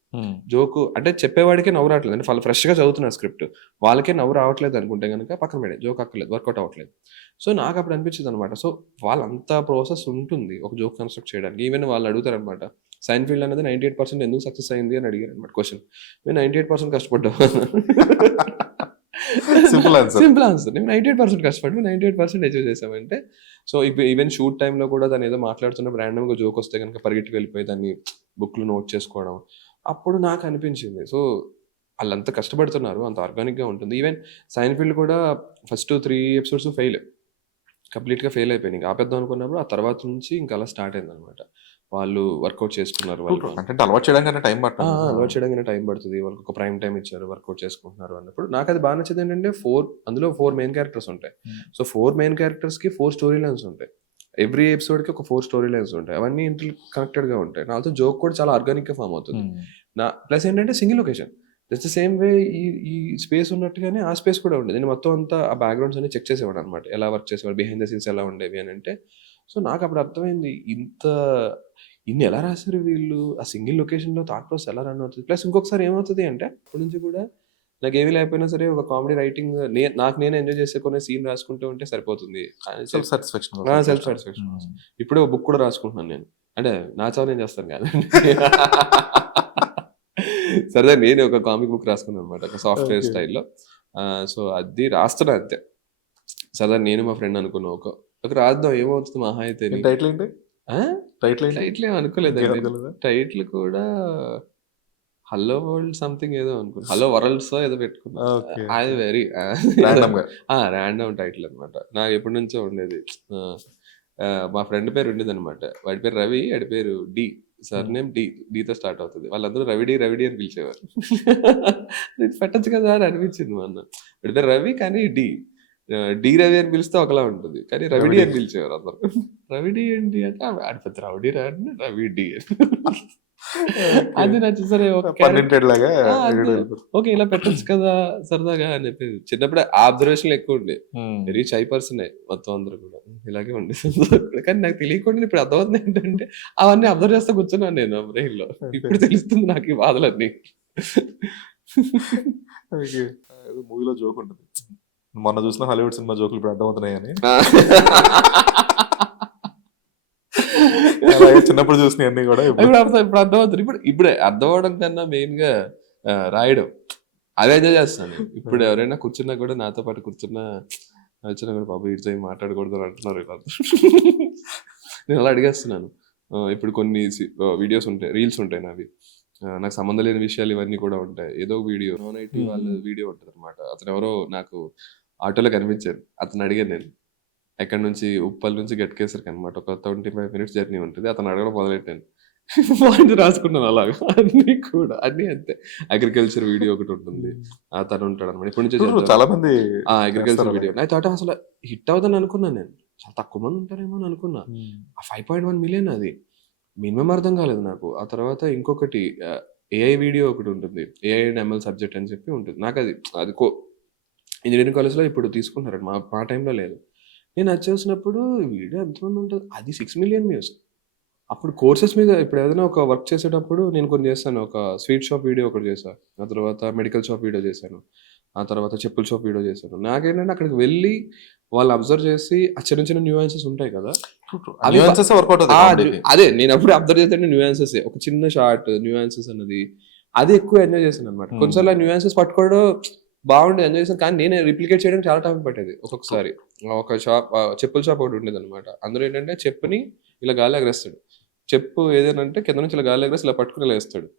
జోకు అంటే చెప్పేవాడికే నవ్వు రావట్లేదు అంటే వాళ్ళు ఫ్రెష్గా చదువుతున్నారు స్క్రిప్ట్, వాళ్ళకే నవ్వు రావట్లేదు అనుకుంటే కనుక పక్కన పెడే, జోక్ అక్కర్లేదు, వర్కౌట్ అవ్వట్లేదు. సో నాకు అప్పుడు అనిపించింది అనమాట. సో వాళ్ళంత ప్రాసెస్ ఉంటుంది ఒక జోక్ కన్స్ట్రక్ట్ చేయడానికి. ఈవెన్ వాళ్ళు అడుగుతారు అనమాట, సైన్ఫీల్డ్ అనేది 98% ఎందుకు సక్సెస్ అయింది అని అడిగారు అనమాట క్వశ్చన్. మేము 98% కష్టపడ్డాం. Simple answer. నేను 98% కష్టపడి 98% అచీవ్ చేసామంటే. సో ఇప్పుడు ఈవెన్ షూట్ టైంలో కూడా దాన్ని ఏదో మాట్లాడుతున్నప్పుడు ర్యాండమ్గా జోక్ వస్తే కనుక పరిగెట్టుకు వెళ్ళిపోయి దాన్ని బుక్లో నోట్ చేసుకోవడం. అప్పుడు నాకు అనిపించింది, సో వాళ్ళంత కష్టపడుతున్నారు, అంత ఆర్గానిక్గా ఉంటుంది. ఈవెన్ సైన్ఫీల్డ్ కూడా ఫస్ట్ 3 episodes కంప్లీట్గా ఫెయిల్ అయిపోయింది. ఇంకా ఆపేద్దాం అనుకున్నప్పుడు ఆ తర్వాత నుంచి ఇంకా అలా స్టార్ట్ అయింది అనమాట. వాళ్ళు వర్కౌట్ చేసుకున్నారు, అంటే అలవాటు చేయడానికి టైం పడుతుంది, వాళ్ళకి ఒక ప్రైమ్ టైం ఇచ్చారు, వర్కౌట్ చేసుకుంటున్నారు అన్నప్పుడు నాకు అది బాగా నచ్చింది. ఏంటంటే అందులో 4 మెయిన్ క్యారెక్టర్స్ ఉంటాయి. సో 4 మెయిన్ క్యారెక్టర్స్కి 4 స్టోరీ లైన్స్ ఉంటాయి. ఎవ్రీ ఎపిసోడ్కి ఒక 4 స్టోరీ లైన్స్ ఉంటాయి, అవన్నీ ఇంటర్ కనెక్టెడ్గా ఉంటాయి. నాతో జోక్ కూడా చాలా ఆర్గానిక్గా ఫామ్ అవుతుంది. ప్లస్ ఏంటంటే single location, just same way ఈ స్పేస్ ఉన్నట్టుగానే ఆ స్పేస్ కూడా ఉండేది. నేను మొత్తం అంతా ఆ బ్యాక్గ్రౌండ్స్ అన్ని చెక్ చేసేవాడు అనమాట, ఎలా వర్క్ చేసేవాడు, బిహైండ్ ద సీన్స్ ఎలా ఉండేవి అని. అంటే సో నాకు అప్పుడు అర్థమైంది, ఇన్ని ఎలా రాశారు వీళ్ళు, ఆ సింగిల్ లొకేషన్లో థాట్ ప్రాసెస్ ఎలా రన్ అవుతుంది. ప్లస్ ఇంకొకసారి ఏమవుతుంది అంటే అప్పటి నుంచి కూడా నాకు ఏమీ లేకపోయినా సరే ఒక కామెడీ రైటింగ్ నాకు నేను ఎంజాయ్ చేసే కొన్ని సీన్ రాసుకుంటూ ఉంటే సరిపోతుంది, సెల్ఫ్ సాటిస్ఫాక్షన్. ఇప్పుడే ఒక బుక్ కూడా రాసుకుంటున్నాను నేను, అంటే నా చావు నేను చేస్తాను కాదండి. సరదా నేను ఒక కామిక్ బుక్ రాసుకున్నాను అనమాట, ఒక సాఫ్ట్వేర్ స్టైల్లో. సో అది రాస్తున్నా అంతే సరదా. నేను మా ఫ్రెండ్ అనుకున్నా ఒక రాద్దాం ఏమవుతుంది మహా అయితే. టైటిల్ ఏం అనుకోలేదండి, టైటిల్ కూడా హలో వరల్డ్ సంథింగ్ ఏదో అనుకున్నా, హలో వరల్డ్స్ ఏదో పెట్టుకున్నా. అది వెరీ ర్యాండమ్ టైటిల్ అనమాట, నాకు ఎప్పటి నుంచో ఉండేది. మా ఫ్రెండ్ పేరు ఉండేది అనమాట, వాడి పేరు రవి, వాడి పేరు డి, సర్నేమ్ డీతో స్టార్ట్ అవుతుంది. వాళ్ళందరూ రవిడి అని పిలిచేవారు. పెట్టచ్చు కదా అని అనిపించింది మొన్న. వాడి పేరు రవి కానీ డి రవి అని పిలిస్తే ఒకలా ఉంటుంది, కానీ రవిడి అని పిలిచేవారు అందరు. రవిడి ఏంటి అంటే ఆడిపోతే రవిడి రవిడి అది నచ్చింది. సరే ఓకే ఇలా పెట్టచ్చు కదా సరదాగా అని చెప్పి. చిన్నప్పుడు అబ్జర్వేషన్ ఎక్కువ ఉండే, వెరీ షై పర్సన్ మొత్తం అందరూ కూడా ఇలాగే ఉండే. కానీ నాకు తెలియకుండా ఇప్పుడు అర్థమవుతుంది ఏంటంటే అవన్నీ అబ్జర్వ్ చేస్తా కూర్చున్నాను నేను బ్రెయిన్ లో. ఇప్పుడు తెలుస్తుంది నాకు ఈ బాధలన్నీ. మూవీలో జోక్ ఉంటుంది, మొన్న చూసిన హాలీవుడ్ సినిమా జోకులు ఇప్పుడు అర్థమవుతున్నాయి అని. చిన్నప్పుడు చూసిన అన్ని కూడా ఇప్పుడు అర్థమవుతుంది. ఇప్పుడే అర్థం అవడం కన్నా మెయిన్ గా రాయడం అదే ఎంజాయ్ చేస్తాను. ఇప్పుడు ఎవరైనా కూర్చున్నా కూడా నాతో పాటు కూర్చున్నా వచ్చినా కూడా బాబు ఇటు ఏం మాట్లాడకూడదు అని అంటున్నారు ఇలా. నేను అలా అడిగేస్తున్నాను. ఇప్పుడు కొన్ని వీడియోస్ ఉంటాయి, రీల్స్ ఉంటాయి నావి, నాకు సంబంధం లేని విషయాలు ఇవన్నీ కూడా ఉంటాయి. ఏదో వీడియో నాన్ ఐటీ వాళ్ళ వీడియో ఉంటుంది అనమాట. అతను ఎవరో నాకు ఆటోలో కనిపించారు. అతను అడిగాను నేను, ఎక్కడి నుంచి, ఉప్పల్ నుంచి గట్కేసరికి అనమాట. ఒక 25 minutes జర్నీ ఉంటుంది. అతను అడగడం మొదలెట్టాను. పాయింట్ రాసుకున్నాను అలాగా. అన్ని కూడా అన్ని అంతే. అగ్రికల్చర్ వీడియో ఒకటి ఉంటుంది, అతను ఉంటాడు అనమాట. ఇప్పటి నుంచి చాలా మంది అగ్రికల్చర్ వీడియో. నా థాట్ అసలు హిట్ అవుదని అనుకున్నాను నేను. చాలా తక్కువ మంది ఉంటారేమో అని అనుకున్నా. 5.1 million అది మినిమం అర్థం కాలేదు నాకు. ఆ తర్వాత ఇంకొకటి ఏఐ వీడియో ఒకటి ఉంటుంది, ఏఐ అండ్ ఎంఎల్ సబ్జెక్ట్ అని చెప్పి ఉంటుంది. నాకు అది అది ఇంజనీరింగ్ కాలేజ్లో ఇప్పుడు తీసుకుంటారండి, మా టైంలో లేదు. నేను అది చూసినప్పుడు వీడియో ఎంతమంది ఉంటుంది, అది 6 million views. అప్పుడు కోర్సెస్ మీద ఇప్పుడు ఏదైనా ఒక వర్క్ చేసేటప్పుడు నేను కొన్ని చేస్తాను. ఒక స్వీట్ షాప్ వీడియో ఒకటి చేశాను, ఆ తర్వాత మెడికల్ షాప్ వీడియో చేశాను, ఆ తర్వాత చెప్పుల షాప్ వీడియో చేశాను. నాకేంటంటే అక్కడికి వెళ్ళి వాళ్ళు అబ్జర్వ్ చేసి ఆ చిన్న చిన్న న్యూయాన్సెస్ ఉంటాయి కదా, అదే నేను అప్పుడు అబ్జర్వ్ చేస్తే న్యూయాన్సెస్, ఒక చిన్న షార్ట్ న్యూయాన్సెస్ అన్నది అది ఎక్కువ ఎంజాయ్ చేశాను అనమాట. కొన్నిసార్లు ఆ న్యూయాన్సెస్ పట్టుకోవడం బాగుండేది, ఎంజాయ్ చేశాను. కానీ నేను రిప్లికేట్ చేయడానికి చాలా టైం పట్టేది. ఒక్కొక్కసారి ఒక షాప్, చెప్పుల షాప్ ఒకటి ఉండేది అనమాట. అందులో ఏంటంటే చెప్పుని ఇలా గాలి ఎగరేస్తాడు, చెప్పు ఏదైనా అంటే కింద నుంచి ఇలా గాలి ఎగరేసి ఇలా పట్టుకుని ఇలా వేస్తాడు.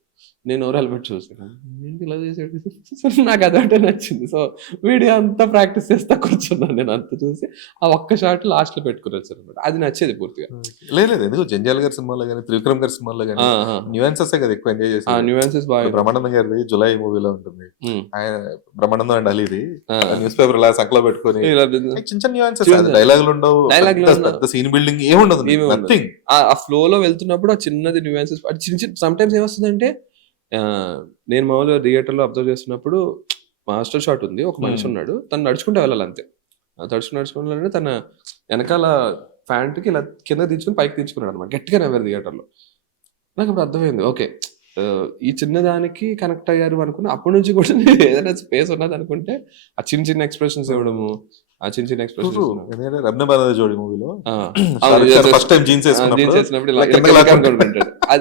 నేను ఓవరాల్ పెట్టి చూసాను, ఏంటి ఇలా చేసాడు. సో నాకు అదంటే నచ్చింది. సో వీడియో అంతా ప్రాక్టీస్ చేస్తా కూర్చున్నాను నేను. అంతా చూసి ఆ ఒక్క షాట్ లాస్ట్ లో పెట్టుకుని వచ్చాను అనమాట. అది నచ్చేది పూర్తిగా. లేదు ఎందుకు జంజాల్ గారి సినిమాలో కానీ, త్రివిక్రమ్ గారి సినిమాలో కానీ న్యూయాన్సెస్ కదా ఎక్కువ ఎంజాయ్ చేశాను. న్యూయాన్సెస్ బాగా. బ్రహ్మానందం గారిది జులై మూవీలో ఉంటుంది, ఆయన బ్రహ్మానందం అండ్ అలీది న్యూస్ పేపర్ ఇలా సంకలో పెట్టుకుని చిన్న చిన్న న్యూయాన్సెస్, డైలాగులు ఉండవు, పెద్ద సీన్ బిల్డింగ్ ఏముండదు, నథింగ్. ఆ ఫ్లో లో వెళ్తున్నప్పుడు ఆ చిన్నది న్యూయాన్సెస్, చిన్న చిన్న సమ్ టైమ్స్ ఏమొస్తుందంటే, నేను మామూలుగా థియేటర్లో అబ్జర్వ్ చేస్తున్నప్పుడు మాస్టర్ షాట్ ఉంది, ఒక మనిషి ఉన్నాడు, తను నడుచుకుంటూ వెళ్ళాలి అంతే. నడుచుకుంటే తన వెనకాల ప్యాంట్కి ఇలా కింద దించుకుని పైకి దించుకున్నాడు అనమాట. గట్టిగా నవ్వారు థియేటర్లో. నాకు ఇప్పుడు అర్థమైంది, ఓకే ఈ చిన్నదానికి కనెక్ట్ అయ్యారు అనుకున్నా. అప్పటి నుంచి కూడా ఏదైనా స్పేస్ ఉన్నది అనుకుంటే ఆ చిన్న చిన్న ఎక్స్ప్రెషన్స్ ఇవ్వడము, ఆ చిన్న చిన్న ఎక్స్ప్రెషన్స్ జోడి మూవీలో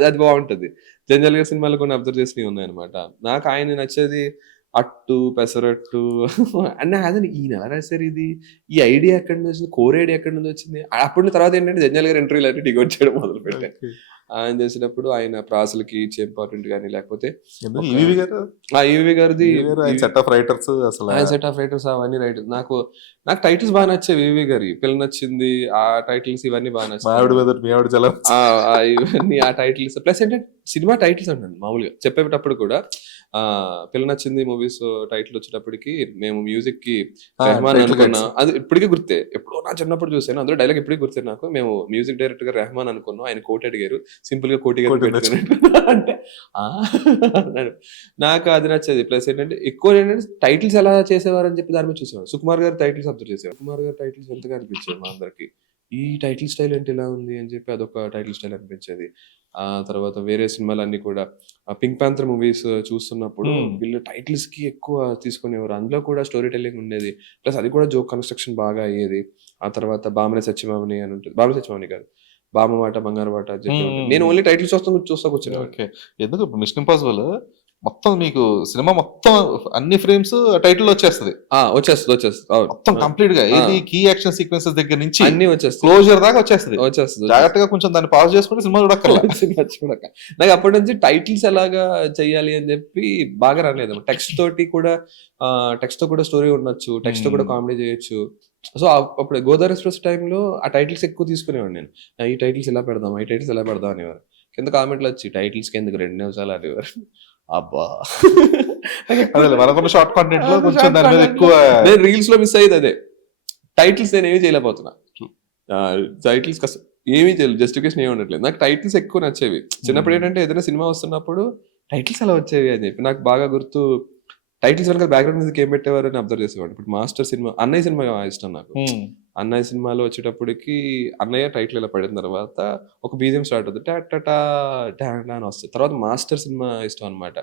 అది బాగుంటది. జనరల్ గా సినిమాలు కొన్ని అబ్జర్వ్ చేసినవి ఉన్నాయన్నమాట. నాకు ఆయన నచ్చేది అట్టు, పెసరట్టు అన్న అదని ఈయన ఎలా రాశారు, ఇది ఈ ఐడియా ఎక్కడి నుంచి వచ్చింది, కోర్ ఐడియా ఎక్కడి నుంచి వచ్చింది. అప్పుడు తర్వాత ఏంటంటే జంజాల్ గారు ఇంటర్వ్యూలు అంటే డిగోట్ చేయడం మొదలు పెట్టాను. ఆయన చేసినప్పుడు ఆయన ప్రాసలకి ఇంపార్టెంట్ కానీ, లేకపోతే ఈవీ గారిది సెట్ ఆఫ్ రైటర్స్, అసలు ఆయన సెట్ ఆఫ్ రైటర్స్ అవన్నీ రైటర్స్. నాకు టైటిల్స్ బాగా నచ్చాయి. ఈవీ గారి పిల్ల నచ్చింది, ఆ టైటిల్స్ ఇవన్నీ బాగా నచ్చాయి. ఇవన్నీ ఆ టైటిల్స్ ప్లస్ ఏంటంటే సినిమా టైటిల్స్ అంటాను మామూలుగా చెప్పేటప్పుడు కూడా. పిల్ల నచ్చింది మూవీస్ టైటిల్ వచ్చేటప్పటికి మేము మ్యూజిక్ కి రెహమాన్ అనుకున్నాం. అది ఇప్పటికీ గుర్తే, ఎప్పుడో నా చిన్నప్పుడు చూసాను. అందులో డైలాగ్ ఇప్పటికీ గుర్తే నాకు. మేము మ్యూజిక్ డైరెక్టర్ గా రెహమాన్ అనుకున్నాం, ఆయన కోటి అడిగారు, సింపుల్ గా కోటి గారు అంటే నాకు అది నచ్చేది. ప్లస్ ఏంటంటే ఎక్కువ ఏంటంటే టైటిల్స్ ఎలా చేసేవారు అని చెప్పి దాని మీద చూసేవారు. సుకుమార్ గారి టైటిల్స్ అబ్జర్వ్ చేసేవారు. సుకుమార్ గారి టైటిల్స్ ఎంతగా అనిపించేది మా అందరికి. ఈ టైటిల్ స్టైల్ ఏంటి ఇలా ఉంది అని చెప్పి అదొక టైటిల్ స్టైల్ అనిపించేది. ఆ తర్వాత వేరే సినిమాలన్నీ కూడా పింక్ ప్యాంథర్ మూవీస్ చూస్తున్నప్పుడు వీళ్ళు టైటిల్స్ కి ఎక్కువ తీసుకునేవారు. అందులో కూడా స్టోరీ టెల్లింగ్ ఉండేది, ప్లస్ అది కూడా జోక్ కన్స్ట్రక్షన్ బాగా అయ్యేది. ఆ తర్వాత బామనే సత్యమామని అని ఉంటుంది, బామనే సత్యమామని కాదు, బామ్మ మాట బంగారు మాట అని చెప్పి ఉంటుంది. నేను ఓన్లీ టైటిల్స్ చూస్తా కూర్చున్నాను. ఎందుకు మిషన్ ఇంపాసిబుల్ మొత్తం మీకు సినిమా మొత్తం అన్ని ఫ్రేమ్స్ టైటిల్ వచ్చేస్తుంది మొత్తం కంప్లీట్ గా. ఏది కీ యాక్షన్ సీక్వెన్సెస్ దగ్గర నుంచి అన్ని వచ్చేస్తుంది, క్లోజర్ దాకా వచ్చేస్తుంది. జాగ్రత్తగా కొంచెం దాన్ని పాజ్ చేసుకుంటే సినిమా చూడక. నాకు అప్పటి నుంచి టైటిల్స్ ఎలాగా చెయ్యాలి అని చెప్పి బాగా రాలేదు. టెక్స్ట్ తోటి కూడా, టెక్స్ట్ తో కూడా స్టోరీ ఉండొచ్చు, టెక్స్ట్ తో కూడా కామెడీ చేయొచ్చు. సో అప్పుడు గోదావరి ఎక్స్ప్రెస్ టైంలో ఆ టైటిల్స్ ఎక్కువ తీసుకునేవాడు నేను. ఈ టైటిల్స్ ఎలా పెడదాం, ఈ టైటిల్స్ ఎలా పెడదాం అనేవారు. కింద కామెంట్లు వచ్చి టైటిల్స్ కి ఎందుకు 2 నిమిషాలు అనేవారు. అబ్బా షార్ట్ కాంటెంట్ లో కొంచెం దాని మీద ఎక్కువ నేను రీల్స్ లో మిస్ అయ్యేది అదే. టైటిల్స్ నేను ఏమీ చేయలేకపోతున్నా. టైటిల్స్ ఏమీ చేయలేదు, జస్టిఫికేషన్ ఏమి ఉండట్లేదు. నాకు టైటిల్స్ ఎక్కువ నచ్చేవి. చిన్నప్పుడు ఏంటంటే ఏదైనా సినిమా వస్తున్నప్పుడు టైటిల్స్ ఎలా వచ్చేవి అని చెప్పి నాకు బాగా గుర్తు. టైటిల్స్ వెనక బ్యాక్గ్రౌండ్ మ్యూజిక్ ఏం పెట్టేవారు అని అబ్జర్వ్ చేసేవాడు. ఇప్పుడు మాస్టర్ సినిమా, అన్నయ్య సినిమా ఇష్టం నాకు. అన్నయ్య సినిమాలో వచ్చేటప్పటికి అన్నయ్య టైటిల్ ఇలా పడిన తర్వాత ఒక బీజియం స్టార్ట్ అవుతుంది, టాటా అని వస్తుంది. తర్వాత మాస్టర్ సినిమా ఇష్టం అనమాట,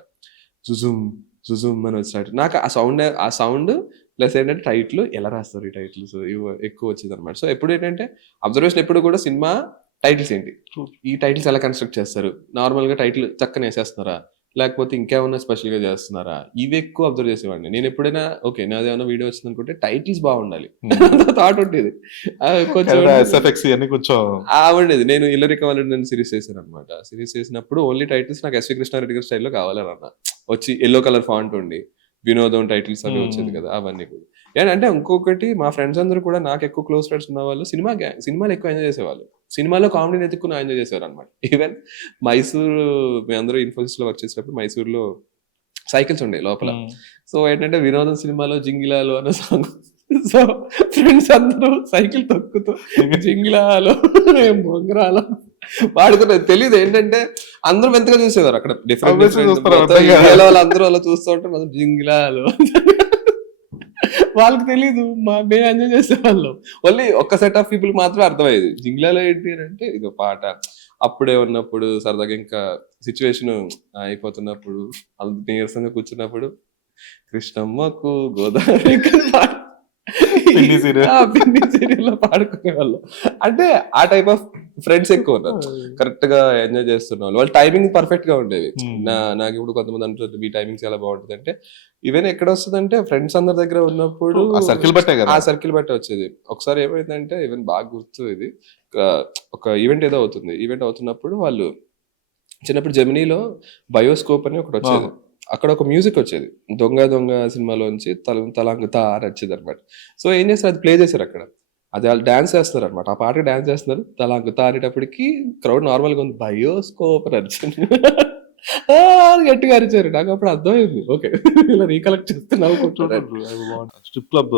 జుజుమ్ జుజుమ్ అని స్టార్ట్. నాకు ఆ సౌండ్ ప్లస్ ఏంటంటే టైటిల్ ఎలా రాస్తారు, ఈ టైటిల్స్ ఎక్కువ వచ్చేది అనమాట. సో ఎప్పుడు ఏంటంటే అబ్జర్వేషన్ ఎప్పుడు కూడా సినిమా టైటిల్స్ ఏంటి, ఈ టైటిల్స్ ఎలా కన్స్ట్రక్ట్ చేస్తారు, నార్మల్ గా టైటిల్ చక్కని వేసేస్తున్నారా, లేకపోతే ఇంకేమన్నా స్పెషల్‌గా చేస్తున్నారా? ఇవి ఎక్కువ అబ్జర్వ్ చేసేవాడిని. నేను ఎప్పుడైనా ఓకే. నాదేమన్నా వీడియో వచ్చిందనుకుంటే టైటిల్స్ బాగుండాలి. థాట్ ఉండేది. కొంచెం ఎస్ఎఫ్ఎక్స్ ఇవన్నీ కొంచెం ఉండేది. నేను 'ఇల్లరి కావాలంటే' నేను సీరీస్ చేశాననమాట. సీరీస్ చేసినప్పుడు ఓన్లీ టైటిల్స్ నాకు 'ఎస్వి కృష్ణారెడ్డి' గారి స్టైల్‌లో కావాలని అన్నా. వచ్చి యెల్లో కలర్ ఫాంట్ ఉండి, వినోదం టైటిల్స్ అవి వచ్చేది కదా! అవన్నీ కూడా. ఏంటంటే ఇంకొకటి మా ఫ్రెండ్స్ అందరూ కూడా నాకు ఎక్కువ క్లోజ్ ఫ్రెండ్స్ ఉన్నవాళ్ళు సినిమాలు ఎక్కువ ఎంజాయ్ చేసేవాళ్ళు. సినిమాలో కామెడీని ఎతుక్కుని ఎంజాయ్ చేసేవారనమాట. ఈవెన్ మైసూరు మేమందరూ ఇన్ఫోసిస్‌లో వర్క్ చేసేటప్పుడు మైసూర్‌లో సైకిల్స్ ఉండేవి లోపల. సో ఏంటంటే 'వినోదం' సినిమాలో 'జింగిలాలో' అనే సాంగ్ సో ఫ్రెండ్స్ అందరూ సైకిల్ తొక్కుతూ 'జింగిలాలో బొంగరాలో' పాడుకునేది. తెలీదు ఏంటంటే అందరూ వింతగా చూసేవారు అక్కడ. Obviously చూస్తారు, అర్థం కాదు. వాళ్ళందరూ అలా చూస్తూ ఉంటే మనం 'జింగిలాలో' వాళ్ళకి తెలీదు. మేము ఎంజాయ్ చేసేవాళ్ళం. ఓన్లీ ఒక్క సెట్ ఆఫ్ పీపుల్ మాత్రమే అర్థమయ్యేది. 'జింగిలాలో' ఏంటి అంటే ఇదో పాట. అప్పుడే ఉన్నప్పుడు సరదాగా ఇంకా సిచ్యువేషన్ అయిపోతున్నప్పుడు నీరసంగా కూర్చున్నప్పుడు కృష్ణమ్మకు గోదావరి పిన్ని serial. పిన్ని సీరియల్ పాడుకునే వాళ్ళం. అంటే ఆ టైప్ ఆఫ్ ఫ్రెండ్స్ ఎక్కువ ఉన్నారు. కరెక్ట్ గా ఎంజాయ్ చేస్తున్న వాళ్ళు. వాళ్ళ టైమింగ్ పర్ఫెక్ట్ గా ఉండేవి. నాకు ఇప్పుడు కొంతమంది అంటారు మీ టైమింగ్ చాలా బాగుంటుంది అంటే ఈవెన్ ఎక్కడ వస్తుందంటే ఫ్రెండ్స్ అందరి దగ్గర ఉన్నప్పుడు ఆ సర్కిల్ బట్టే కదా. ఆ సర్కిల్ బట్టే వచ్చేది. ఒకసారి ఏమైందంటే ఈవెన్ బాగా గుర్తు ఇది. ఒక ఈవెంట్ ఏదో అవుతుంది. ఈవెంట్ అవుతున్నప్పుడు వాళ్ళు చిన్నప్పుడు జెమినీలో బయోస్కోప్ అని ఒకటి వచ్చేది. అక్కడ ఒక మ్యూజిక్ వచ్చేది. 'దొంగ దొంగ' సినిమాలోంచి తలంగుతా అని వచ్చేది అనమాట. సో ఏం చేస్తారు అది ప్లే చేశారు అక్కడ. అది వాళ్ళు డాన్స్ చేస్తారు అనమాట. ఆ పాటకి డాన్స్ చేస్తున్నారు. తలంగుతా అనేటప్పటికి క్రౌడ్ నార్మల్గా ఉంది. బయోస్కోప్ అని అరిచింది. అని గట్టిగా అరిచారు. నాకు అప్పుడు అర్థమైంది. ఓకే ఇలా రీకలెక్ట్ చేస్తే నవ్వుకుంటున్నారు. స్ట్రిప్ క్లబ్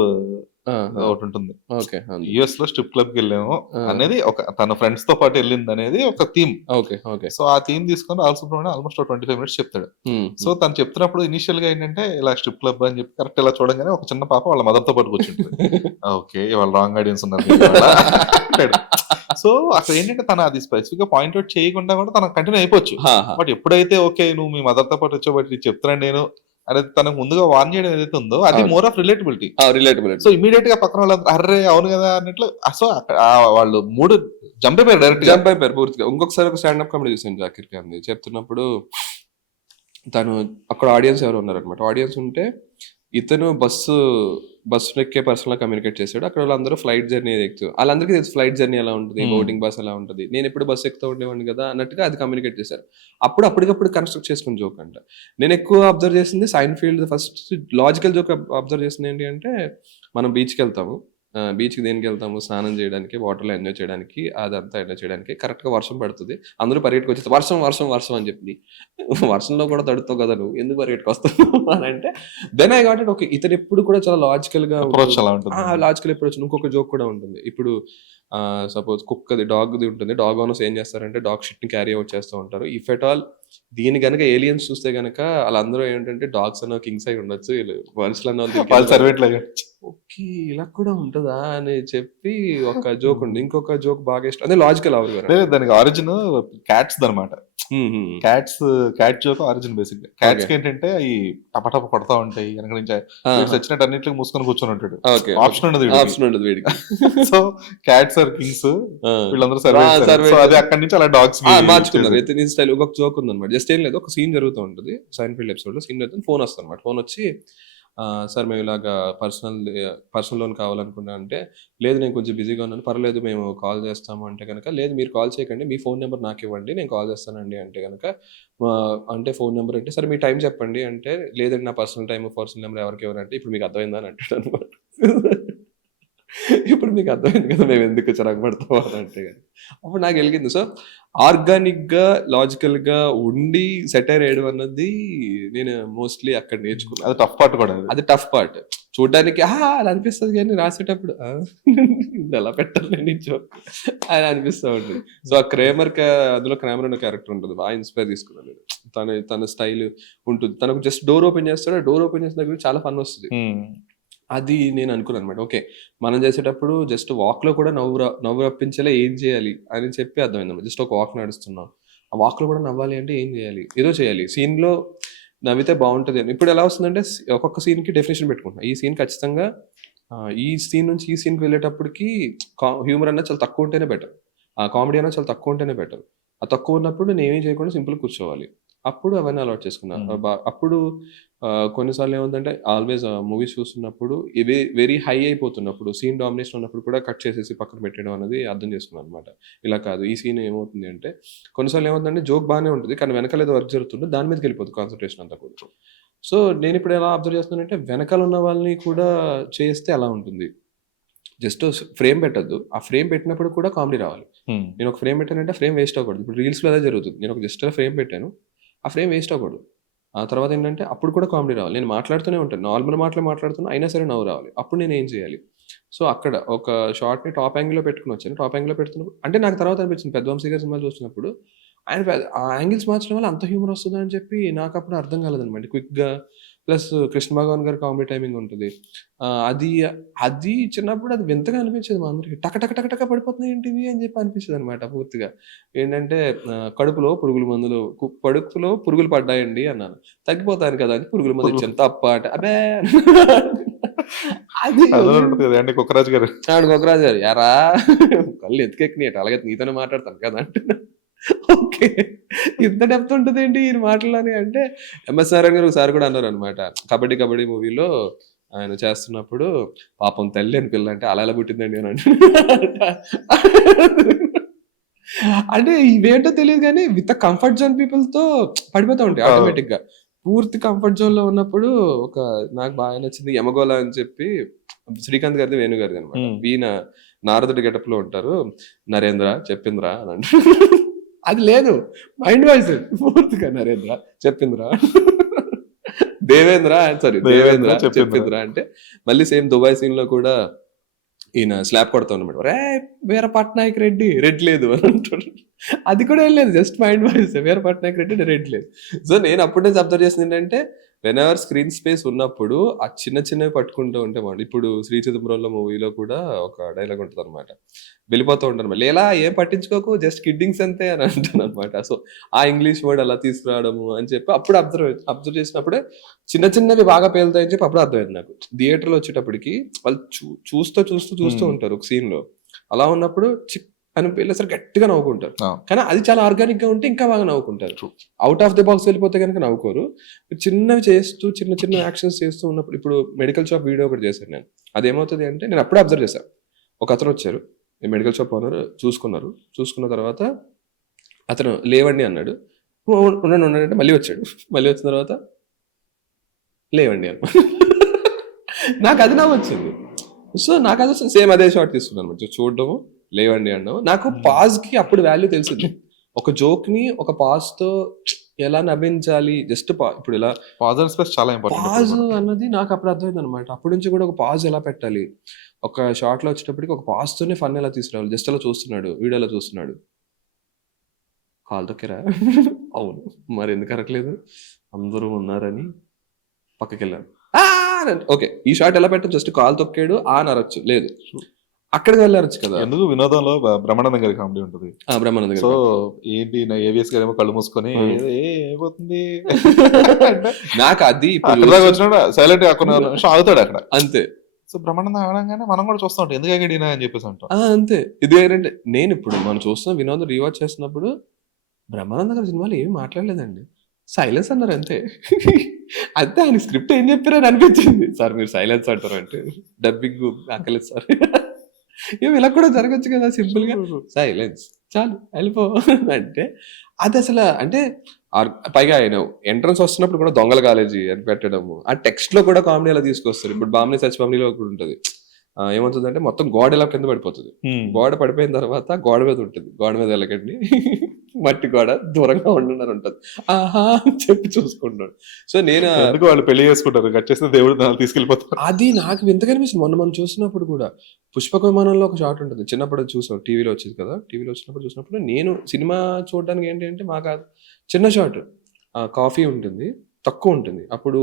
ఒకటి ఉంటుంది. ఓకే. యుఎస్ లో స్ట్రిప్ క్లబ్ కి వెళ్ళాము అనేది ఒక తన ఫ్రెండ్స్ తో పాటు వెళ్ళింది అనేది ఒక థీమ్. ఓకే. ఓకే. సో ఆ థీమ్ తీసుకొని బాలసుబ్రహ్మణ్యం ఆల్మోస్ట్ 25 మినిట్స్ చెప్తాడు. సో తను చెప్తున్నప్పుడు ఇనిషియల్ గా ఏంటంటే ఇలా స్ట్రిప్ క్లబ్ అని చెప్పి కరెక్ట్ ఇలా చూడంగానే ఒక చిన్న పాప వాళ్ళ మదర్ తో పాటు కూర్చుంటుంది. ఓకే వాళ్ళ రాంగ్ ఆడియన్స్ ఉన్నారు ఇవాళ అంటాడు. సో అక్కడ ఏంటంటే తను అది స్పెసిఫిక్ గా పాయింట్అవుట్ చేయకుండా కూడా తనకు కంటిన్యూ అయిపోవచ్చు. బట్ ఎప్పుడైతే ఓకే నువ్వు మీ మదర్ తో పాటు వచ్చేబట్టి చెప్తున్నాను నేను అనేది తనకు ముందుగా వార్న్ చేయడం ఏదైతే ఉందో అది more of relatability. So immediate గా పక్కన వాళ్ళు అర్రే అవును కదా అన్నట్లు. సో వాళ్ళు మూడు జంప్ అయిపోయారు, డైరెక్ట్ పూర్తిగా. ఇంకొకసారి ఒక స్టాండప్ కామెడీ చూసాను జాకిర్ ఖాన్ చెప్తున్నప్పుడు తను అక్కడ ఆడియన్స్ ఎవరు ఉన్నారనమాట. ఆడియన్స్ ఉంటే ఇతను బస్సు ఎక్కే పర్సన్ లా కమ్యూనికేట్ చేశాడు. అక్కడ వాళ్ళందరూ ఫ్లైట్ జర్నీ ఎక్కుతారు. వాళ్ళందరికీ తెలుసు ఫ్లైట్ జర్నీ ఎలా ఉంటుంది, బోర్డింగ్ బస్ ఎలా ఉంటుంది. నేను ఎప్పుడు బస్సు ఎక్కుతూ ఉండేవాడిని కదా అన్నట్టుగా అది కమ్యూనికేట్ చేశారు. అప్పటికప్పుడు కన్స్ట్రక్ట్ చేసుకుని జోక్ అంట. నేను ఎక్కువ అబ్జర్వ్ చేసింది సైన్ఫీల్డ్. ఫస్ట్ లాజికల్ జోక్ అబ్జర్వ్ చేసింది ఏంటి అంటే మనం బీచ్కి వెళ్తాము. బీచ్కి దేనికి వెళ్తాము? స్నానం చేయడానికి, వాటర్లో ఎంజాయ్ చేయడానికి, అదంతా ఎంజాయ్ చేయడానికి. కరెక్ట్గా వర్షం పడుతుంది. అందరూ పరిగెట్టుకు వచ్చేది వర్షం అని చెప్పి వర్షంలో కూడా తడుతావు కదా నువ్వు ఎందుకు పరిగెట్టుకు వస్తావు అని అంటే then I got it. Okay ఇతను ఎప్పుడు కూడా చాలా లాజికల్ గా లాజికల్ అప్రోచ్. ఇంకొక జోక్ కూడా ఉంటుంది. ఇప్పుడు సపోజ్ కుక్కది డాగ్ది ఉంటుంది. డాగ్ ఓనర్స్ ఏం చేస్తారంటే డాగ్ షిట్ ని క్యారీ అవుట్ చేస్తూ ఉంటారు. ఇఫ్ ఎట్ ఆల్ దీని గనక ఏలియన్స్ చూస్తే గనక వాళ్ళందరూ ఏంటంటే డాగ్స్ అన్న కింగ్స్ అయి ఉండొచ్చు, వీళ్ళు మనుషులు ఓకే ఇలా కూడా ఉంటుందా అని చెప్పి ఒక జోక్ ఉంది. ఇంకొక జోక్ బాగా ఇష్టం అదే లాజికల్ దానికి ఆరిజిన్ క్యాట్స్ అనమాట. క్యాట్ జోక్ ఆరిజిన్ బేసిక్ గా. క్యాట్స్ ఏంటంటే అవి టపటప కొడతా ఉంటాయి వెనక నుంచి వచ్చినట్టు అన్నింటికి మూసుకొని కూర్చొని ఉంటాడు. ఆప్షన్ ఉండదు వీడికి. సో క్యాట్స్ ఆర్ కింగ్స్, వీళ్ళందరూ సర్వే. అది అక్కడి నుంచి అలా డాగ్స్ మార్చుకున్నారు. ఇతని స్టైల్ ఒక జోక్ ఉందన్నమాట. జస్ట్ ఏం లేదు, ఒక సీన్ జరుగుతూ ఉంటుంది సైన్ఫీల్డ్ ఎపిసోడ్ లో. సీన్ జరుగుతుంది, ఫోన్ వస్తుంది అనమాట. ఫోన్ వచ్చి సార్ మేము ఇలాగా పర్సనల్ లోన్ కావాలనుకున్నా అంటే లేదు నేను కొంచెం బిజీగా ఉన్నాను, పర్లేదు మేము కాల్ చేస్తాము అంటే కనుక లేదు మీరు కాల్ చేయకండి మీ ఫోన్ నెంబర్ నాకు ఇవ్వండి నేను కాల్ చేస్తానండి అంటే కనుక అంటే ఫోన్ నెంబర్ అంటే సరే మీ టైం చెప్పండి అంటే లేదండి నా పర్సనల్ నెంబర్ ఎవరికి ఎవరంటే ఇప్పుడు మీకు అర్థమైందా అని అంటాడు అనమాట. ఇప్పుడు మీకు అర్థమైంది కదా మేము ఎందుకు చిరాకు పడతాం అని అంటే అప్పుడు నాకు వెలిగింది. సో ఆర్గానిక్ గా లాజికల్ గా ఉండి సెటైర్ వేయడం అన్నది నేను మోస్ట్లీ అక్కడ నేర్చుకున్నాను. అది టఫ్ పార్ట్ కూడా. అది టఫ్ పార్ట్. చూడడానికి అలా అనిపిస్తుంది కానీ రాసేటప్పుడు ఎలా పెట్టాలి అని అనిపిస్తూ ఉంటుంది. సో ఆ అందులో క్రామర్ అనే క్యారెక్టర్ ఉంటుంది, బాగా ఇన్స్పైర్ తీసుకున్నాను నేను. తన స్టైల్ ఉంటుంది. తనకు జస్ట్ డోర్ ఓపెన్ చేస్తాడు, డోర్ ఓపెన్ చేసిన దగ్గర చాలా ఫన్ వస్తుంది. అది నేను అనుకున్నాను అనమాట. ఓకే మనం చేసేటప్పుడు జస్ట్ వాక్ లో కూడా నవ్వు రప్పించేలా ఏం చేయాలి అని చెప్పి అర్థమైంది. జస్ట్ ఒక వాక్ నడుస్తున్నాం, ఆ వాక్ లో కూడా నవ్వాలి అంటే ఏం చేయాలి, ఏదో చేయాలి. సీన్ లో నవ్వితే బాగుంటుంది అని. ఇప్పుడు ఎలా వస్తుందంటే ఒక్కొక్క సీన్ కి డెఫినేషన్ పెట్టుకుంటున్నా. ఈ సీన్ ఖచ్చితంగా ఈ సీన్ నుంచి ఈ సీన్కి వెళ్ళేటప్పటికి హ్యూమర్ అన్నది చాలా తక్కువ ఉంటేనే బెటర్, ఆ కామెడీ అన్నది చాలా తక్కువ ఉంటేనే బెటర్. ఆ తక్కువ ఉన్నప్పుడు నేను ఏమీ చేయకుండా సింపుల్ కూర్చోవాలి. అప్పుడు అవన్నీ అలవాటు చేసుకున్నా. అప్పుడు కొన్నిసార్లు ఏముందంటే ఆల్వేస్ మూవీస్ చూస్తున్నప్పుడు ఇవి వెరీ హై అయిపోతున్నప్పుడు సీన్ డామినేషన్ ఉన్నప్పుడు కూడా కట్ చేసేసి పక్కన పెట్టడం అనేది అర్థం చేసుకున్నాను అనమాట. ఇలా కాదు, ఈ సీన్ ఏమవుతుంది అంటే కొన్నిసార్లు ఏమవుతుందంటే జోక్ బాగానే ఉంటుంది కానీ వెనకాల ఏదో వర్క్ జరుగుతుంటే దాని మీదకి వెళ్ళిపోతుంది కాన్సన్ట్రేషన్ అంతా కూడా. సో నేను ఇప్పుడు ఎలా అబ్జర్వ్ చేస్తున్నానంటే వెనకాల ఉన్న వాళ్ళని కూడా చేస్తే ఎలా ఉంటుంది, జస్ట్ ఫ్రేమ్ పెట్టద్దు, ఆ ఫ్రేమ్ పెట్టినప్పుడు కూడా కామెడీ రావాలి. నేను ఒక ఫ్రేమ్ పెట్టానంటే ఫ్రేమ్ వేస్ట్ అవ్వకూడదు. ఇప్పుడు రీల్స్లో అదే జరుగుతుంది, నేను ఒక జస్ట్ ఫ్రేమ్ పెట్టాను, ఆ ఫ్రేమ్ వేస్ట్ అవ్వకూడదు. ఆ తర్వాత ఏంటంటే అప్పుడు కూడా కామెడీ రావాలి. నేను మాట్లాడుతూనే ఉంటాను, నార్మల్ మాట్లాడుతున్నా అయినా సరే నవ్వు రావాలి. అప్పుడు నేను ఏం చేయాలి? సో అక్కడ ఒక షార్ట్ని టాప్ యాంగిల్లో పెట్టుకుని వచ్చాను. టాప్ యాంగిల్లో పెడుతున్నప్పుడు అంటే నాకు తర్వాత అనిపించింది పెద్దవంశీ గారి సినిమాలు చూస్తున్నప్పుడు ఆ యాంగిల్స్ మార్చడం వల్ల అంత హ్యూమర్ వస్తుంది అని చెప్పి నాకు అప్పుడు అర్థం కాలేదనమాట. క్విక్గా ప్లస్ కృష్ణ భగవాన్ గారి కామెడీ టైమింగ్ ఉంటుంది. అది చిన్నప్పుడు అది వింతగా అనిపించేది మా అందరికి. టక టక టక టక పడిపోతున్నాయి ఏంటివి అని చెప్పి అనిపించేది అనమాట. పూర్తిగా ఏంటంటే కడుపులో పురుగులు పడ్డాయండి అన్నాను. తగ్గిపోతాను కదా అని పురుగుల మందు ఇచ్చాను. తప్ప అంటే అబే అది కుక్కరాజు గారు కుక్కరాజు గారు యారా కళ్ళు ఎత్తుకెక్కినాయట, అలాగే నీతోనే మాట్లాడతాను కదా అంటే ఓకే ఇంత డెప్త్ ఉంటుంది ఏంటి ఈ మాటలని అంటే ఎంఎస్ నారాయణ గారు ఒకసారి కూడా అన్నారు అనమాట. కబడ్డీ మూవీలో ఆయన చేస్తున్నప్పుడు పాపం తల్లి అని పిల్ల అంటే అలా ఎలా పుట్టిందండి అని అంటే ఇవేంటో తెలియదు కానీ విత్ కంఫర్ట్ జోన్ పీపుల్ తో పడిపోతూ ఉంటాయి ఆటోమేటిక్ గా. పూర్తి కంఫర్ట్ జోన్ లో ఉన్నప్పుడు ఒక నాకు బాగా నచ్చింది యమగోళ అని చెప్పి శ్రీకాంత్ గారిది వేణు గారిది అనమాట. ఈయన నారదుడి గెటప్ లో ఉంటారు. నరేంద్ర చెప్పిందిరా అని అంటారు. అది లేదు, మైండ్ వాయిస్ పూర్తిగా నరేంద్ర చెప్పిందిరా, దేవేంద్ర చెప్పిందిరా అంటే మళ్ళీ సేమ్ దుబాయ్ సీన్ లో కూడా ఈయన స్లాబ్ కొడతా ఉన్నమాట. రే వీర పట్నాయక్ రెడ్ లేదు అని అంటాడు. అది కూడా ఏం లేదు, జస్ట్ మైండ్ వాయిస్ వీర పట్నాయక్ రెడ్ లేదు. సో నేను అప్పుడు నుంచి అబ్జర్వ్ చేసింది ఏంటంటే వెన్ ఎవర్ స్క్రీన్ స్పేస్ ఉన్నప్పుడు ఆ చిన్నవి పట్టుకుంటూ ఉంటే బాగుంది. ఇప్పుడు శ్రీ చిదంబరంలో మూవీలో కూడా ఒక డైలాగ్ ఉంటుంది అనమాట, వెళ్ళిపోతూ ఉంటాను మళ్ళీ ఎలా ఏం పట్టించుకోకు జస్ట్ కిడ్డింగ్స్ అంతే అని అంటాను అనమాట. సో ఆ ఇంగ్లీష్ వర్డ్ అలా తీసుకురావడము అని చెప్పి అప్పుడు అబ్జర్వ్ చేసినప్పుడే చిన్నవి బాగా పేలుతాయని చెప్పి అప్పుడు అర్థమైంది నాకు. థియేటర్లో వచ్చేటప్పటికి వాళ్ళు చూస్తూ ఉంటారు ఒక సీన్ లో, అలా ఉన్నప్పుడు అని వెళ్ళేసరి గట్టిగా నవ్వుకుంటారు. కానీ అది చాలా ఆర్గానిక్ గా ఉంటే ఇంకా బాగా నవ్వుకుంటారు. అవుట్ ఆఫ్ ది బాక్స్ వెళ్ళిపోతే కనుక నవ్వుకోరు. చిన్నవి చేస్తూ చిన్న యాక్షన్స్ చేస్తూ ఉన్నప్పుడు ఇప్పుడు మెడికల్ షాప్ వీడియో ఒకటి చేశాను నేను. అదేమవుతుంది అంటే నేను అప్పుడే అబ్జర్వ్ చేశాను. ఒక అతను వచ్చారు, మెడికల్ షాప్ ఓనర్ చూసుకున్న తర్వాత అతను లేవండి అన్నాడు. ఉండండి మళ్ళీ వచ్చాడు. మళ్ళీ వచ్చిన తర్వాత లేవండి అన్న. నాకు అది నవ్వు వచ్చింది. సో నాకు అది వచ్చింది. సేమ్ అదే షాట్ తీసుకున్నాను అనమాట. చూడడము లేవండి అన్నావు. నాకు పాజ్ కి అప్పుడు వాల్యూ తెలిసింది. ఒక జోక్ ని ఒక పాజ్ తో ఎలా నవ్వించాలి, జస్ట్ ఇప్పుడు ఇలా పాజ్ అన్నది నాకు అప్పుడు అర్థమైంది అనమాట. అప్పటి నుంచి కూడా ఒక పాజ్ ఎలా పెట్టాలి, ఒక షార్ట్ లో వచ్చేటప్పటికి ఒక పాజ్ తోనే ఫన్ ఎలా తీసుకురావాలి. జస్ట్ అలా చూస్తున్నాడు, వీడియోలో చూస్తున్నాడు, కాల్ తొక్కిరా అవును మరి ఎందుకు అరకలేదు, అందరూ ఉన్నారని పక్కకి వెళ్ళాను. ఓకే ఈ షార్ట్ ఎలా పెట్టాం, జస్ట్ కాల్ తొక్కాడు అనరచ్చు, లేదు అక్కడికి వెళ్ళారచ్చు కదా. ఎందుకు వినోదంలో బ్రహ్మానందం గారి కామెడీ ఉంటుంది. బ్రహ్మానందం సో ఏంటి నా ఏవిఎస్ గారు ఏమో కళ్ళు మూసుకొని ఏమవుతుంది నాకు అది వచ్చిన సైలెంట్ ఆగుతాడు అక్కడ అంతే. సో బ్రహ్మానందం అనగానే మనం కూడా చూస్తూ ఉంటాం ఎందుకు అడిగినా అని చెప్పేసి అంటాం అంతే. ఇది ఏంటంటే నేను ఇప్పుడు మనం చూస్తున్న వినోదం రీవాచ్ చేస్తున్నప్పుడు బ్రహ్మానందం గారి సినిమాలు ఏమి మాట్లాడలేదండి, సైలెన్స్ అన్నారు అంతే. అంతే ఆయన స్క్రిప్ట్ ఏం చెప్పారని అనిపించింది. సార్ మీరు సైలెన్స్ అంటారు అంటే డబ్బింగ్ అక్కలేదు సార్, ఏమి ఇలా కూడా జరగచ్చు కదా సింపుల్ గా సైలెన్స్ చాలు వెళ్ళిపో అంటే అది అసలు అంటే పైగా ఆయన ఎంట్రన్స్ వస్తున్నప్పుడు కూడా దొంగల కాలేజీ అని పెట్టడము, ఆ టెక్స్ట్ లో కూడా కామెడీ అలా తీసుకొస్తారు. ఇప్పుడు బామ్ని సచ్ బామ్నీలో కూడా ఉంటుంది. ఏమవుతుందంటే మొత్తం గోడ ఎలా కింద పడిపోతుంది, గోడ పడిపోయిన తర్వాత గోడ మీద ఉంటుంది, గోడ మీద వెళ్ళకండి మట్టి గోడ దూరంగా ఉండున్నారు ఉంటుంది, ఆహా చెప్పి చూసుకుంటాడు. సో నేను వాళ్ళు పెళ్లి చేసుకుంటారు, కట్ చేస్తే దేవుడు తీసుకెళ్ళిపోతారు. అది నాకు వింతగా అనిపిస్తుంది. మొన్న మనం చూసినప్పుడు కూడా పుష్పక విమానంలో ఒక షాట్ ఉంటుంది, చిన్నప్పుడు చూసాం టీవీలో వచ్చేది కదా. టీవీలో చూసినప్పుడు నేను సినిమా చూడడానికి ఏంటంటే మాకు చిన్న షాట్, కాఫీ ఉంటుంది తక్కువ ఉంటుంది, అప్పుడు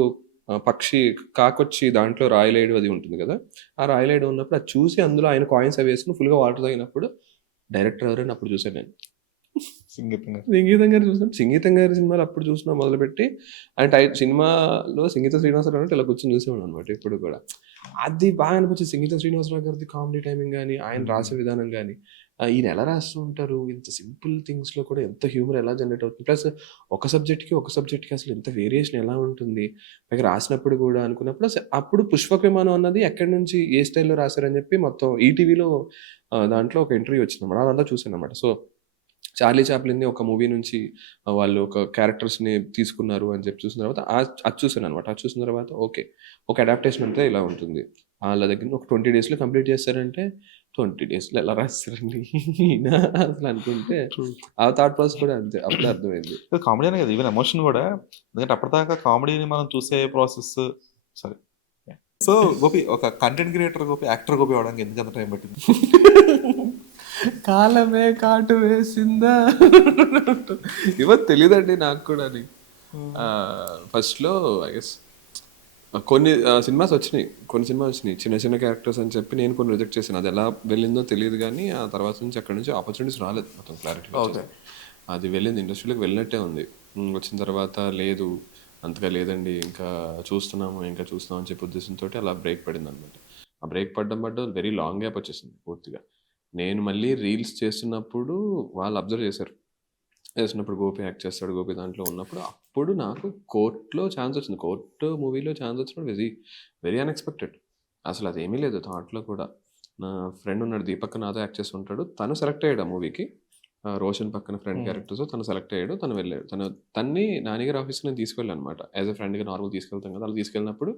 పక్షి కాకొచ్చి దాంట్లో రాయలేడు అది ఉంటుంది కదా, ఆ రాయలేడు ఉన్నప్పుడు అది చూసి అందులో ఆయన కాయిన్స్ అవి వేసుకుని ఫుల్గా వాటర్ తాగినప్పుడు డైరెక్టర్ ఎవరైనా అప్పుడు చూసాను నేను. సంగీతం గారు చూసినప్పుడు సంగీతం గారి సినిమాలు అప్పుడు చూసినా మొదలుపెట్టి ఆయన సినిమాలో సంగీత శ్రీనివాసరావు అంటే ఇలా కూర్చొని చూసేవాడు అనమాట. ఇప్పుడు కూడా అది బాగా అనిపించింది. సంగీత శ్రీనివాసరావు గారిది కామెడీ టైమింగ్ కానీ ఆయన రాసే విధానం కానీ ఈయన ఎలా రాస్తూ ఉంటారు, ఇంత సింపుల్ థింగ్స్లో కూడా ఎంత హ్యూమర్ ఎలా జనరేట్ అవుతుంది, ప్లస్ ఒక సబ్జెక్ట్కి అసలు ఎంత వేరియేషన్ ఎలా ఉంటుంది, పైగా రాసినప్పుడు కూడా అనుకున్నప్పుడు అప్పుడు పుష్పక విమానం అన్నది ఎక్కడి నుంచి ఏ స్టైల్లో రాశారని చెప్పి మొత్తం ఈటీవీలో దాంట్లో ఒక ఇంటర్వ్యూ వచ్చింది అనమాట, అదంతా చూసాను అనమాట. సో చార్లీ చాప్లిన్ ఒక మూవీ నుంచి వాళ్ళు ఒక క్యారెక్టర్స్ని తీసుకున్నారు అని చెప్పి చూసిన తర్వాత అది చూసాను అనమాట. అది చూసిన తర్వాత ఓకే, ఒక అడాప్టేషన్ అంటే ఇలా ఉంటుంది, వాళ్ళ దగ్గర ఒక 20 daysలో కంప్లీట్ చేస్తారంటే 20 daysలో ఎలా రాస్తారండి అసలు అనుకుంటే ఆ థాట్ ప్రాసెస్ కూడా అంతే, అప్పుడే అర్థమైంది. కామెడీ అనే కదా, ఈవెన్ ఎమోషన్ కూడా. ఎందుకంటే అప్పటిదాకా కామెడీని మనం చూసే ప్రాసెస్. సరే, సో గోపి ఒక content creator Gopi actor Gopi అవడానికి ఎందుకంత టైం పట్టింది? కాలమే కాటు వేసిందా ఇవో తెలియదండి నాకు కూడా. ఫస్ట్లో ఐ గెస్ కొన్ని సినిమాస్ వచ్చినాయి, చిన్న చిన్న క్యారెక్టర్స్ అని చెప్పి నేను కొన్ని రిజెక్ట్ చేశాను. అది ఎలా వెళ్ళిందో తెలియదు కానీ ఆ తర్వాత నుంచి అక్కడ నుంచి ఆపర్చునిటీస్ రాలేదు, మొత్తం క్లారిటీ. అది వెళ్ళింది, ఇండస్ట్రీలోకి వెళ్ళినట్టే ఉంది. వచ్చిన తర్వాత లేదు, అంతగా లేదండి, ఇంకా చూస్తున్నాం అని చెప్పే ఉద్దేశంతో అలా బ్రేక్ పడింది అనమాట. ఆ బ్రేక్ పడ్డం వెరీ లాంగ్ గ్యాప్ వచ్చేసింది పూర్తిగా. నేను మళ్ళీ రీల్స్ చేస్తున్నప్పుడు వాళ్ళు అబ్జర్వ్ చేసినప్పుడు గోపి యాక్ట్ చేస్తాడు, గోపి దాంట్లో ఉన్నప్పుడు అప్పుడు నాకు కోర్ట్లో ఛాన్స్ వచ్చింది. కోర్ట్ మూవీలో ఛాన్స్ వచ్చినప్పుడు వెరీ అన్ఎక్స్పెక్టెడ్. అసలు అదేమీ లేదు థాట్లో కూడా. నా ఫ్రెండ్ ఉన్నాడు దీపక్, నాతో యాక్ట్ చేస్తూ ఉంటాడు, తను సెలెక్ట్ అయ్యాడు ఆ మూవీకి. రోషన్ పక్కన ఫ్రెండ్ క్యారెక్టర్స్, తను సెలెక్ట్ అయ్యాడు, తను వెళ్ళాడు. తన్ని నానిగారి ఆఫీస్కి నేను తీసుకెళ్ళాను అనమాట, యాజ్ ఎ ఫ్రెండ్గా నార్మల్ తీసుకెళ్తాం కదా. అలా తీసుకెళ్ళినప్పుడు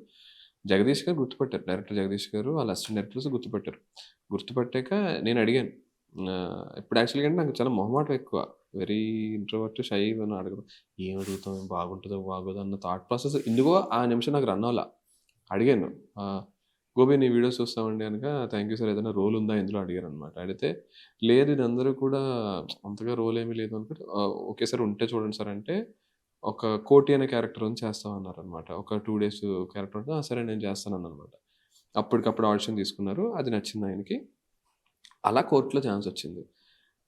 జగదీష్ గారు గుర్తుపట్టారు, డైరెక్టర్ జగదీష్ గారు వాళ్ళ అసిస్టెంట్ డైరెక్టర్స్ గుర్తుపట్టాక నేను అడిగాను. ఇప్పుడు యాక్చువల్గా అంటే నాకు చాలా మొహమాటం ఎక్కువ, వెరీ ఇంట్రోవర్ట్, షై అని అడగడం, ఏం అడుగుతాం, బాగుంటుందో బాగోదో అన్న థాట్ ప్రాసెస్ ఎందుకో ఆ నిమిషం నాకు రన్ అవ్వాల. అడిగాను, గోపి నీ వీడియోస్ చూస్తామండి అనక, థ్యాంక్ యూ సార్, ఏదైనా రోల్ ఉందా ఇందులో అడిగారు అనమాట. అడిగితే లేదు, ఇది అందరూ కూడా అంతగా రోల్ ఏమీ లేదు అనుకుంటే, ఓకే సార్ ఉంటే చూడండి సార్ అంటే, ఒక కోటి అనే క్యారెక్టర్ అని చేస్తామన్నారు అనమాట. ఒక 2 days క్యారెక్టర్ ఉంటే సరే నేను చేస్తాను అనమాట. అప్పటికప్పుడు ఆడిషన్ తీసుకున్నారు, అది నచ్చింది ఆయనకి, అలా కోర్టులో ఛాన్స్ వచ్చింది.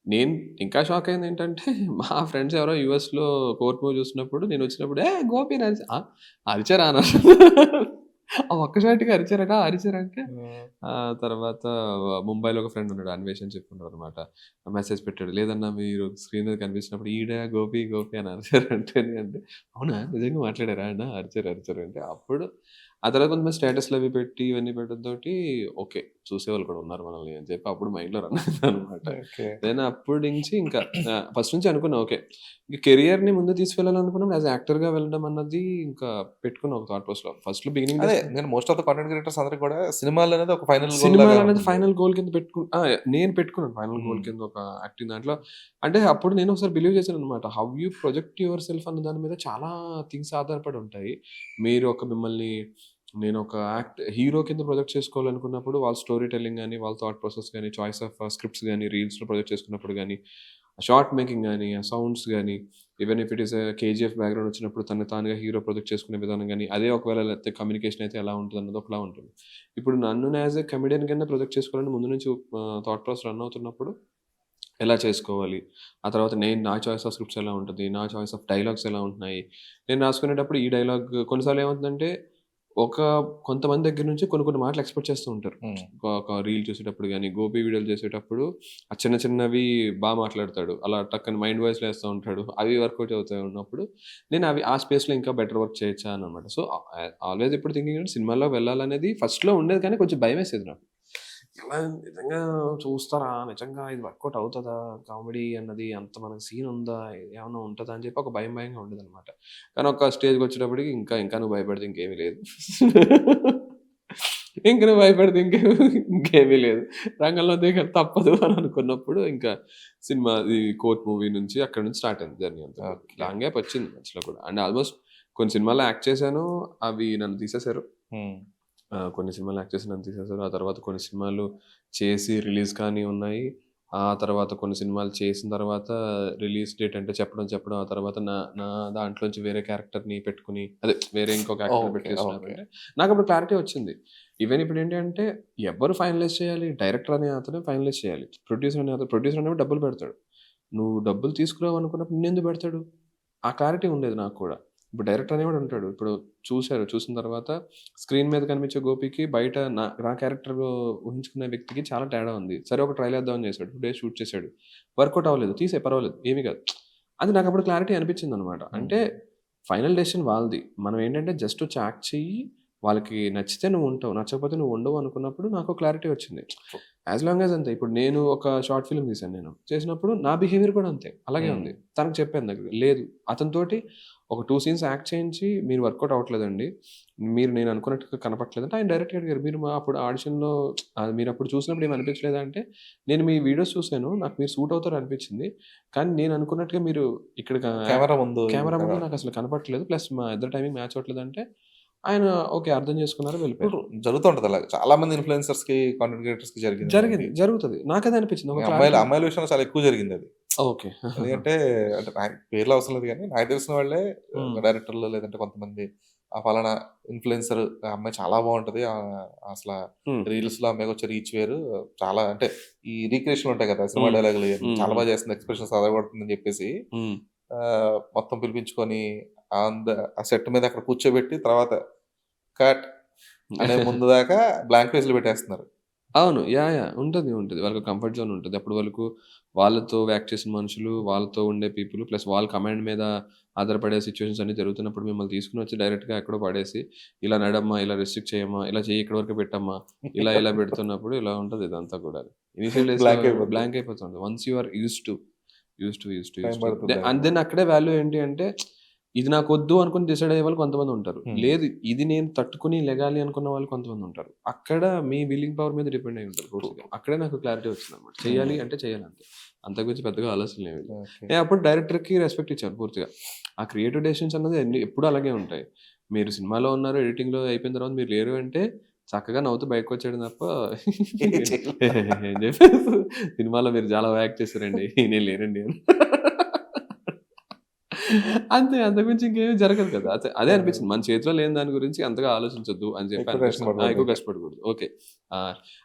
నేను ఇంకా షాక్ అయింది ఏంటంటే మా ఫ్రెండ్స్ ఎవరో యూఎస్లో కోర్ట్ మూవీ చూసినప్పుడు నేను వచ్చినప్పుడు గోపి అరిచారా అన్నారు. ఆ ఒక్క షాట్‌కి అరిచారంటే తర్వాత ముంబైలో ఒక ఫ్రెండ్ ఉన్నాడు, అన్వేష్ అని చెప్పుకున్నాడు అనమాట. మెసేజ్ పెట్టాడు, లేదన్నా మీరు స్క్రీన్ మీద కనిపించినప్పుడు ఈడ గోపి అని అరిచారంటే, అంటే అవునా నిజంగా మాట్లాడారా అన్న, అరిచారు అంటే అప్పుడు ఆ తర్వాత కొంతమంది స్టేటస్లు అవి పెట్టి ఇవన్నీ పెట్టడంతోటి ఓకే చూసేవాళ్ళు కూడా ఉన్నారు మనల్ని అని చెప్పి అప్పుడు మైండ్లో రన్ అయింది అనమాట. నేను అప్పటి నుంచి ఇంకా ఫస్ట్ నుంచి అనుకున్నా ఓకే, ఇంక కెరియర్ని ముందు తీసుకెళ్ళాలనుకున్నాం, యాజ్ యాక్టర్గా వెళ్ళడం అన్నది ఇంకా పెట్టుకున్నా ఒక థాట్ ప్రాసెస్లో. ఫస్ట్లో బిగినింగ్ అదే నేను most of the content creators అందరికి కూడా సినిమాలు అనేది ఒక ఫైనల్ గోల్ కింద నేను పెట్టుకున్నాను ఫైనల్ గోల్ కింద ఒక యాక్టింగ్ దాంట్లో. అంటే అప్పుడు నేను ఒకసారి బిలీవ్ చేశాను అనమాట, how you project your self అన్న దాని మీద చాలా థింగ్స్ ఆధారపడి ఉంటాయి. మీరు నేను ఒక హీరో కింద ప్రొజెక్ట్ చేసుకోవాలనుకున్నప్పుడు వాళ్ళ స్టోరీ టెల్లింగ్ కానీ, వాళ్ళ థాట్ ప్రాసెస్ కానీ, చాయిస్ ఆఫ్ స్క్రిప్ట్స్ కానీ, రీల్స్లో ప్రొజెక్ట్ చేసుకున్నప్పుడు కానీ, షార్ట్ మేకింగ్ కానీ, ఆ సౌండ్స్ కానీ, even if it is KGF background వచ్చినప్పుడు తానుగా హీరో ప్రొజెక్ట్ చేసుకునే విధానం కానీ, అదే ఒకవేళ లేకపోతే కమ్యూనికేషన్ అయితే ఎలా ఉంటుంది అన్నది ఒకలా ఉంటుంది. ఇప్పుడు నన్ను యాజ్ ఎ కమెడియన్ కింద ప్రొజెక్ట్ చేసుకోవాలని ముందు నుంచి థాట్ ప్రాసెస్ రన్ అవుతున్నప్పుడు ఎలా చేసుకోవాలి, ఆ తర్వాత నా చాయిస్ ఆఫ్ స్క్రిప్ట్స్ ఎలా ఉంటుంది, నా చాయిస్ ఆఫ్ డైలాగ్స్ ఎలా ఉంటున్నాయి, నేను రాసుకునేటప్పుడు ఈ డైలాగ్ కొన్నిసార్లు ఏమవుతుందంటే కొంతమంది దగ్గర నుంచి కొన్ని మాటలు ఎక్స్పెక్ట్ చేస్తూ ఉంటారు. ఒక రీల్ చూసేటప్పుడు కానీ, గోపి వీడియోలు చేసేటప్పుడు ఆ చిన్నవి బాగా మాట్లాడతాడు, అలా టక్కని మైండ్ వాయిస్లో వేస్తూ ఉంటాడు, అవి వర్కౌట్ అవుతూ ఉన్నప్పుడు నేను ఆ స్పేస్లో ఇంకా బెటర్ వర్క్ చేయొచ్చా అనమాట. సో ఆల్వేస్ ఎప్పుడు థింకింగ్ అంటే సినిమాలో వెళ్ళాలనేది ఫస్ట్లో ఉండేది, కానీ కొంచెం భయం వేసేది నాకు. ఇలా నిజంగా చూస్తారా, నిజంగా ఇది వర్కౌట్ అవుతుందా, కామెడీ అన్నది అంత మనకు సీన్ ఉందా, ఏమన్నా ఉంటుందా అని చెప్పి ఒక భయంగా ఉండేది అనమాట. కానీ ఒక స్టేజ్కి వచ్చేటప్పటికి ఇంకా నువ్వు భయపడితే ఇంకేమీ లేదు, ఇంకా నువ్వు భయపడితే ఇంకేమీ లేదు, రంగంలో దిగ తప్పదు అని అనుకున్నప్పుడు ఇంకా సినిమా ఈ కోర్ట్ మూవీ నుంచి అక్కడ నుంచి స్టార్ట్ అయింది జర్నీ. అంతా లాంగ్ గ్యాప్ వచ్చింది మధ్యలో కూడా. అండ్ ఆల్మోస్ట్ కొన్ని సినిమాల్లో యాక్ట్ చేశాను, అవి నన్ను తీసేశారు. కొన్ని సినిమాలు యాక్ట్ చేసి నన్ను తీసేశారు. ఆ తర్వాత కొన్ని సినిమాలు చేసి రిలీజ్ కానీ ఉన్నాయి. ఆ తర్వాత కొన్ని సినిమాలు చేసిన తర్వాత రిలీజ్ డేట్ అంటే చెప్పడం ఆ తర్వాత నా దాంట్లోంచి వేరే క్యారెక్టర్ని పెట్టుకుని, అదే వేరే ఇంకొక యాక్టర్ పెట్టేస్తున్నారంటే నాకు అప్పుడు క్లారిటీ వచ్చింది. ఈవెన్ ఇప్పుడు ఏంటి అంటే ఎవరు ఫైనలైజ్ చేయాలి, డైరెక్టర్ అనే అతనే ఫైనలైజ్ చేయాలి. ప్రొడ్యూసర్ అనేవి డబ్బులు పెడతాడు, నువ్వు డబ్బులు తీసుకురావు అనుకున్నప్పుడు నిన్నెందుకు పెడతాడు, ఆ క్లారిటీ ఉండేది నాకు కూడా. ఇప్పుడు డైరెక్టర్ అనేవాడు ఉంటాడు. ఇప్పుడు చూసిన తర్వాత స్క్రీన్ మీద కనిపించే గోపికి బయట నా క్యారెక్టర్ ఊహించుకునే వ్యక్తికి చాలా తేడా ఉంది. సరే ఒక ట్రైల్ వేద్దామని చేశాడు. 2 డేస్ షూట్ చేశాడు. వర్కౌట్ అవ్వలేదు. తీసేయి పర్వాలేదు. ఏమీ కాదు. అది నాకప్పుడు క్లారిటీ అనిపించిందనమాట. అంటే ఫైనల్ డెసిషన్ వాళ్ళది. మనం ఏంటంటే జస్ట్ వచ్చి యాక్ట్ చెయ్యి. వాళ్ళకి నచ్చితే నువ్వు ఉంటావు. నచ్చకపోతే నువ్వు ఉండవు అనుకున్నప్పుడు నాకు క్లారిటీ వచ్చింది. యాజ్ లాంగ్ యాజ్ అంతే. ఇప్పుడు నేను ఒక షార్ట్ ఫిల్మ్ తీశాను నేను. చేసినప్పుడు నా బిహేవియర్ కూడా అంతే. అలాగే ఉంది. తనకు చెప్పాను దగ్గర. లేదు అతనితోటి ఒక 2 సీన్స్ యాక్ట్ చేయించి మీరు వర్కౌట్ అవ్వట్లేదండి. మీరు నేను అనుకున్నట్టుగా కనపట్లేదంటే ఆయన డైరెక్ట్‌గా అడిగారు. మీరు అప్పుడు ఆడిషన్‌లో మీరప్పుడు చూసినప్పుడు ఏమి అనిపించలేదా అంటే, నేను మీ వీడియోస్ చూసాను. నాకు మీరు సూట్ అవుతారు అనిపించింది. కానీ నేను అనుకున్నట్టుగా మీరు ఇక్కడ కెమెరా ముందు నాకు అసలు కనపట్లేదు. ప్లస్ మా ఇద్దరి టైమింగ్ మ్యాచ్ అవ్వట్లేదంటే ఆయన ఓకే. అర్థం చేసుకున్నారు వెళ్ళిపోయారు. జరుగుతూ ఉంటది అలాగా. చాలా మంది ఇన్‌ఫ్లుయెన్సర్స్‌కి, కాంటెంట్ క్రియేటర్స్‌కి జరుగుతది. నాకదే అనిపించింది. ఒక అమ్మాయిల విషయంలో చాలా ఎక్కువ జరిగిందది. ఓకే. ఎందుకంటే అంటే నాకు పేర్లు అవసరం లేదు గానీ, నాకు తెలిసిన వాళ్ళే డైరెక్టర్లు లేదంటే కొంతమంది ఆ పలానా ఇన్‌ఫ్లుయెన్సర్ ఆ అమ్మాయి చాలా బావుంటది. అసల రీల్స్‌లో అమ్మాయికొచ్చే రీచ్ వేరు. చాలా అంటే ఈ రీక్రియేషన్‌లు ఉంటాయి కదా! సినిమా డైలాగులు చాలా బాగా చేస్తుంది. ఎక్స్‌ప్రెషన్స్ అదరగొడుతుందని చెప్పేసి మొత్తం పిలిపించుకొని ఆ సెట్ మీద అక్కడ కూర్చోబెట్టి తర్వాత కట్ అనే ముందు దాకా బ్లాంక్ ఫేస్‌లు పెట్టేస్తున్నారు. అవును. యాహ్! ఉంటది. వాళ్ళకి కంఫర్ట్ జోన్ ఉంటది. అప్పటి వరకు వాళ్ళతో యాక్ట్ చేసిన మనుషులు, వాళ్ళతో ఉండే పీపుల్ ప్లస్ వాళ్ళ కమాండ్ మీద ఆధారపడే సిట్యుయేషన్స్ అన్నీ జరుగుతున్నప్పుడు మిమ్మల్ని తీసుకొనొచ్చి డైరెక్ట్‌గా ఎక్కడో పడేసి, ఇలా నడమ్మా, ఇలా రెస్ట్రిక్ట్ చేయమ్మా, ఇలా చెయ్యి ఇక్కడి వరకే పెట్టమ్మా, ఇలా పెడుతున్నప్పుడు ఇలా ఉంటది ఇదంతా కూడా. ఇనీషియల్ డేస్‌లో బ్లాంక్ అయిపోతుంది. Once you are used to. Time పడుతుంది. అండ్ దెన్ అక్కడే వాల్యూ ఏంటి అంటే ఇది నాకొద్దు అనుకుని డిసైడ్ అయ్యే వాళ్ళు కొంతమంది ఉంటారు. లేదు ఇది నేను తట్టుకొని లెగాలి అనుకున్న వాళ్ళు కొంతమంది ఉంటారు. అక్కడ మీ విల్లింగ్ పవర్ మీద డిపెండ్ అయ్యి ఉంటారు పూర్తిగా. అక్కడే నాకు క్లారిటీ వచ్చిందన్నమాట. చేయాలి అంటే చేయాలి అంతే. అంతకు మించి పెద్దగా ఆలోచనలు ఏమి లేవు. నేను అప్పుడు డైరెక్టర్‌కి రెస్పెక్ట్ ఇచ్చాను పూర్తిగా. ఆ క్రియేటివ్ డెసిషన్స్ అన్నది ఎప్పుడూ అలాగే ఉంటాయి. మీరు సినిమాలో ఉన్నారు, ఎడిటింగ్‌లో అయిపోయిన తర్వాత మీరు లేరు అంటే చక్కగా నవ్వుతూ బయటకొచ్చేయడం తప్ప ఏం చెప్పారు సినిమాలో మీరు చాలా బాగా యాక్ట్ చేశారండి. నేను లేనండి అని. అంతే. అంతకు మించి ఇంకేమి జరగదు కదా! అదే అనిపించింది. మన చేతిలో లేని దాని గురించి అంతగా ఆలోచించొద్దు అని చెప్పి అనిపిస్తుంది. ఎక్కువ కష్టపడకూడదు. ఓకే.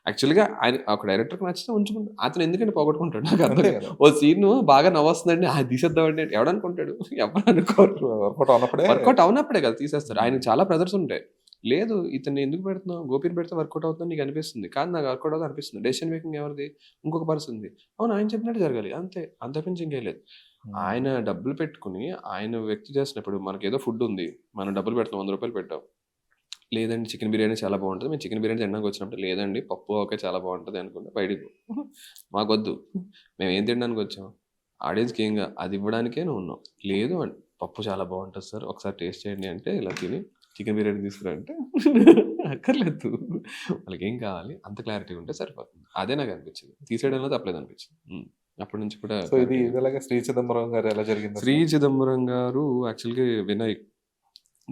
యాక్చువల్‌గా ఆయన ఒక డైరెక్టర్‌కి నచ్చితే ఉంచుకుంటాడు. అతను ఎందుకంటే పోగొట్టుకుంటాడు నాకు అర్థం కాదు. ఓ సీను బాగా నవ్వొస్తుందండి. తీసేద్దామండి అంటే ఎవడనుకుంటాడు? ఎవరు అనుకోరు. వర్కౌట్ అవునప్పుడే కదా తీసేస్తారు. ఆయనకి చాలా ప్రెజర్స్ ఉంటాయి. లేదు ఇతన్ని ఎందుకు పెడుతున్నావు? గోపిని పెడితే వర్కౌట్ అవుతుందని నీకు అనిపిస్తుంది. కాదు నాకు వర్కౌట్ అవుతుంది అనిపిస్తుంది. డెసిషన్ మేకింగ్ ఎవరిది? ఇంకొక పర్సన్‌ది. అవును ఆయన చెప్పినట్టు జరగాలి. అంతే. అంతకు మించి ఇంకేం లేదు. ఆయన డబ్బులు పెట్టుకొని, ఆయన వ్యక్తి చేస్తున్నప్పుడు మనకేదో ఫుడ్ ఉంది. మనం డబ్బులు పెడతాం. ₹100 పెట్టాం. లేదండి చికెన్ బిర్యానీ చాలా బావుంటది. మేము చికెన్ బిర్యానీ తినడానికి వచ్చినప్పుడు లేదండి పప్పు ఆవకాయ చాలా బావుంటది అనుకుంటే బయటికి పో. మాకొద్దు. మేమేం తినడానికి వచ్చాం? ఆడియన్స్‌కి ఏంగా అది ఇవ్వడానికే నువ్వు ఉన్నావు. లేదు పప్పు చాలా బావుంటది సార్. ఒకసారి టేస్ట్ చేయండి అంటే ఇలా తిని చికెన్ బిర్యానీ తీసుకురా అంటే అక్కర్లేదు. వాళ్ళకేం కావాలి? అంత క్లారిటీ ఉంటే సరిపోతుంది. అదే నాకు అనిపించింది. తీసేయడంలో తప్పలేదనిపించింది. అప్పటి నుంచి కూడా సో ఇది ఇలాగా శ్రీ చిదంబరం గారు ఎలా జరిగింది? శ్రీ చిదంబరం గారు యాక్చువల్‌గా వినయ్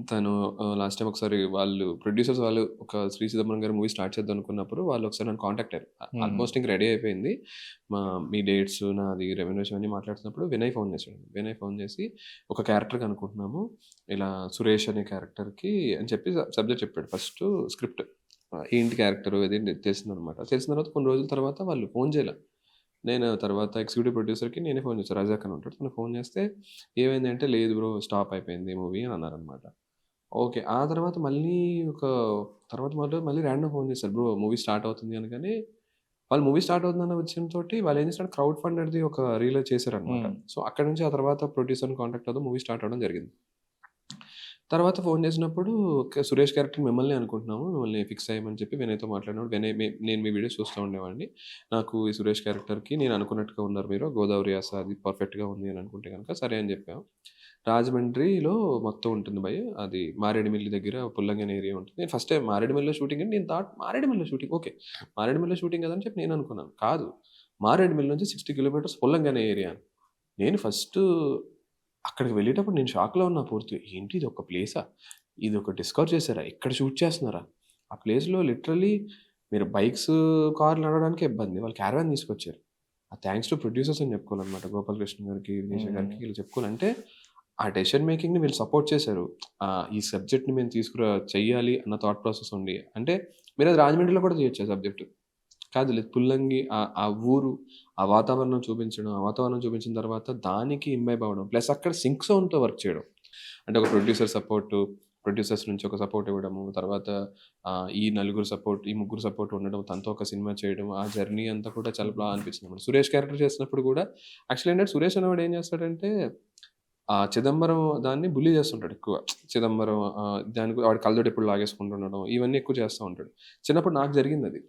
తను లాస్ట్ టైమ్ ఒకసారి వాళ్ళు ప్రొడ్యూసర్స్ వాళ్ళు ఒక శ్రీ చిదంబరం గారి మూవీ స్టార్ట్ చేద్దాం అనుకున్నప్పుడు వాళ్ళు ఒకసారి నన్ను కాంటాక్ట్ అయ్యారు. ఆల్మోస్ట్ ఇంక రెడీ అయిపోయింది. మీ డేట్స్ నాది రెమ్యునరేషన్ అన్నీ మాట్లాడుతున్నప్పుడు వినయ్ ఫోన్ చేశాడు. వినయ్ ఫోన్ చేసి ఒక క్యారెక్టర్‌కి అనుకుంటున్నాము. ఇలా సురేష్ అనే క్యారెక్టర్‌కి అని చెప్పి సబ్జెక్ట్ చెప్పాడు. ఫస్ట్ స్క్రిప్ట్ ఏంటి క్యారెక్టర్ అది తెలిసిందనమాట. తెలిసిన తర్వాత కొన్ని రోజుల తర్వాత వాళ్ళు ఫోన్ చేయలే. నేను తర్వాత ఎగ్జిక్యూటివ్ ప్రొడ్యూసర్‌కి నేనే ఫోన్ చేశాను. రజాక్ అని ఉంటాడు. తనకి ఫోన్ చేస్తే ఏమైంది అంటే లేదు బ్రో స్టాప్ అయిపోయింది మూవీ అని అన్నారనమాట. ఓకే. ఆ తర్వాత మళ్ళీ ర్యాండమ్ ఫోన్ చేశారు. బ్రో మూవీ స్టార్ట్ అవుతుంది అనగానే వాళ్ళు మూవీ స్టార్ట్ అవుతుందన్న విషయంతోటి వాళ్ళు ఏం చేశారు క్రౌడ్ ఫండర్‌ది ఒక రీల్ చేశారనమాట. సో అక్కడి నుంచి ఆ తర్వాత ప్రొడ్యూసర్‌ని కాంటాక్ట్ అవుదాం మూవీ స్టార్ట్ అవ్వడం జరిగింది. తర్వాత ఫోన్ చేసినప్పుడు సురేష్ క్యారెక్టర్ మిమ్మల్ని అనుకుంటున్నాము. మిమ్మల్ని ఫిక్స్ అయ్యమని చెప్పి వినయ్‌తో మాట్లాడినప్పుడు వినయ్ నేను మీ వీడియోస్ చూస్తూ ఉండేవాడిని. నాకు ఈ సురేష్ క్యారెక్టర్‌కి నేను అనుకున్నట్టుగా ఉన్నారు మీరు. గోదావరి యాస అది పర్ఫెక్ట్‌గా ఉంది అని అనుకుంటే గనుక సరే అని చెప్పాం. రాజమండ్రిలో మొత్తం ఉంటుంది భయ్. అది మారేడుమిల్లి దగ్గర పుల్లంగి అనే ఏరియా ఉంటుంది. నేను ఫస్ట్ టైమ్ మారేడుమిల్లిలో షూటింగ్ అని నేను మారేడుమిల్లిలో షూటింగ్ ఓకే. మారేడుమిల్లిలో షూటింగ్ కదా అని చెప్పి నేను అనుకున్నాను. కాదు మారేడుమిల్లి నుంచి 60 కిలోమీటర్స్ పుల్లంగి అనే ఏరియా. నేను ఫస్ట్ అక్కడికి వెళ్ళేటప్పుడు నేను షాక్‌లో ఉన్నా పూర్తిగా. ఏంటి ఇది ఒక ప్లేసా? ఇది ఒక డిస్కవర్ చేసారా? ఇక్కడ షూట్ చేస్తున్నారా? ఆ ప్లేస్‌లో లిటరల్లీ మీరు బైక్స్, కార్లు నడవడానికే ఇబ్బంది. వాళ్ళు క్యారవాన్ తీసుకొచ్చారు. థాంక్స్ టు ప్రొడ్యూసర్స్ అని చెప్పుకోవాలనమాట. గోపాలకృష్ణ గారికి, వినేష్ గారికి వీళ్ళు చెప్పుకోవాలి. అంటే ఆ డెసిషన్ మేకింగ్‌ని వీళ్ళు సపోర్ట్ చేశారు. ఈ సబ్జెక్ట్‌ని మేము చెయ్యాలి అన్న థాట్ ప్రాసెస్ ఉండి. అంటే మీరది రాజమండ్రిలో కూడా చేయొచ్చు ఆ సబ్జెక్ట్. కాదు లేదు పుల్లంగి ఆ ఊరు, ఆ వాతావరణం చూపించడం. ఆ వాతావరణం చూపించిన తర్వాత దానికి ఇంబైబ్ అవ్వడం. ప్లస్ అక్కడ సింక్ సౌండ్‌తో వర్క్ చేయడం. అంటే ఒక ప్రొడ్యూసర్స్ నుంచి ఒక సపోర్ట్ ఇవ్వడము, తర్వాత ఈ ముగ్గురు సపోర్ట్ ఉండడం, తనతో ఒక సినిమా చేయడం, ఆ జర్నీ అంతా కూడా చాలా బాగా అనిపించింది అనమాట. సురేష్ క్యారెక్టర్ చేసినప్పుడు కూడా యాక్చువల్లీ ఏంటంటే సురేష్ అనేవాడు ఏం చేస్తాడంటే ఆ చిదంబరం దాన్ని బుల్లీ చేస్తుంటాడు ఎక్కువ. చిదంబరం దానికి వాడి కళ్ళతోటి ఎప్పుడు లాగేసుకుంటుండడం ఇవన్నీ ఎక్కువ చేస్తూ ఉంటాడు. చిన్నప్పుడు నాకు జరిగింది అది.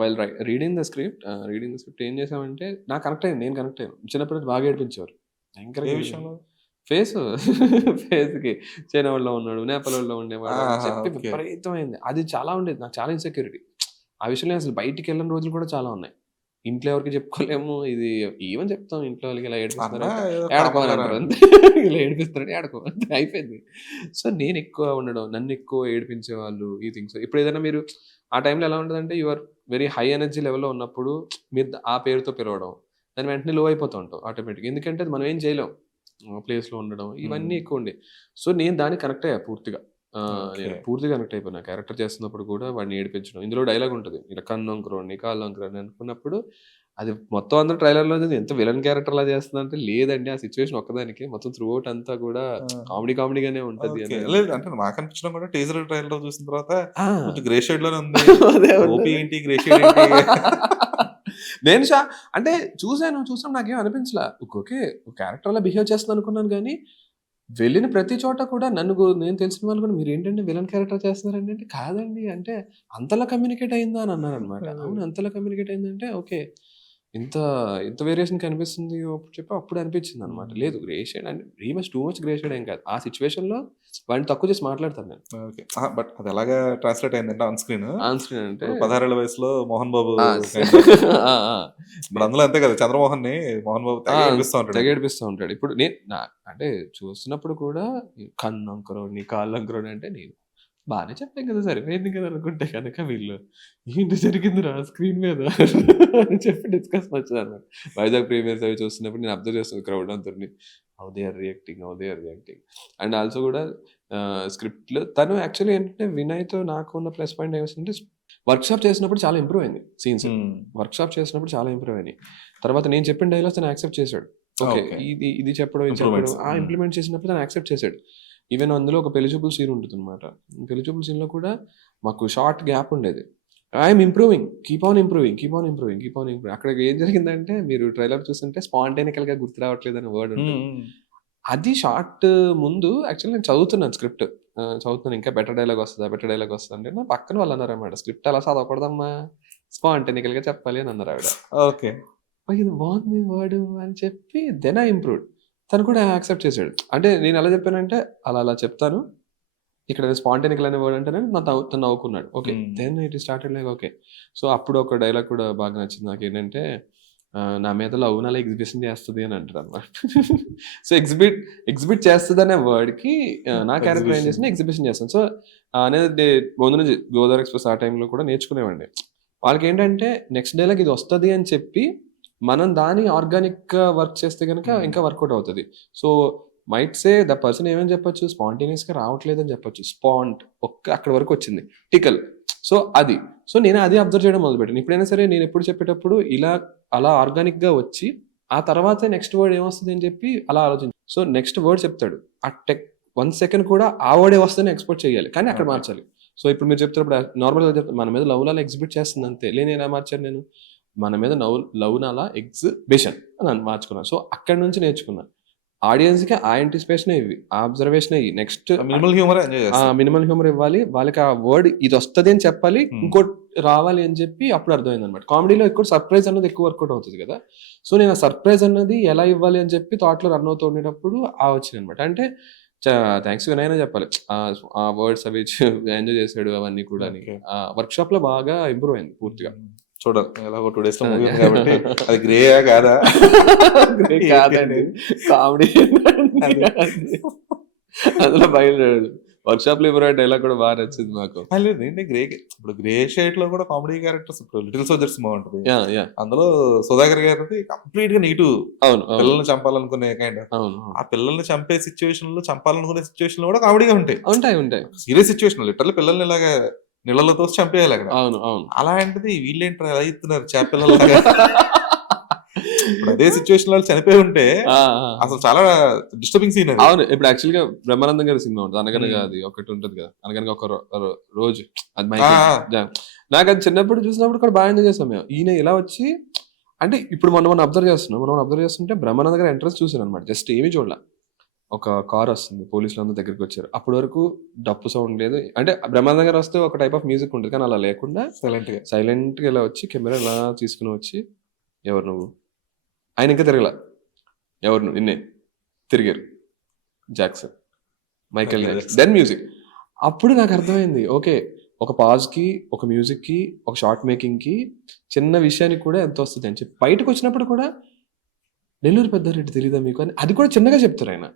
వైల్ రీడింగ్ ద స్క్రిప్ట్ ఏం చేసామంటే నాకు కనెక్ట్ అయ్యింది, నేను కనెక్ట్ అయ్యాను. చిన్నప్పుడు బాగా ఏడిపించేవారు భయంకరంగా. ఫేస్కి చైనా వాళ్ళలో ఉన్నాడు, నేపాల్ వాళ్ళలో ఉండేవాడు చెప్పి విపరీతమైంది. అది చాలా ఉండేది, నాకు చాలా ఇన్సెక్యూరిటీ. ఆ విషయంలో అసలు బయటికి వెళ్ళిన రోజులు కూడా చాలా ఉన్నాయి. ఇంట్లో ఎవరికి చెప్పుకోలేము, ఇది ఈవెన్ చెప్తాం ఇంట్లో వాళ్ళకి ఇలా ఏడిపిస్తున్నారు అంతే, ఇలా ఏడిపిస్తున్నాడు ఆడుకో అంతే అయిపోయింది. సో నేను ఎక్కువ ఉండడం, నన్ను ఎక్కువ ఏడిపించే వాళ్ళు ఈ థింగ్స్. ఇప్పుడు ఏదైనా మీరు ఆ టైంలో ఎలా ఉంటుందంటే యువర్ వెరీ హై ఎనర్జీ లెవెల్లో ఉన్నప్పుడు మీరు ఆ పేరుతో పిలవడం, దాని వెంటనే లో అయిపోతూ ఉంటాం ఆటోమేటిక్. ఎందుకంటే మనం ఏం చేయలేం ప్లేస్లో ఉండడం ఇవన్నీ ఎక్కువ ఉండే. సో నేను దానికి కనెక్ట్ అయ్యా పూర్తిగా. నేను పూర్తిగా కనెక్ట్ అయిపోయినా క్యారెక్టర్ చేస్తున్నప్పుడు కూడా వాడిని ఏడిపించడం. ఇందులో డైలాగ్ ఉంటుంది, ఇలా కన్నంకురోని కాళ్ళంకురోని అనుకున్నప్పుడు అది మొత్తం అందరూ ట్రైలర్లో ఎంత విలన్ క్యారెక్టర్ లా చేస్తుందంటే లేదండి, ఆ సిచ్యువేషన్ ఒక్కదానికి మొత్తం త్రూ అవుట్ అంతా కూడా కామెడీగానే ఉంటది. అంటే నాకు అనిపించడం కూడా టీజర్ ట్రైలర్ చూసిన తర్వాత కొంచెం గ్రే షేడ్ లోనే ఉంది. గ్రే షేడ్ నేను అంటే చూసాను నాకేం అనిపించలా. ఓకే క్యారెక్టర్ అలా బిహేవ్ చేస్తాను అనుకున్నాను, కానీ వెళ్ళిన ప్రతి చోట కూడా నేను తెలిసిన వాళ్ళు కూడా మీరు ఏంటంటే విలన్ క్యారెక్టర్ చేస్తున్నారండి అంటే కాదండి, అంటే అంతలా కమ్యూనికేట్ అయిందా అని అన్నారు అనమాట. అవును అంతలా కమ్యూనికేట్ అయిందంటే ఓకే ఇంత వేరియేషన్ కనిపిస్తుంది చెప్పి అప్పుడు అనిపించింది అనమాట. లేదు గ్రే షేడ్ అంటే టూ మచ్ గ్రే షేడ్ ఏం కాదు. ఆ సిచ్యువేషన్ లో వాడిని తక్కువ చేసి మాట్లాడతాను నేను. బట్ అది ఎలాగా ట్రాన్స్లేట్ అయిందంటే ఆన్ స్క్రీన్ అంటే 16 ఏళ్ల వయసులో మోహన్ బాబు ఇప్పుడు అందులో అంతే కదా, చంద్రమోహన్ ని మోహన్ బాబు తెగేడిపిస్తూ ఉంటాడు. ఇప్పుడు నేను అంటే చూస్తున్నప్పుడు కూడా కన్నంకరోని కాళ్ళంకరోని అంటే నేను బాగానే చెప్పాను కదా, సరిపోయింది కదా అనుకుంటే కనుక వీళ్ళు ఏంటి జరిగింది రా స్క్రీన్ మీద అని చెప్పి డిస్కషన్ వచ్చింది అనమాట. వైజాగ్ ప్రీమియర్స్ అవి చూస్తున్నప్పుడు నేను అబ్జర్వ్ చేస్తాను క్రౌడ్ అందరినీ, how they are reacting and also కూడా స్క్రిప్ట్లో తను యాక్చువల్లీ ఏంటంటే వినయ్తో నాకు ఉన్న ప్లస్ పాయింట్ ఏమిటంటే వర్క్షాప్ చేసినప్పుడు చాలా ఇంప్రూవ్ అయింది సీన్స్. వర్క్షాప్ చేసినప్పుడు చాలా ఇంప్రూవ్ అయినాయి. తర్వాత నేను చెప్పిన డైలాగ్స్ తను యాక్సెప్ట్ చేశాడు. ఓకే ఇది చెప్పడం ఇంప్లిమెంట్ చేసినప్పుడు తను యాక్సెప్ట్ చేశాడు. ఈవెన్ అందులో ఒక పెళ్లి చూపుల సీన్ ఉంటుంది అనమాట. పెళ్లి చూపుల సీన్లో కూడా మాకు షార్ట్ గ్యాప్ ఉండేది. I'm improving, keep on improving. అక్కడ ఏం జరిగిందంటే మీరు ట్రైలర్ చూస్తుంటే స్పాంటేనికల్ గా గుర్తు రావట్లేదు అనే వర్డ్ ఉంటుంది. అది షార్ట్ ముందు యాక్చువల్లీ నేను చదువుతున్నాను స్క్రిప్ట్, ఇంకా బెటర్ డైలాగ్ వస్తుంది అంటే నా పక్కన వాళ్ళు అన్నారు అనమాట, స్క్రిప్ట్ అలా చదవకూడదమ్మా, స్పాంటేనికల్ గా చెప్పాలి అని అన్నారు ఆవిడ. ఓకే ఇది బాగుంది వర్డ్ అని చెప్పి దెన్ ఐ ఇంప్రూవ్డ్. తను కూడా యాక్సెప్ట్ చేశాడు. అంటే నేను ఎలా చెప్పానంటే అలా చెప్తాను, ఇక్కడ స్పాంటేనికల్ అనే వర్డ్ అంటేనే తను నవ్వుకున్నాడు. Okay then it started like okay. So అప్పుడు ఒక డైలాగ్ కూడా బాగా నచ్చింది నాకు, ఏంటంటే నా మీద లవ్ నాలా ఎగ్జిబిషన్ చేస్తుంది అని అంటారు అనమాట. సో ఎగ్జిబిట్ చేస్తుంది అనే వర్డ్కి నా క్యారెక్టర్ ఏం చేసిన ఎగ్జిబిషన్ చేస్తాను. సో అనేది ముందు నుంచి గోదావరి ఎక్స్ప్రెస్ ఆ టైంలో కూడా నేర్చుకునేవాడిని. వాళ్ళకి ఏంటంటే నెక్స్ట్ డైలాగ్ ఇది వస్తుంది అని చెప్పి మనం దాని ఆర్గానిక్ గా వర్క్ చేస్తే కనుక ఇంకా వర్కౌట్ అవుతుంది. So might say the person ఏమని చెప్పొచ్చు, స్పాంటేనియస్ గా రావట్లేదని చెప్పొచ్చు, అక్కడ వరకు వచ్చింది టికల్. సో నేను అది అబ్జర్వ్ చేయడం మొదలుపెట్టాను. ఇప్పుడైనా సరే నేను ఎప్పుడు చెప్పేటప్పుడు అలా ఆర్గానిక్ గా వచ్చి ఆ తర్వాత నెక్స్ట్ వర్డ్ ఏమొస్తుంది అని చెప్పి అలా ఆలోచించి, సో నెక్స్ట్ వర్డ్ చెప్తాడు ఆ 1 సెకండ్ కూడా ఆ వర్డే వస్తేనే ఎక్స్పోర్ట్ చేయాలి, కానీ అక్కడ మార్చాలి. సో ఇప్పుడు మీరు చెప్తున్నప్పుడు నార్మల్గా చెప్తాను మన మీద లవ్ లాలా ఎగ్జిబిట్ చేస్తుంది అంతే, నేను ఎలా మార్చాను, నేను మన మీద లవ్ నాలా ఎగ్జిబిషన్ అని మార్చుకున్నాను. సో అక్కడ నుంచి నేర్చుకున్నాను. ఆడియన్స్ కి ఆ యాంటిసిపేషన్ ఇవి, ఆ అబ్జర్వేషన్ అయ్యి నెక్స్ట్ మినిమల్ హ్యూమర్ ఇవ్వాలి వాళ్ళకి, ఆ వర్డ్ ఇది వస్తుంది అని చెప్పాలి, ఇంకోటి రావాలి అని చెప్పి అప్పుడు అర్థమైంది అనమాట. కామెడీలో ఎక్కువ సర్ప్రైజ్ అన్నది ఎక్కువ వర్కౌట్ అవుతుంది కదా. సో నేను ఆ సర్ప్రైజ్ అన్నది ఎలా ఇవ్వాలి అని చెప్పి థాట్లో రన్ అవుతూ ఉండేటప్పుడు వచ్చింది అనమాట. అంటే థ్యాంక్స్ వినయనే చెప్పాలి, ఆ వర్డ్స్ అవి ఎంజాయ్ చేశాడు అవన్నీ కూడా. వర్క్ షాప్ లో బాగా ఇంప్రూవ్ అయింది పూర్తిగా. చూడాలి ఎలాగో 2 days లో ముగింది కాబట్టి అది గ్రేయా కాదా, గ్రే కాదండి కామెడీ అందులో బయలుదేరాడు. వర్క్ షాప్ లో ఇంప్రూవ్ డైలాగ్ కూడా బాగా నచ్చింది మాకు. ఏంటి గ్రే, ఇప్పుడు గ్రే షేడ్ లో కూడా కామెడీ క్యారెక్టర్స్, ఇప్పుడు లిటిల్ సోల్జర్స్ బాగుంటుంది, అందులో సుధాకర్ గారిది కంప్లీట్ గా నీటు, పిల్లల్ని చంపాలనుకునే కైండ్, ఆ పిల్లల్ని చంపే సిచ్యువేషన్ లో, చంపాలనుకునే సిచ్యువేషన్ లో కూడా కామెడీగా ఉంటాయి. సీరియస్ సిచ్యువేషన్ లిటరల్లీ పిల్లల్ని ఇలాగా నీళ్ళతో చంపేయాలి అక్కడ. అలాంటిది వీళ్ళేంటారు ఎలా ఇస్తున్నారు చేపలలాగా. ఇప్పుడు అదే సిచ్యువేషన్ లో చనిపోయి ఉంటే అసలు చాలా డిస్టర్బింగ్ సీన్ అది. అవును. ఇప్పుడు యాక్చువల్ గా బ్రహ్మానందం గారి సినిమా ఉంటుంది అనగనగా, అది ఒకటి ఉంటుంది కదా, అనగనగా ఒక రోజు, అది నాకు అది చిన్నప్పుడు చూసినప్పుడు కూడా బాగా ఎంజాయ్ చేస్తాం మేము. ఈయన ఇలా వచ్చి అంటే ఇప్పుడు మనం అబ్జర్వ్ చేస్తుంటే బ్రహ్మానంద గారి ఎంట్రన్స్ చూసాను అనమాట. జస్ట్ ఏమీ చూడాల, ఒక కార్ వస్తుంది, పోలీసులు అందరూ దగ్గరికి వచ్చారు. అప్పటి వరకు డప్పు సౌండ్ లేదు, అంటే బ్రహ్మానంద గారు వస్తే ఒక టైప్ ఆఫ్ మ్యూజిక్ ఉంటుంది, కానీ అలా లేకుండా సైలెంట్ గా ఇలా వచ్చి కెమెరా ఇలా తీసుకుని వచ్చి, ఎవరు నువ్వు, ఆయన ఇంకా తిరగల, ఎవరు నువ్వు, నిన్నే తిరిగారు, Jackson, Michael Jackson, then music. అప్పుడు నాకు అర్థమైంది, ఓకే, ఒక పాజ్ కి, ఒక మ్యూజిక్ కి, ఒక షార్ట్ మేకింగ్ కి, చిన్న విషయానికి కూడా ఎంత వస్తుంది అని చెప్పి బయటకు వచ్చినప్పుడు కూడా నెల్లూరు పెద్దారెడ్డి తెలియదా మీకు అని అది కూడా చిన్నగా చెప్తారు ఆయన.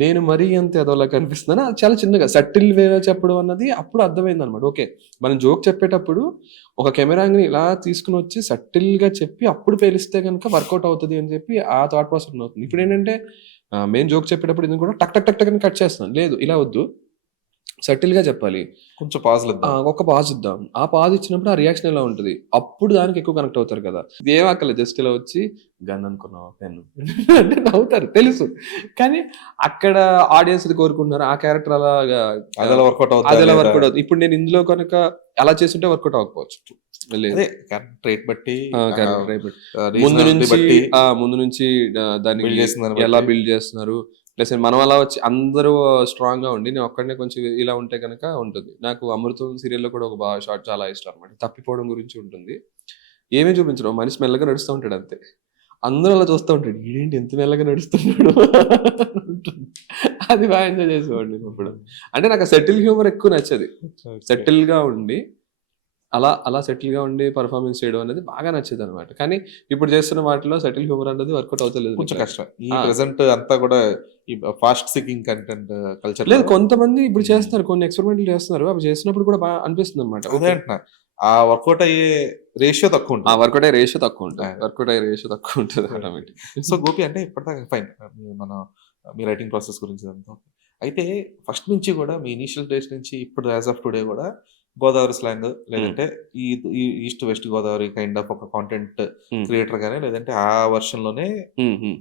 నేను మరీ అంత ఎదోలా కనిపిస్తున్నాను, చాలా చిన్నగా సటిల్ వేలో చెప్పడం అన్నది అప్పుడు అర్థమైంది అనమాట. ఓకే, మనం జోక్ చెప్పేటప్పుడు ఒక కెమెరాని ఇలా తీసుకుని వచ్చి సటిల్ గా చెప్పి అప్పుడు పేలిస్తే కనుక వర్కౌట్ అవుతుంది అని చెప్పి ఆ థాట్ ప్రాసెస్ అవుతుంది. ఇప్పుడు ఏంటంటే మేము జోక్ చెప్పేటప్పుడు ఇది కూడా టక్ టక్ టక్ టక్ అని కట్ చేస్తున్నాను, లేదు ఇలా వద్దు, సటిల్ గా చెప్పాలి, కొంచెం పాజ్ ఒక పాజ్ ఇద్దాం, ఆ పాజ్ ఇచ్చినప్పుడు ఆ రియాక్షన్ ఎలా ఉంటుంది, అప్పుడు దానికి ఎక్కువ కనెక్ట్ అవుతారు కదా. ఏం అక్కర్లేదు, జస్ట్ ఇలా వచ్చి గన్ అనుకున్నావా, పెన్ అంటే నవ్వుతారు తెలుసు, కానీ అక్కడ ఆడియన్స్ ఇది కోరుకుంటున్నారు, ఆ క్యారెక్టర్ అలాగా అదలా వర్కౌట్ అవుతుంది. ఇప్పుడు నేను ఇందులో కనుక అలా చేస్తుంటే వర్కౌట్ అవ్వకపోవచ్చు, ముందు నుంచి దాన్ని ఎలా బిల్డ్ చేస్తున్నారు, ప్లస్ మనం అలా వచ్చి అందరూ స్ట్రాంగ్ గా ఉండి నేను ఒక్కడనే కొంచెం ఇలా ఉంటే కనుక ఉంటుంది. నాకు అమృతం సీరియల్లో కూడా ఒక బాగా షార్ట్ చాలా ఇష్టం అనమాట, తప్పిపోవడం గురించి ఉంటుంది. ఏమీ చూపించడం, మనిషి మెల్లగా నడుస్తూ ఉంటాడు అంతే, అందరూ అలా చూస్తూ ఉంటాడు, ఏంటి ఎంత మెల్లగా నడుస్తున్నాడు అది బాగా ఎంజాయ్ చేసేవాడిని ఇప్పుడు. అంటే నాకు సెటిల్ హ్యూమర్ ఎక్కువ నచ్చేది, సెటిల్ గా ఉండి అలా సెటిల్ గా ఉండి పర్ఫార్మెన్స్ చేయడం అనేది బాగా నచ్చేది అనమాట. కానీ ఇప్పుడు చేస్తున్న వాటిలో సెటిల్ హ్యూమర్ అనేది వర్కౌట్ అవుతలేదు, కొంచెం కష్టం. ఈ ప్రెసెంట్ అంతా కూడా ఈ ఫాస్ట్ సీకింగ్ కంటెంట్ కల్చర్ లేదు, కొంతమంది ఇప్పుడు చేస్తున్నారు, కొన్ని ఎక్స్పెరిమెంట్లు చేస్తున్నారు, అవి చేసినప్పుడు కూడా బాగా అనిపిస్తుంది అనమాట. అదే అంటున్నా, ఆ వర్కౌట్ అయ్యే రేషియో తక్కువ ఉంటుంది, వర్కౌట్ అయ్యే రేషియో తక్కువ ఉంటుంది ఆటోమేటిక్. సో గోపి, అంటే ఇప్పటిదాకా ఫైన్, మన మీ రైటింగ్ ప్రాసెస్ గురించి అంతా అయితే, ఫస్ట్ నుంచి కూడా మీ ఇనిషియల్ డేస్ నుంచి ఇప్పుడు యాజ్ ఆఫ్ టుడే కూడా గోదావరి స్లాంగ్, లేదంటే ఈ east west Godavari kind of ఒక కాంటెంట్ క్రియేటర్ గానే, లేదంటే ఆ వర్షన్ లోనే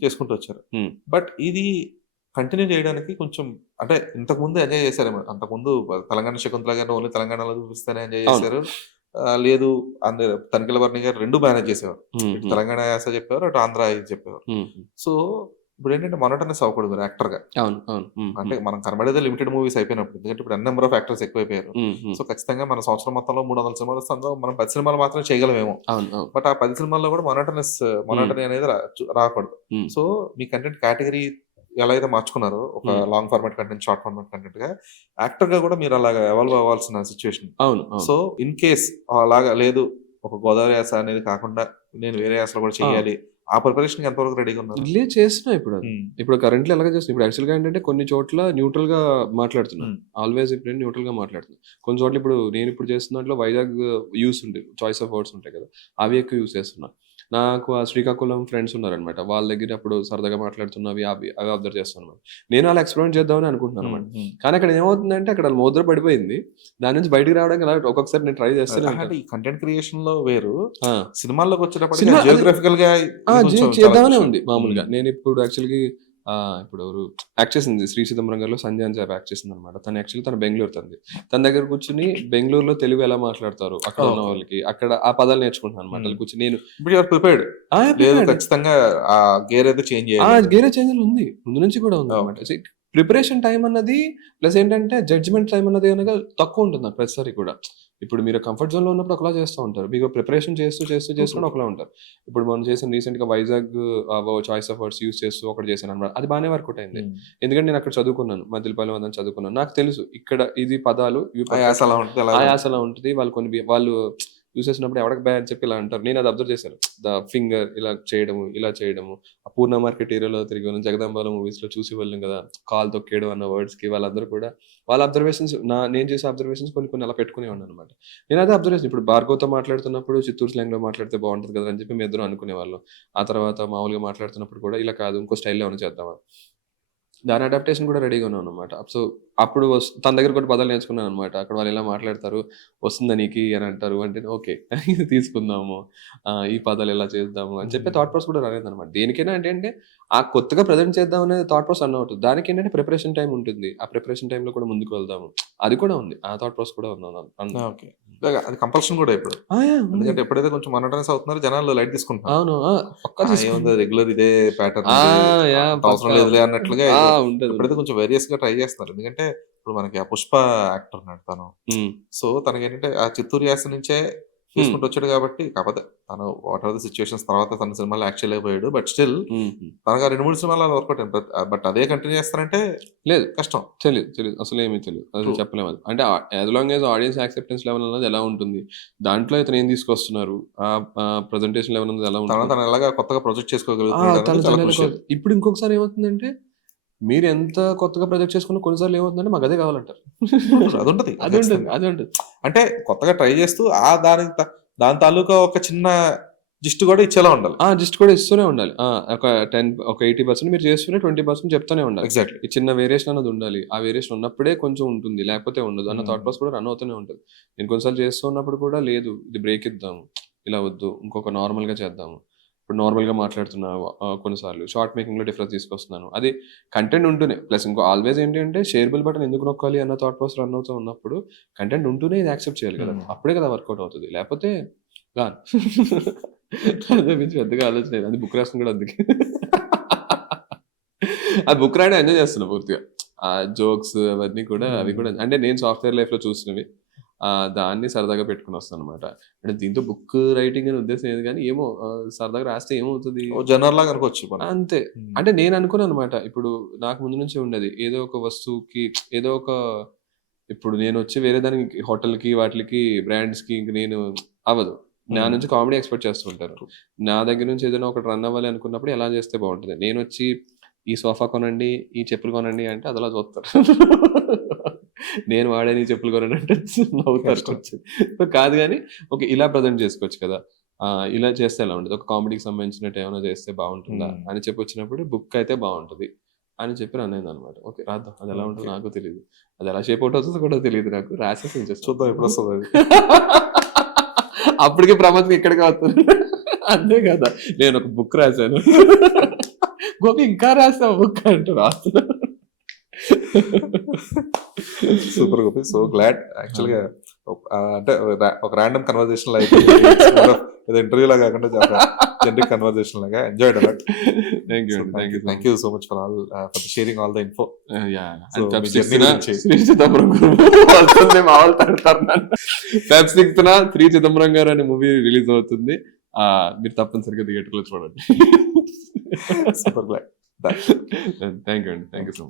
చేసుకుంటూ వచ్చారు. బట్ ఇది కంటిన్యూ చేయడానికి కొంచెం, అంటే ఇంతకు ముందు ఎంజాయ్ చేశారేమో, అంతకుముందు తెలంగాణ శకుంతల గారిని ఓన్లీ తెలంగాణలో చూపిస్తేనే ఎంజాయ్ చేశారు, లేదు అందరు తనిఖీల వర్ణి గారు రెండు మేనేజ్ చేసేవారు, తెలంగాణ యాస చెప్పేవారు, అటు ఆంధ్ర చెప్పేవారు. సో ఇప్పుడు ఏంటంటే మొనటనెస్ అవ్వకూడదు యాక్టర్ గా, అంటే మనం కనబడేదే లిమిటెడ్ మూవీస్ అయిపోయినప్పుడు, ఎందుకంటే ఇప్పుడు నెంబర్ ఆఫ్ యాక్టర్స్ ఎక్కువైపోయారు. సో ఖచ్చితంగా మన సంవత్సరం మొత్తంలో 300 సినిమాలు వస్తుందో మనం 10 సినిమాలు మాత్రం చేయగలమేమో, బట్ ఆ 10 సినిమాల్లో కూడా మొనటనీ అనేది రాకూడదు. సో మీ కంటెంట్ కేటగిరీ ఎలా అయితే మార్చుకున్నారో, ఒక long format content, short format content గా, యాక్టర్ గా కూడా మీరు అలాగా ఎవాల్వ్ అవ్వాల్సిన సిచ్యువేషన్. సో ఇన్ కేస్ అలాగా లేదు, ఒక గోదావరి యాస అనేది కాకుండా నేను వేరే యాసలో కూడా చేయాలి, ఆ ప్రిపరేషన్ ఎంతవరకు రెడీగా ఉన్నారు? లేదు, చేస్తున్నా ఇప్పుడు కరెంట్లీ ఎలాగ చేస్తున్నా. ఇప్పుడు యాక్చువల్గా ఏంటంటే కొన్ని చోట్ల న్యూట్రల్ గా మాట్లాడుతున్నాను, ఆల్వేస్ ఇప్పుడు న్యూట్రల్ గా మాట్లాడుతున్నాను. కొన్ని చోట్ల ఇప్పుడు నేను చేస్తున్న దాంట్లో వైజాగ్ యూస్ ఉంటుంది, చాయిస్ ఆఫ్ వర్డ్స్ ఉంటాయి కదా, అవి ఎక్కువ యూస్ చేస్తున్నా. నాకు ఆ శ్రీకాకుళం ఫ్రెండ్స్ ఉన్నారనమాట, వాళ్ళ దగ్గర అప్పుడు సరదాగా మాట్లాడుతున్నవి అవి అబ్జర్వ్ చేస్తాను అనమాట. నేను అలా ఎక్స్పెరిమెంట్ చేద్దామని అనుకుంటున్నాను అనమాట. కానీ అక్కడ ఏమవుతుందంటే అక్కడ ముద్ర పడిపోయింది, దాని నుంచి బయటకు రావడానికి అలా ఒక్కొక్కసారి నేను ట్రై చేస్తాను. ఈ కంటెంట్ క్రియేషన్ లో వేరు, సినిమాల్లోకి వచ్చేటప్పుడు జియోగ్రఫికల్ గా చేద్దామనే ఉంది మామూలుగా. నేను ఇప్పుడు యాక్చువల్గా ఇప్పుడు ఎవరు యాక్ట్ చేసింది, శ్రీ చిదంబరం గారిలో సంజయ్ అని చెప్పి యాక్ట్ చేసింది అనమాట. తను యాక్చువల్లీ తన బెంగళూరు, తన దగ్గర కూర్చుని బెంగళూరులో తెలుగు ఎలా మాట్లాడతారు అక్కడ ఉన్న వాళ్ళకి, అక్కడ ఆ పదాలు నేర్చుకుంటున్నాను అనమాట. కూర్చొని నేను ప్రిపేర్డ్ ఖచ్చితంగా ఆ గేర్ అయితే చేంజ్ ఉంది, ముందు నుంచి కూడా ఉంది అనమాట. ప్రిపరేషన్ టైం అన్నది ప్లస్ ఏంటంటే జడ్జ్మెంట్ టైం అన్నది కనుక తక్కువ ఉంటుంది ప్రతిసారి కూడా. ఇప్పుడు మీరు కంఫర్ట్ జోన్ లో ఉన్నప్పుడు ఒకలా చేస్తూ ఉంటారు, మీకు ప్రిపరేషన్ చేస్తూ ఒకలా ఉంటారు. ఇప్పుడు మనం చేసిన రీసెంట్ గా Vizag choice of words use చేస్తూ ఒకటి చేశాను అనమాట. అది బాగానే వర్కౌట్ అయింది, ఎందుకంటే నేను అక్కడ చదువుకున్నాను, మధ్యపాలెం అదని చదువుకున్నాను, నాకు తెలుసు ఇక్కడ ఇది పదాలు ఆయాసలా ఉంటుంది, వాళ్ళు యూస్ చేసినప్పుడు ఎవరికి బ్యాడ్ అని చెప్పి ఇలా అంటారు. నేను అది అబ్జర్వ్ చేశాను, ద ఫింగర్ ఇలా చేయడము, ఆ పూర్ణ మార్కెట్ ఏరియాలో తిరిగి జగదాంబాల మూవీస్ లో చూసి వెళ్ళాం కదా, కాల్ తొక్కేయడం అన్న వర్డ్స్ కి వాళ్ళందరూ కూడా వాళ్ళ అబ్జర్వేషన్స్, నేను చేసే అబ్జర్వేషన్స్ కొన్ని అలా పెట్టుకునే ఉన్నాను అనమాట. నేను అదే అబ్జర్వేషన్, ఇప్పుడు భార్గవతో మాట్లాడుతున్నప్పుడు చిత్తూరు స్లాంగ్ లో మాట్లాడితే బాగుంటుంది కదా అని చెప్పి మేము ఇద్దరు అనుకునేవాళ్ళం. ఆ తర్వాత మామూలుగా మాట్లాడుతున్నప్పుడు కూడా ఇలా కాదు, ఇంకో స్టైల్లో ఏమైనా చేద్దామా, దాని అడాప్టేషన్ కూడా రెడీగా ఉన్నాను అనమాట. సో అప్పుడు తన దగ్గర కూడా పదాలు నేర్చుకున్నాను అనమాట. అక్కడ వాళ్ళు ఇలా మాట్లాడతారు, వస్తుందా నీకి అని అంటారు. అంటే ఓకే ఇది తీసుకుందాము, ఈ పదాలు ఎలా చేద్దాము అని చెప్పి థాట్ ప్రాసెస్ కూడా రాలేదు అనమాట. దేనికైనా అంటే ఆ కొత్తగా ప్రజెంట్ చేద్దాం అనేది థాట్ ప్రాసెస్ రన్ అవుతుంది. దానికి ఏంటంటే ప్రిపరేషన్ టైం ఉంటుంది. ఆ ప్రిపరేషన్ టైంలో కూడా ముందుకు వెళ్దాము, అది కూడా ఉంది. ఆ థాట్ ప్రాసెస్ కూడా ఉంది. ఓకే. అది కంపల్షన్ కూడా ఇప్పుడు. ఎందుకంటే ఎప్పుడైతే కొంచెం మొనోటనస్ అవుతున్నారో జనాలు లైట్ తీసుకుంటున్నారు. అవును. ఏముంది రెగ్యులర్ ఇదే ప్యాటర్న్, అవసరం లేదులే అన్నట్లుగా ఎప్పుడైతే కొంచెం వేరియస్ గా ట్రై చేస్తున్నారు. ఎందుకంటే ఇప్పుడు మనకి ఆ పుష్ప యాక్టర్ ఉన్నాడు తను. సో తనకి ఏంటంటే ఆ చిత్తూరు యాస నుంచే తీసుకుంటూ వచ్చాడు కాబట్టి, కాకపోతే తను వాట్ ఆర్ ద సిచ్యువేషన్స్ తర్వాత తన సినిమాలో యాక్చువల్ అయిపోయాడు. బట్ స్టిల్ తనకు 2-3 సినిమాలు వర్కౌట్ అయింది. బట్ అదే కంటిన్యూ చేస్తారంటే లేదు, కష్టం. తెలియదు అసలు ఏమీ తెలియదు, అది చెప్పలేము. అంటే as long as audience acceptance level అనేది ఎలా ఉంటుంది, దాంట్లో ఇతను ఏం తీసుకొస్తున్నారు, ఆ ప్రెజెంటేషన్ లెవెల్ అనేది ఎలా ఉంటుంది, తను ఎలాగా కొత్తగా ప్రొజెక్ట్ చేసుకోగలుగుతాడు. ఇప్పుడు ఇంకొకసారి ఏమవుతుందంటే మీరు ఎంత కొత్తగా ప్రొజెక్ట్ చేసుకున్న కొన్నిసార్లు ఏమవుతుందంటే మాకు అదే కావాలంటారు. అది ఉంటుంది. అంటే కొత్తగా ట్రై చేస్తూ దాని తాలూకా ఒక చిన్న జిస్ట్ కూడా ఇచ్చేలా ఉండాలి. జిస్ట్ కూడా ఇస్తూనే ఉండాలి. ఒక 80% మీరు చేస్తూనే 20% చెప్తూనే ఉండాలి. ఎగ్జాక్ట్లీ. ఈ చిన్న వేరియేషన్ అనేది ఉండాలి. ఆ వేరియేషన్ ఉన్నప్పుడే కొంచెం ఉంటుంది, లేకపోతే ఉండదు అన్న థాట్ ప్రాసెస్ కూడా రన్ అవుతూనే ఉంటుంది. నేను కొన్నిసార్లు చేస్తూ ఉన్నప్పుడు కూడా లేదు ఇది బ్రేక్ ఇద్దాము, ఇలా వద్దు, ఇంకొక నార్మల్గా చేద్దాము. ఇప్పుడు నార్మల్గా మాట్లాడుతున్నాను, కొన్నిసార్లు షార్ట్ మేకింగ్లో డిఫరెన్స్ తీసుకొస్తున్నాను. అది కంటెంట్ ఉంటూనే ప్లస్ ఇంకో ఆల్వేస్ ఏంటి అంటే షేరబుల్ బటన్ ఎందుకు నొక్కాలి అన్న థాట్ ప్రాసెస్ రన్ అవుతూ ఉన్నప్పుడు కంటెంట్ ఉంటూనే ఇది యాక్సెప్ట్ చేయాలి కదా, అప్పుడే కదా వర్కౌట్ అవుతుంది. లేకపోతే గాన్ అదే మించి పెద్దగా ఆలోచన లేదు. అది బుక్ రాసిన కూడా అందుకే అది బుక్ రాయడం ఎంజాయ్ చేస్తున్నా పూర్తిగా. ఆ జోక్స్ అవన్నీ కూడా అవి కూడా అంటే నేను సాఫ్ట్వేర్ లైఫ్లో చూసినవి, దాన్ని సరదాగా పెట్టుకుని వస్తాను అనమాట. అంటే దీంతో బుక్ రైటింగ్ అనే ఉద్దేశం ఏది కానీ ఏమో సరదాగా రాస్తే ఏమవుతుంది జనరల్ లాగా అనుకోవచ్చు అంతే. అంటే నేను అనుకున్నాను అనమాట, ఇప్పుడు నాకు ముందు నుంచి ఉండేది ఏదో ఒక వస్తువుకి ఏదో ఒక, ఇప్పుడు నేను వచ్చి వేరే దానికి హోటల్కి వాటికి బ్రాండ్స్కి ఇంక నేను అవ్వదు. నా నుంచి కామెడీ ఎక్స్పెక్ట్ చేస్తూ ఉంటారు. నా దగ్గర నుంచి ఏదైనా ఒకటి రన్ అవ్వాలి అనుకున్నప్పుడు ఎలా చేస్తే బాగుంటుంది, నేను వచ్చి ఈ సోఫా కొనండి, ఈ చెప్పులు కొనండి అంటే అది అలా చూస్తారు. నేను వాడని చెప్పులు కొనండి అంటే నవ్వుతారు కొంచెం. కాదు కానీ ఓకే ఇలా ప్రజెంట్ చేసుకోవచ్చు కదా, ఇలా చేస్తే ఎలా ఉంటుంది, ఒక కామెడీకి సంబంధించినట్టు ఏమైనా చేస్తే బాగుంటుందా అని చెప్పి వచ్చినప్పుడు బుక్ అయితే బాగుంటుంది అని చెప్పి రన్ అయింది అనమాట. ఓకే రాద్దాం, అది ఎలా ఉంటుందో నాకు తెలియదు, అది ఎలా షేప్ అవుట్ అవుతుందో కూడా తెలియదు నాకు, రాసేసి చూద్దాం ఎప్పుడు వస్తుంది. అప్పటికే ప్రమాదం ఎక్కడికి అవుతుంది అంతే కదా. నేను ఒక బుక్ రాశాను, గోపి ఇంకా రాసావు బుక్ అంటే రాస్తున్నా. Super Gopi, so glad. యాక్చువల్గా అంటే ఒక ర్యాండమ్ కన్వర్జేషన్ లాగా ఏదో ఇంటర్వ్యూ లాగా కాకుండా జనరిక్ కన్వర్జేషన్ లాగా enjoyed a lot. Thank you so much for sharing all the info. Feb 6న 3 చిదంబరం గారు అనే మూవీ రిలీజ్ అవుతుంది, మీరు తప్పనిసరిగా థియేటర్లో చూడండి. Super glad. థ్యాంక్ యూ అండి, థ్యాంక్ యూ సో మచ్.